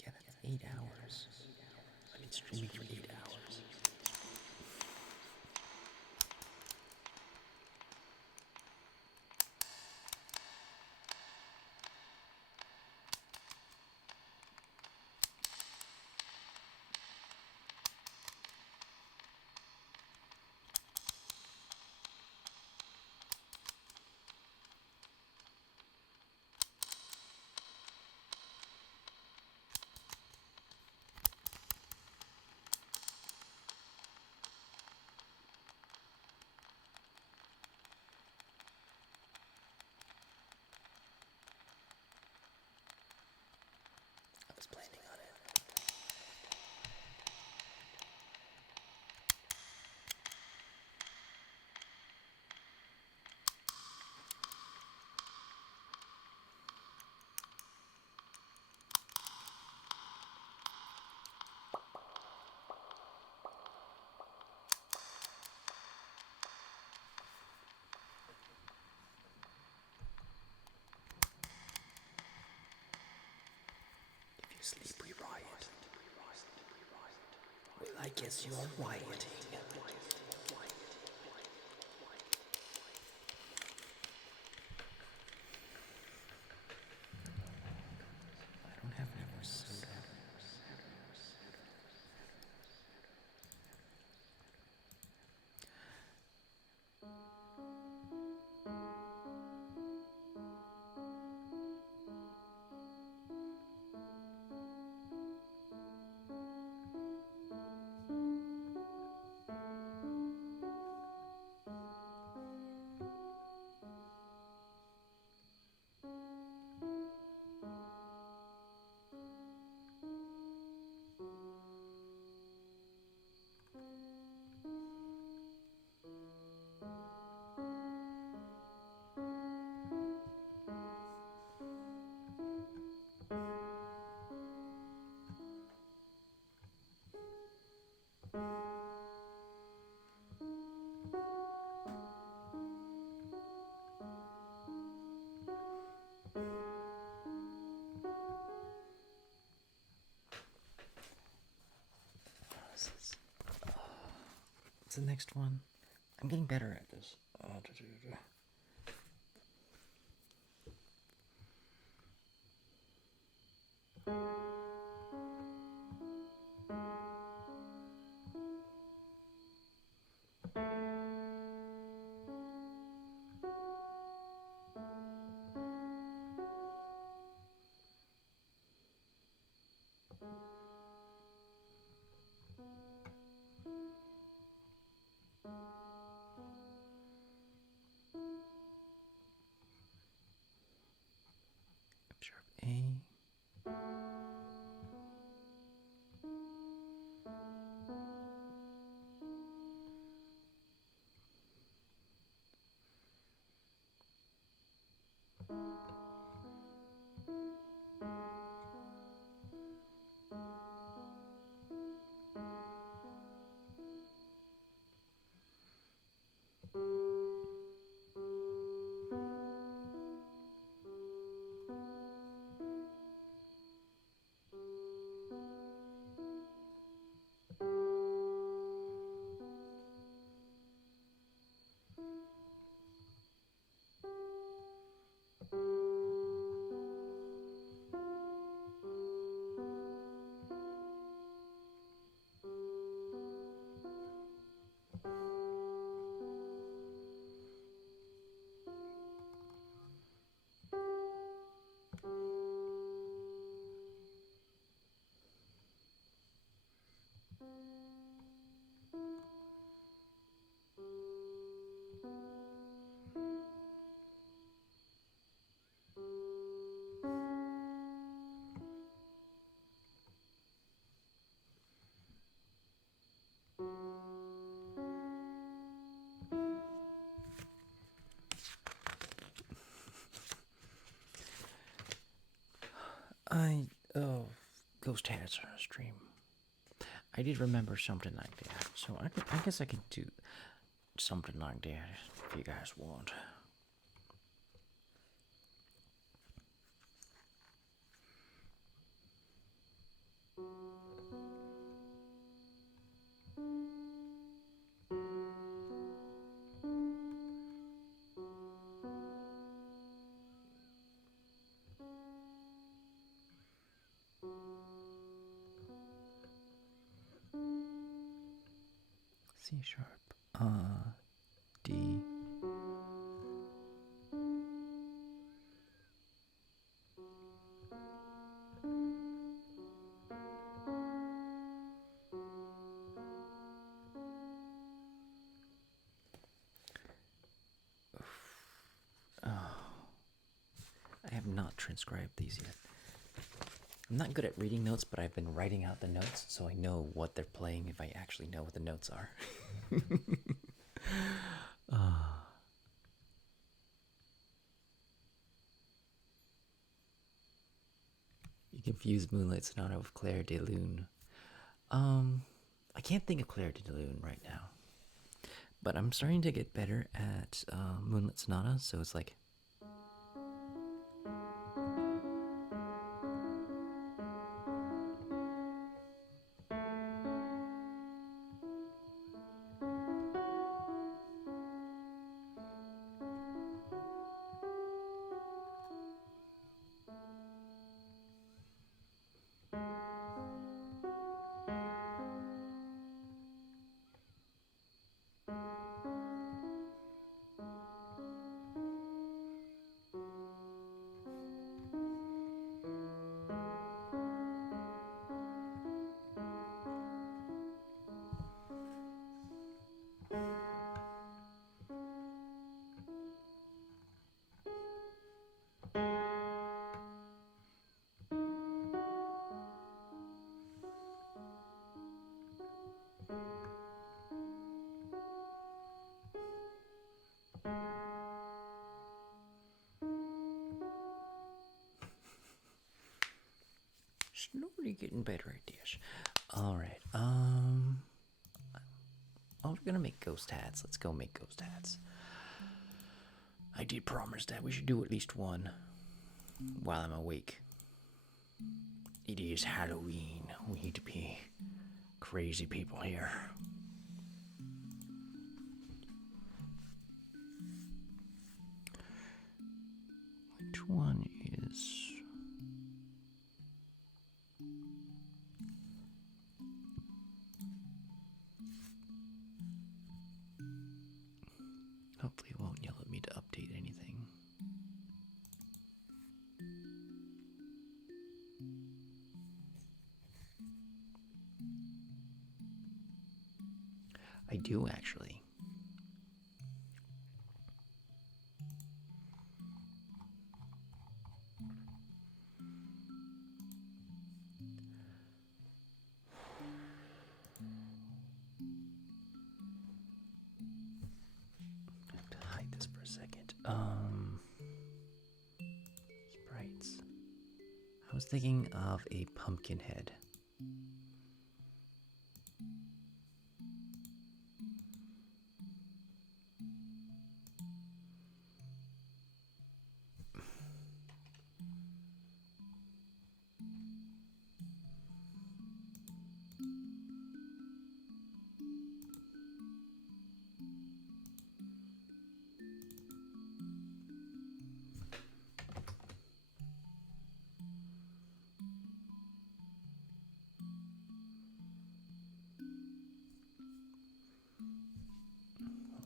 Yeah, that's 8 hours. I've been streaming for 8 hours. I was planning on it. If you sleepy riot, well, I guess you are rioting. I don't have any more soda. What's the next one? I'm getting better at this. Sharp A. Oh, ghost hats on a stream. I did remember something like that, so I guess I could do something like that if you guys want. C sharp, D. I have not transcribed these yet. I'm not good at reading notes, but I've been writing out the notes so I know what they're playing if I actually know what the notes are. You confuse Moonlight Sonata with Claire de Lune. I can't think of Claire de Lune right now. But I'm starting to get better at Moonlight Sonata, so it's like. Slowly getting better at this. Alright, we're gonna make ghost hats. Let's go make ghost hats. I did promise that we should do at least one while I'm awake. It is Halloween. We need to be crazy people here. Which one is... Hopefully it won't yell at me to update anything. I do actually. I have to hide this for a second. Sprites. I was thinking of a pumpkin head.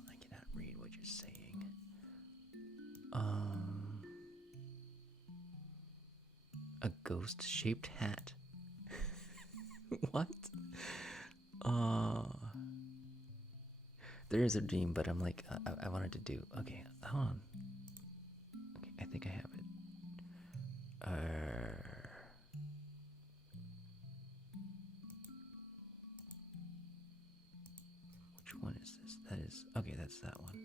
I cannot read what you're saying. A ghost-shaped hat. What? Uh, there is a dream, but I'm like, I wanted to do. Okay, hold on. Okay, I think I have it. Which one is this? That is okay. That's that one.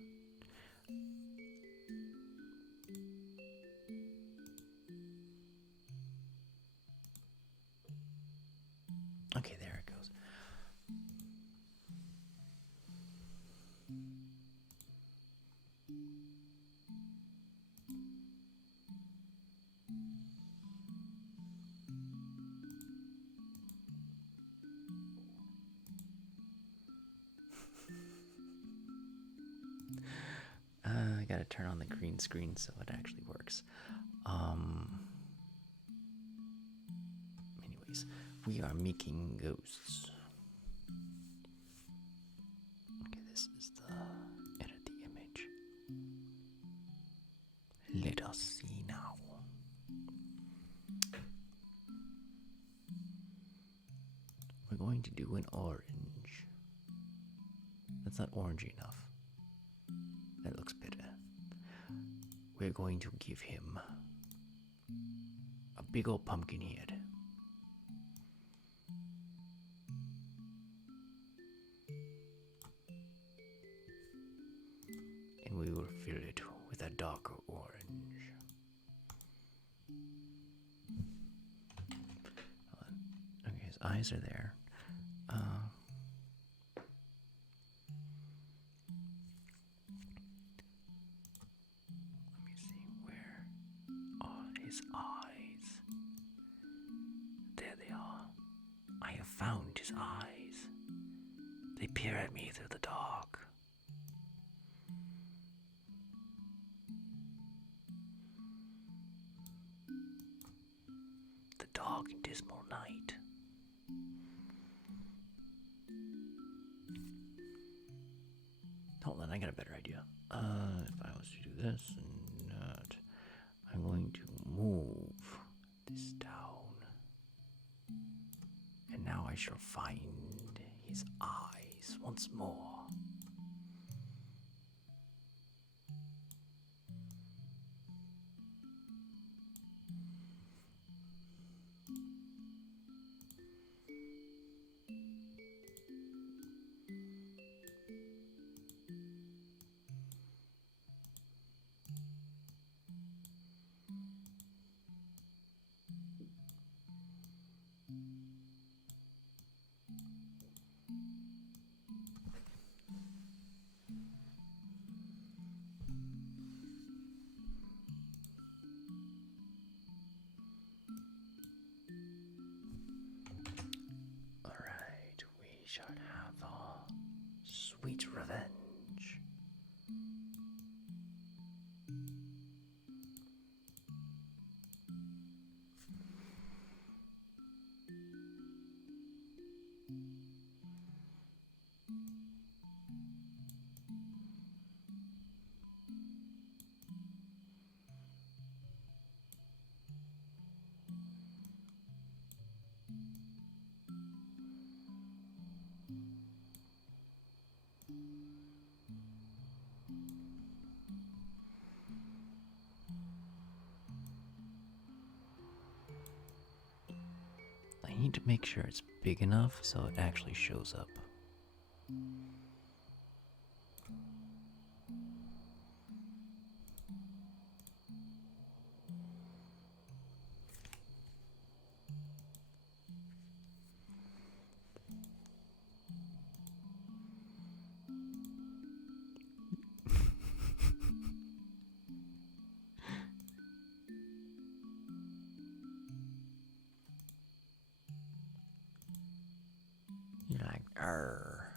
Okay, there it goes. I gotta turn on the green screen so it actually works. Anyways, we are making ghosts. Okay, this is the edit the image. Let us see now. We're going to do an orange. That's not orangey enough. That looks better. We're going to give him a big old pumpkin head. And we will fill it with a darker orange. Okay, his eyes are there. Let me see, where are his eyes? There they are. I have found his eyes. They peer at me through the dark. The dark and dismal night. Hold on, I got a better idea. If I was to do this and not, I'm going to move this down. And now I shall find his eyes once more. Alright, we shall have our sweet revenge. I need to make sure it's big enough so it actually shows up. You're like, arr.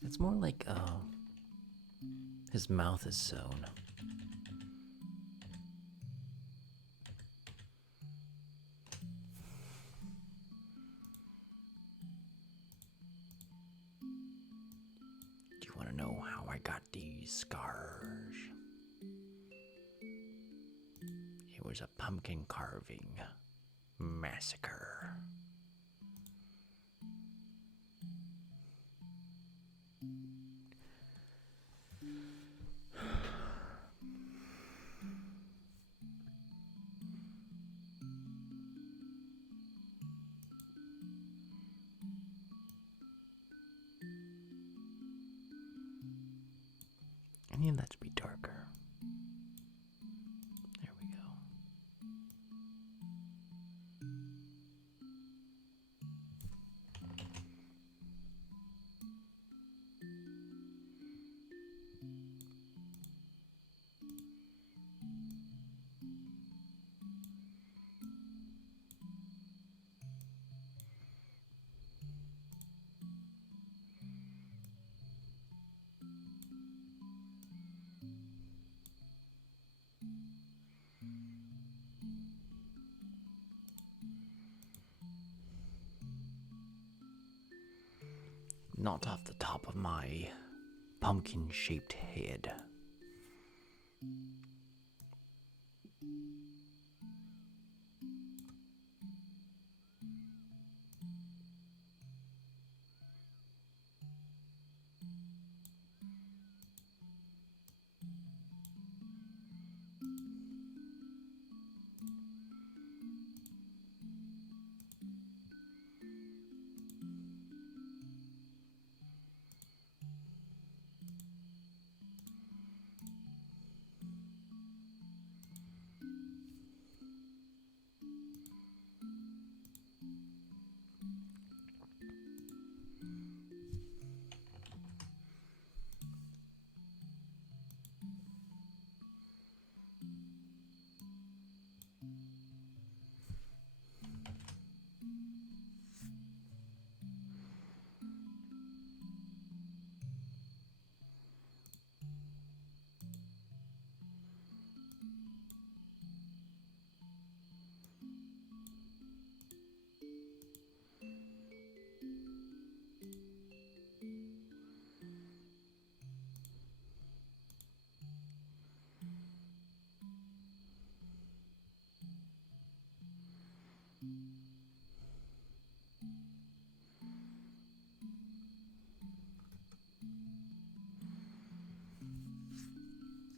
It's more like his mouth is sewn. I got these scars. It was a pumpkin carving massacre. I need that to be darker. There we go. Not off the top of my pumpkin-shaped head.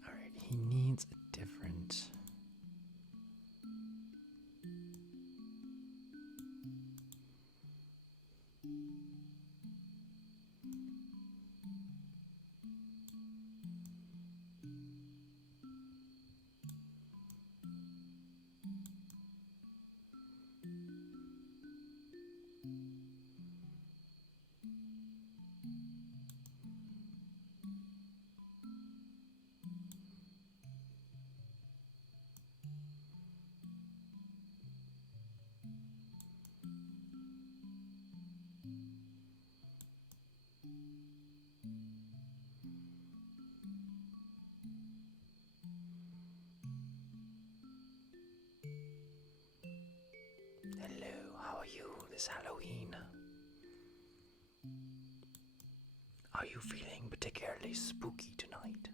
Alright, he needs a different... Hello, how are you this Halloween? Are you feeling particularly spooky tonight?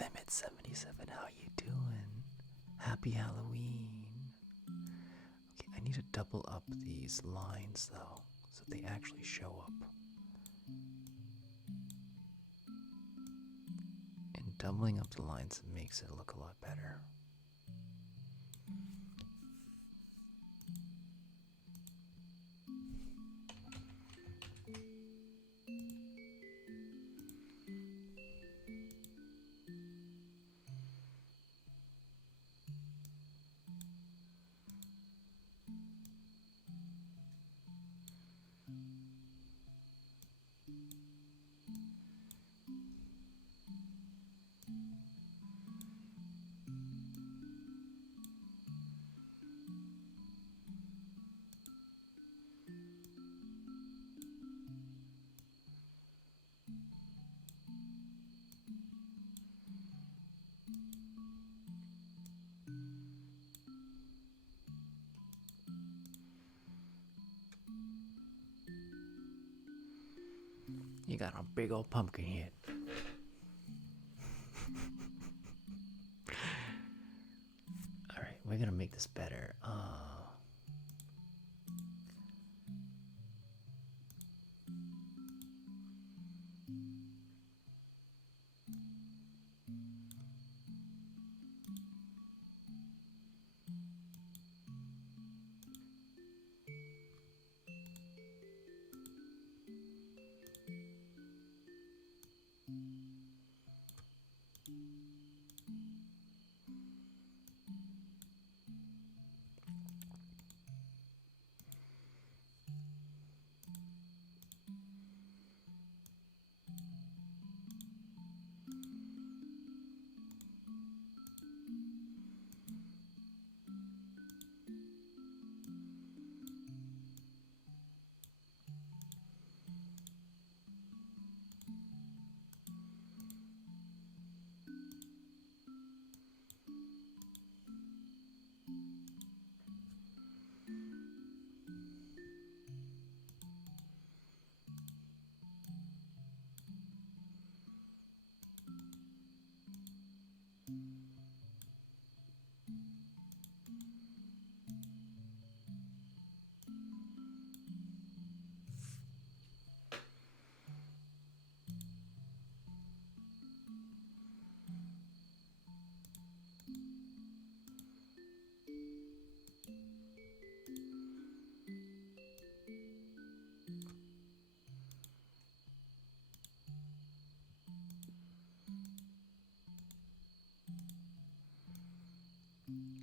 Limit 77, how you doing? Happy Halloween. Okay, I need to double up these lines though, so they actually show up. And doubling up the lines makes it look a lot better. You got a big old pumpkin head. Alright, we're gonna make this better.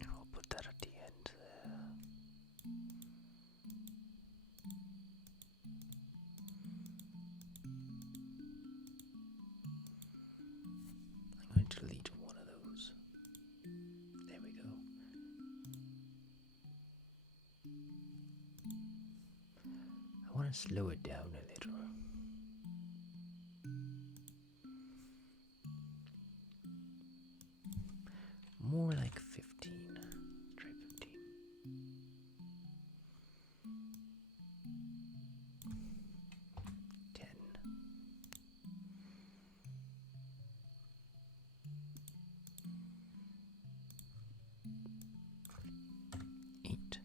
I'll put that at the end there. I'm going to delete one of those. There we go. I want to slow it down a little. More like 15. Try 15. 10. 8.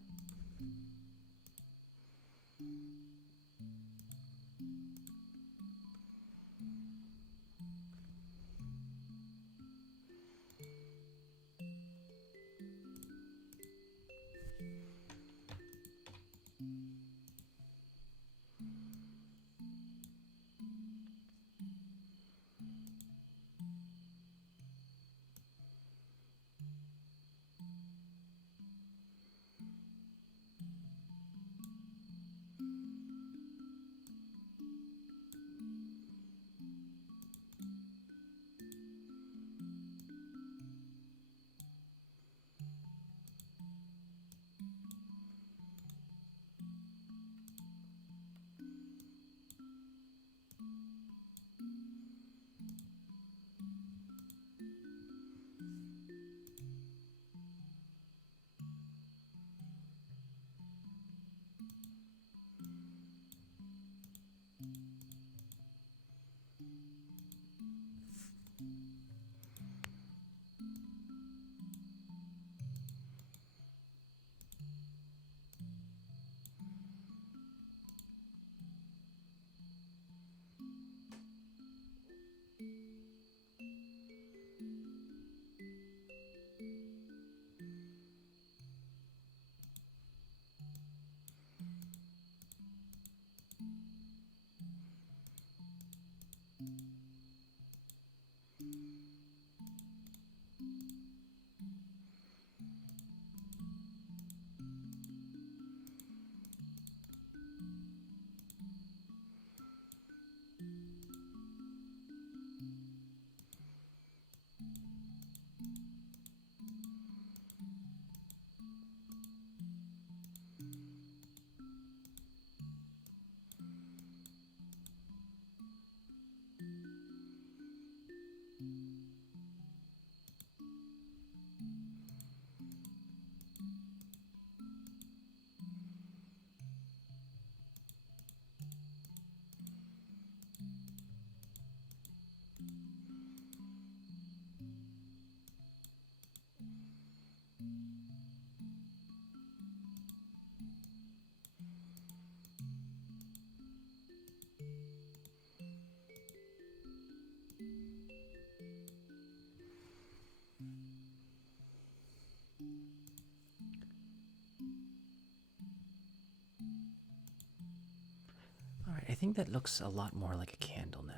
think that looks a lot more like a candle now.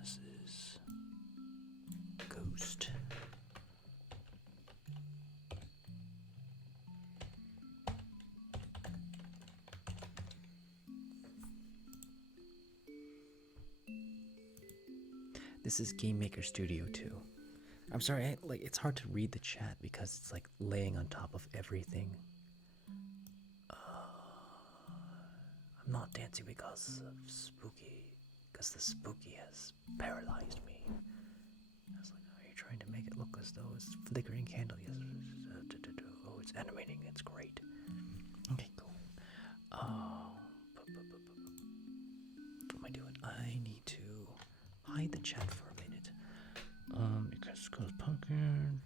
This is Ghost. This is Game Maker Studio 2. I'm sorry, it's hard to read the chat because it's like laying on top of everything. I'm not dancing because of spooky, because the spooky has paralyzed me. I was like, are you trying to make it look as though it's flickering candle? Yes. Oh, it's animating. It's great. Okay, cool. Oh, what am I doing? I need to hide the chat for a minute. Because it goes pumpkin.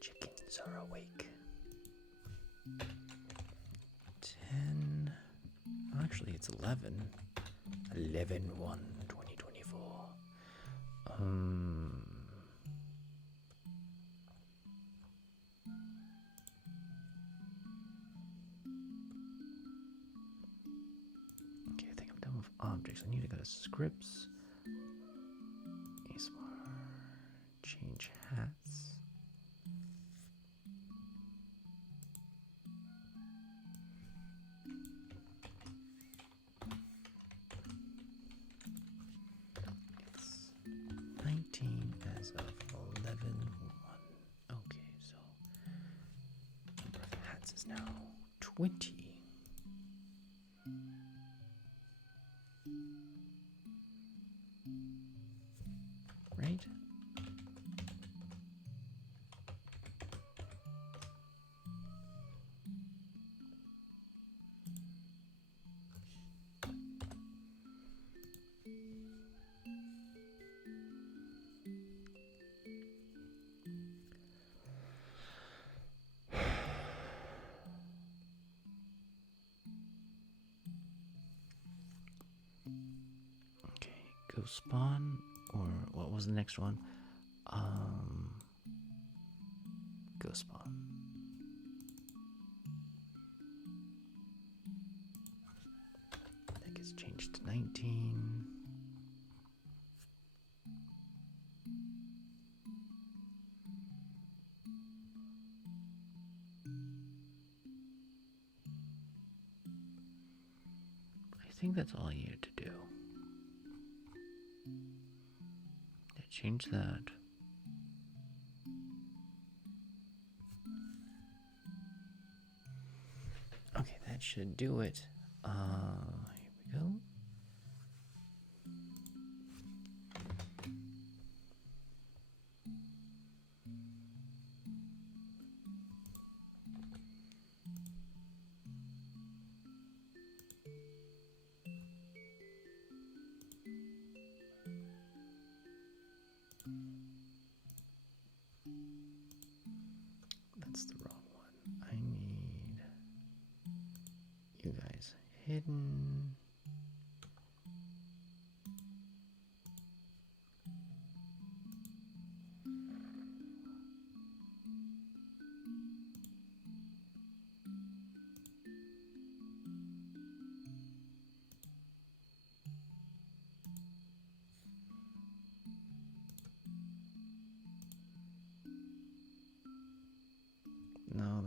Chickens are awake. 10. Actually, it's 11. 11/1/2024. Okay, I think I'm done with objects. I need to go to scripts. Change hats. As of 11/1. Okay, so number of hats is now 20. Right? Go spawn, or what was the next one? Go spawn. That gets changed to 19. I think that's all I needed to do. Change that. Okay, that should do it. Here we go. That's the wrong one. I need you guys hidden.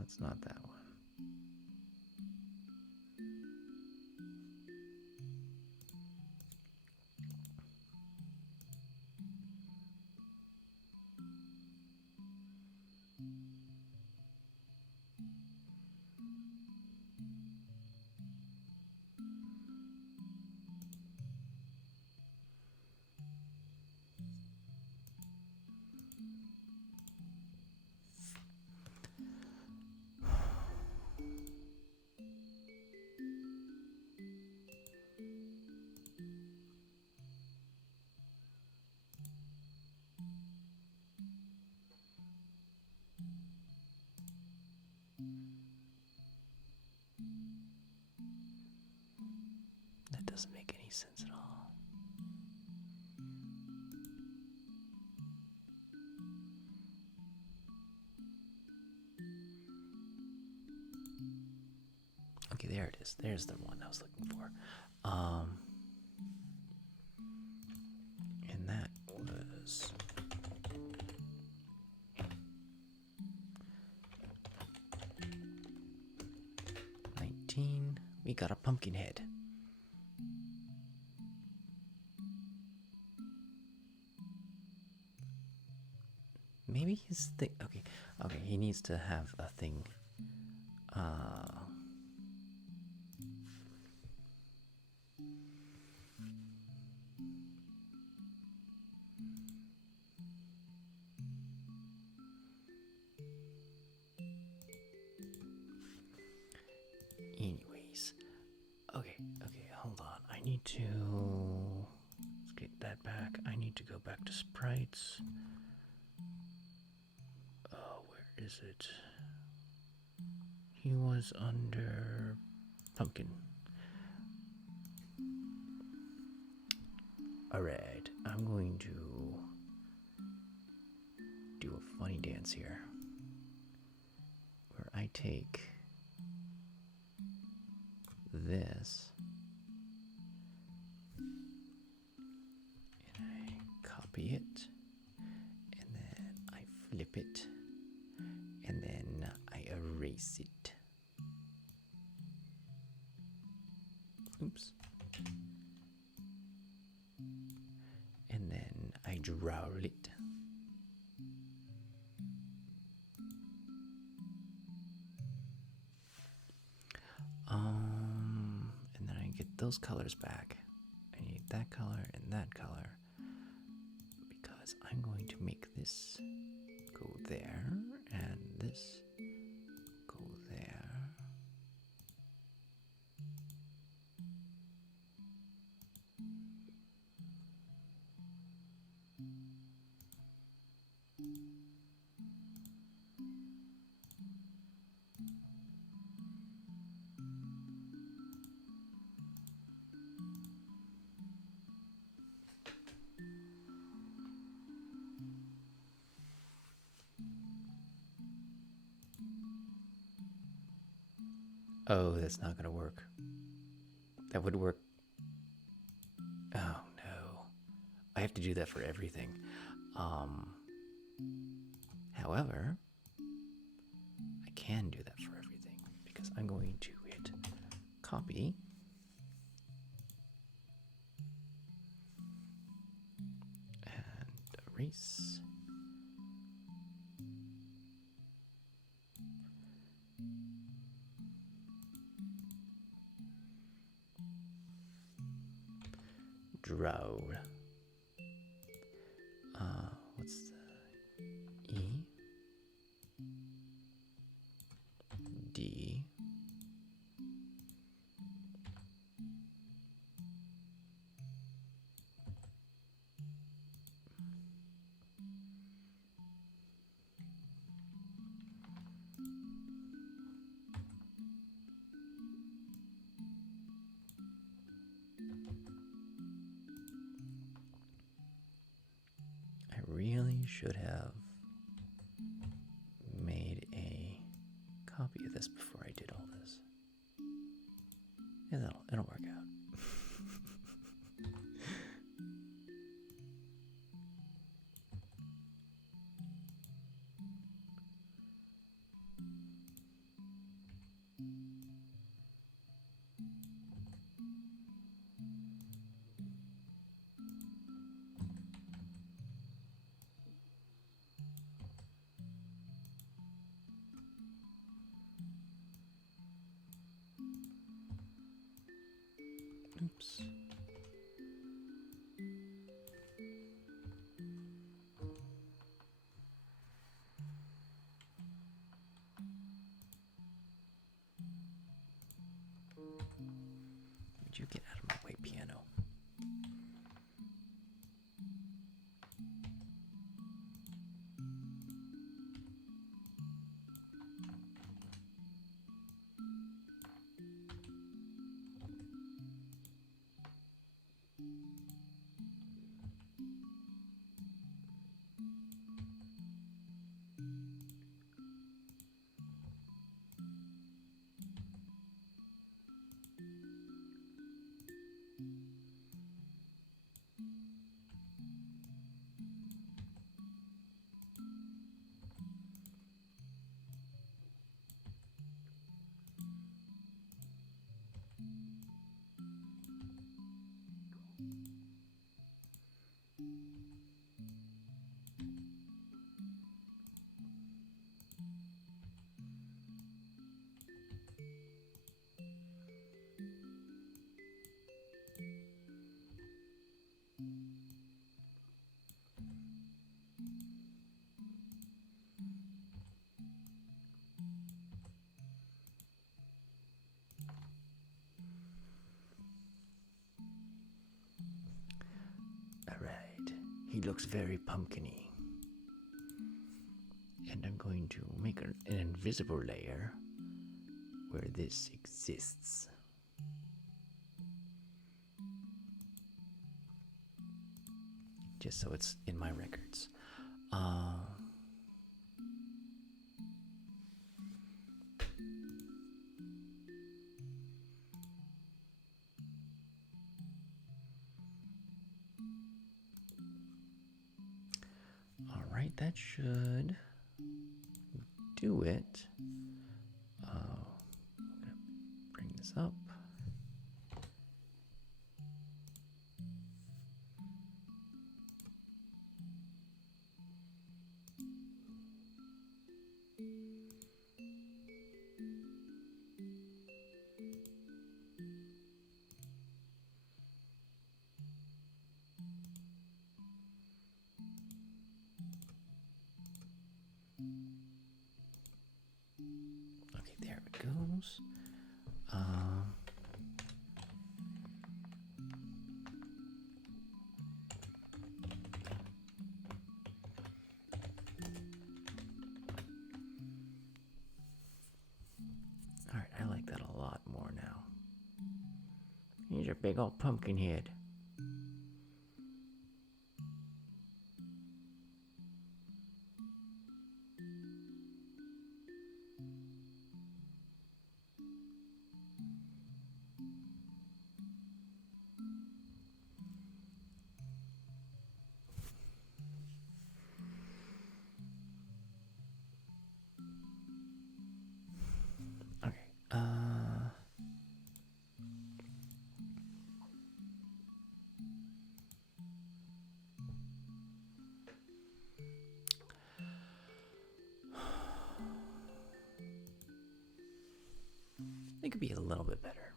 it's not that one. That doesn't make any sense at all. Okay, there it is. There's the one I was looking for. And that was 19. We got a pumpkin head. Maybe his thing. Okay, he needs to have a thing. Anyways, okay, hold on. I need to. Let's get that back. I need to go back to sprites. Oh, where is it? He was under pumpkin. Alright, I'm going to do a funny dance here. Where I take this and I copy it, and then I flip it, and then I erase it. Oops. And then I draw it. And then I get those colors back. I need that color and that color because I'm going to make this go there and this go there. Oh, that's not gonna work. That would work. Oh no. I have to do that for everything. However, I can do that for everything because I'm going to hit copy. And erase. Draw. What's the E? D. I really should have made a copy of this before I did all this. Yeah, it'll work out. Oops. Would you get out of my way, piano? Alright, he looks very pumpkiny. And I'm going to make an invisible layer where this exists. Just so it's in my records. Alright, that should do it. I'm gonna bring this up. Okay, there it goes. Alright, I like that a lot more now. He's a big old pumpkin head. Okay, it could be a little bit better.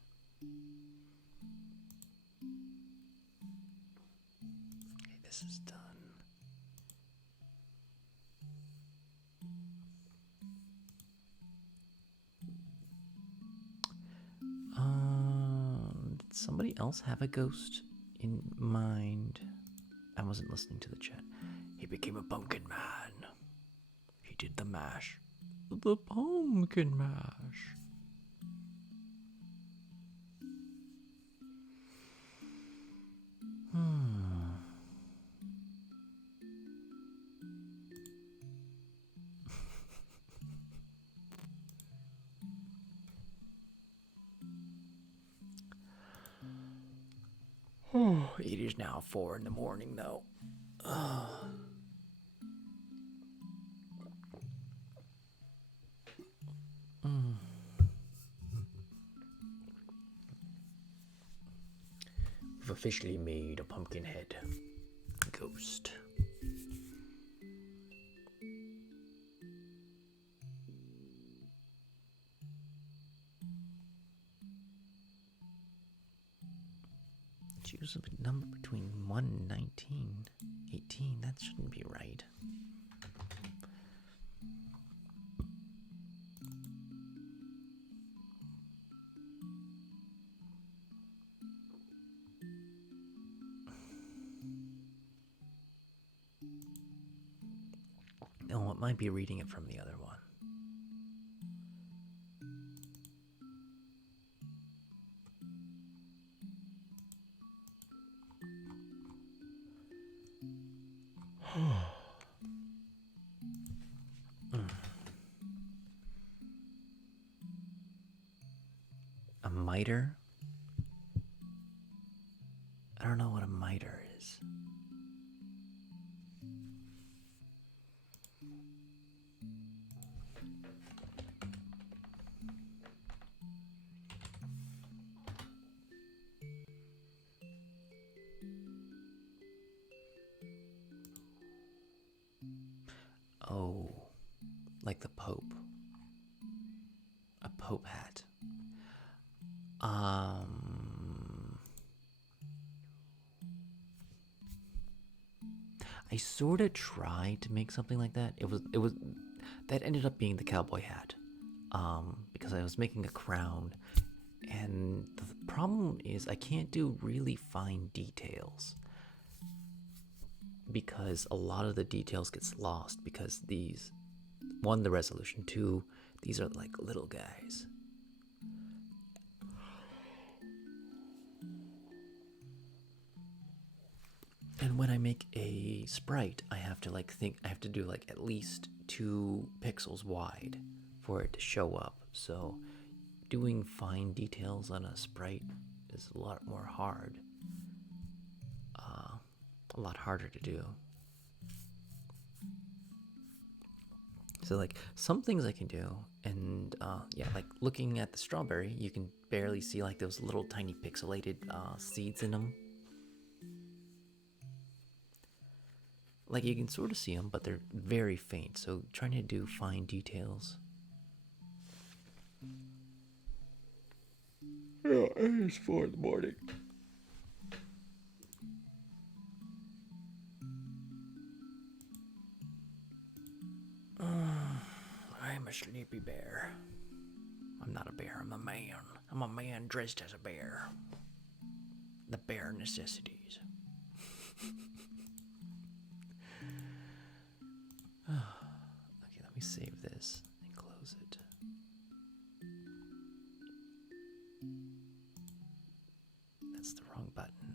Okay, this is done. Did somebody else have a ghost in mind? I wasn't listening to the chat. He became a pumpkin man. He did the mash. The pumpkin mash. It is now 4 in the morning, though. We've officially made a pumpkin head ghost. Choose a number between 1 and 19. 18, that shouldn't be right. Oh, it might be reading it from the other one. A miter? I don't know what a miter is. Oh, like the Pope. A Pope hat. I sort of tried to make something like that. That ended up being the cowboy hat. Because I was making a crown, and the problem is I can't do really fine details. Because a lot of the details gets lost because these, one, the resolution, two, these are like little guys. And when I make a sprite, I have to do like at least 2 pixels wide for it to show up. So doing fine details on a sprite is a lot more hard. A lot harder to do. So like some things I can do, and like looking at the strawberry, you can barely see like those little tiny pixelated seeds in them. Like you can sort of see them, but they're very faint. So trying to do fine details. Yeah, it's 4 in the morning. I'm a sleepy bear. I'm not a bear, I'm a man. I'm a man dressed as a bear. The bare necessities. Okay, let me save this and close it. That's the wrong button.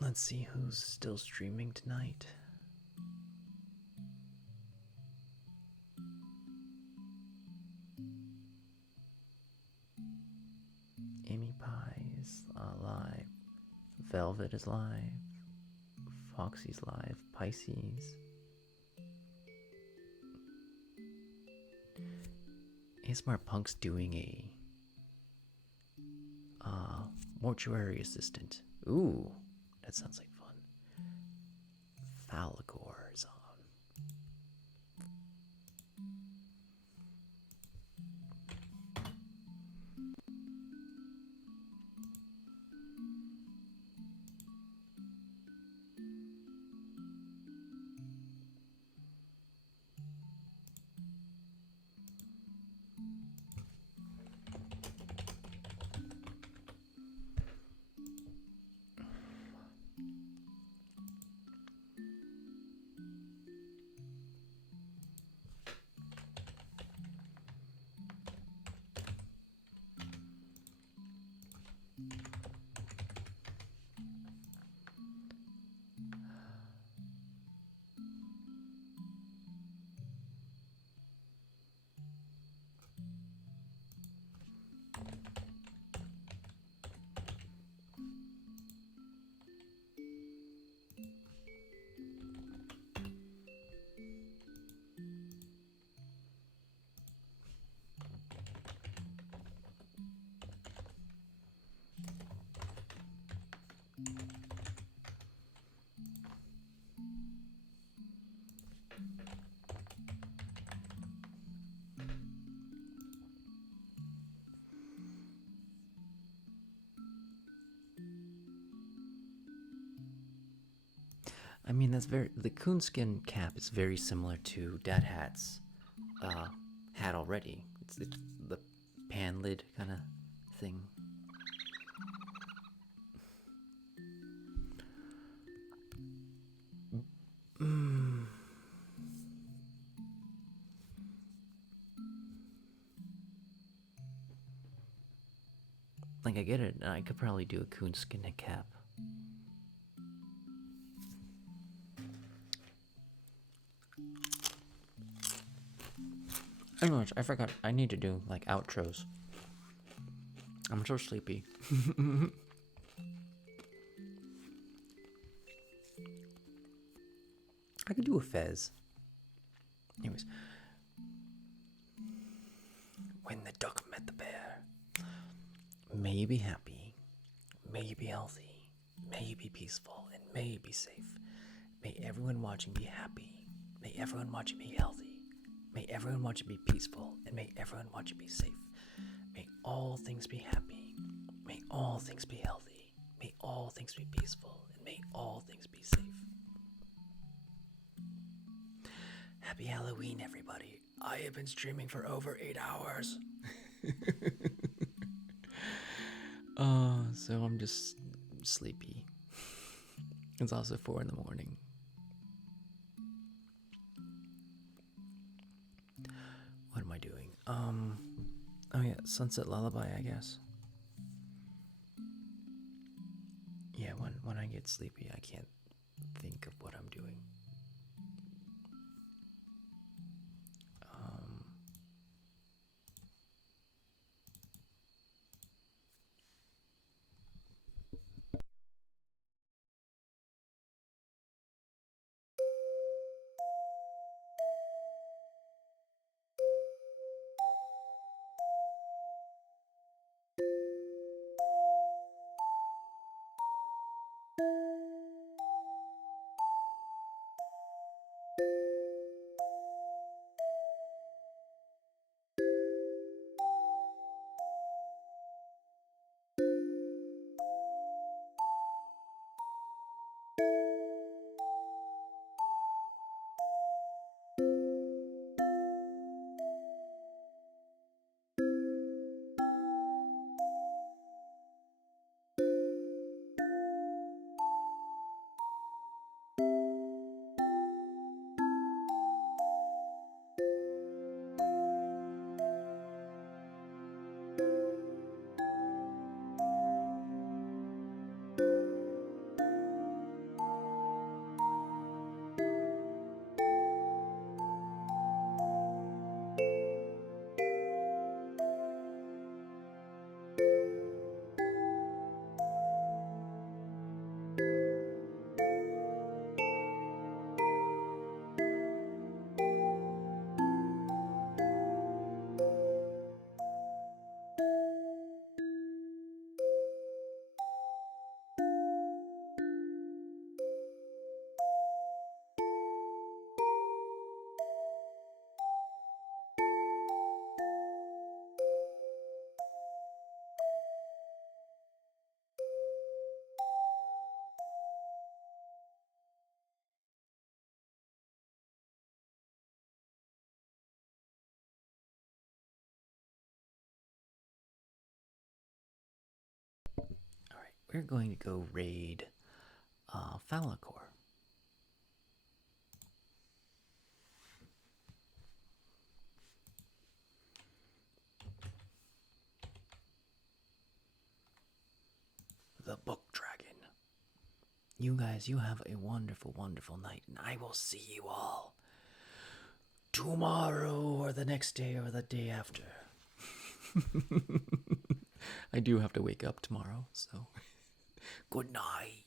Let's see who's still streaming tonight. Amy Pie is live. Velvet is live. Foxy's live. Pisces. ASMR Punk's doing a mortuary assistant. Ooh, that sounds like fun. Thalagor is on. I mean, that's very. The coonskin cap is very similar to Dad Hat's hat already. It's the pan lid kind of thing. Like, I get it. I could probably do a coonskin cap. Anyways, I forgot. I need to do like outros. I'm so sleepy. I could do a fez. Anyways. When the duck met the bear, may you be happy, may you be healthy, may you be peaceful, and may you be safe. May everyone watching be happy, may everyone watching be healthy, may everyone watching be peaceful, and may everyone watching be safe. May all things be happy, may all things be healthy, may all things be peaceful, and may all things be safe. Happy Halloween, everybody. I have been streaming for over 8 hours. So I'm just sleepy. It's also 4 in the morning. What am I doing? Oh yeah, Sunset Lullaby, I guess. Yeah, when I get sleepy, I can't think of what I'm doing. Alright, we're going to go raid Falacor. The Book Dragon. You guys, you have a wonderful, wonderful night, and I will see you all tomorrow or the next day or the day after. I do have to wake up tomorrow, so good night.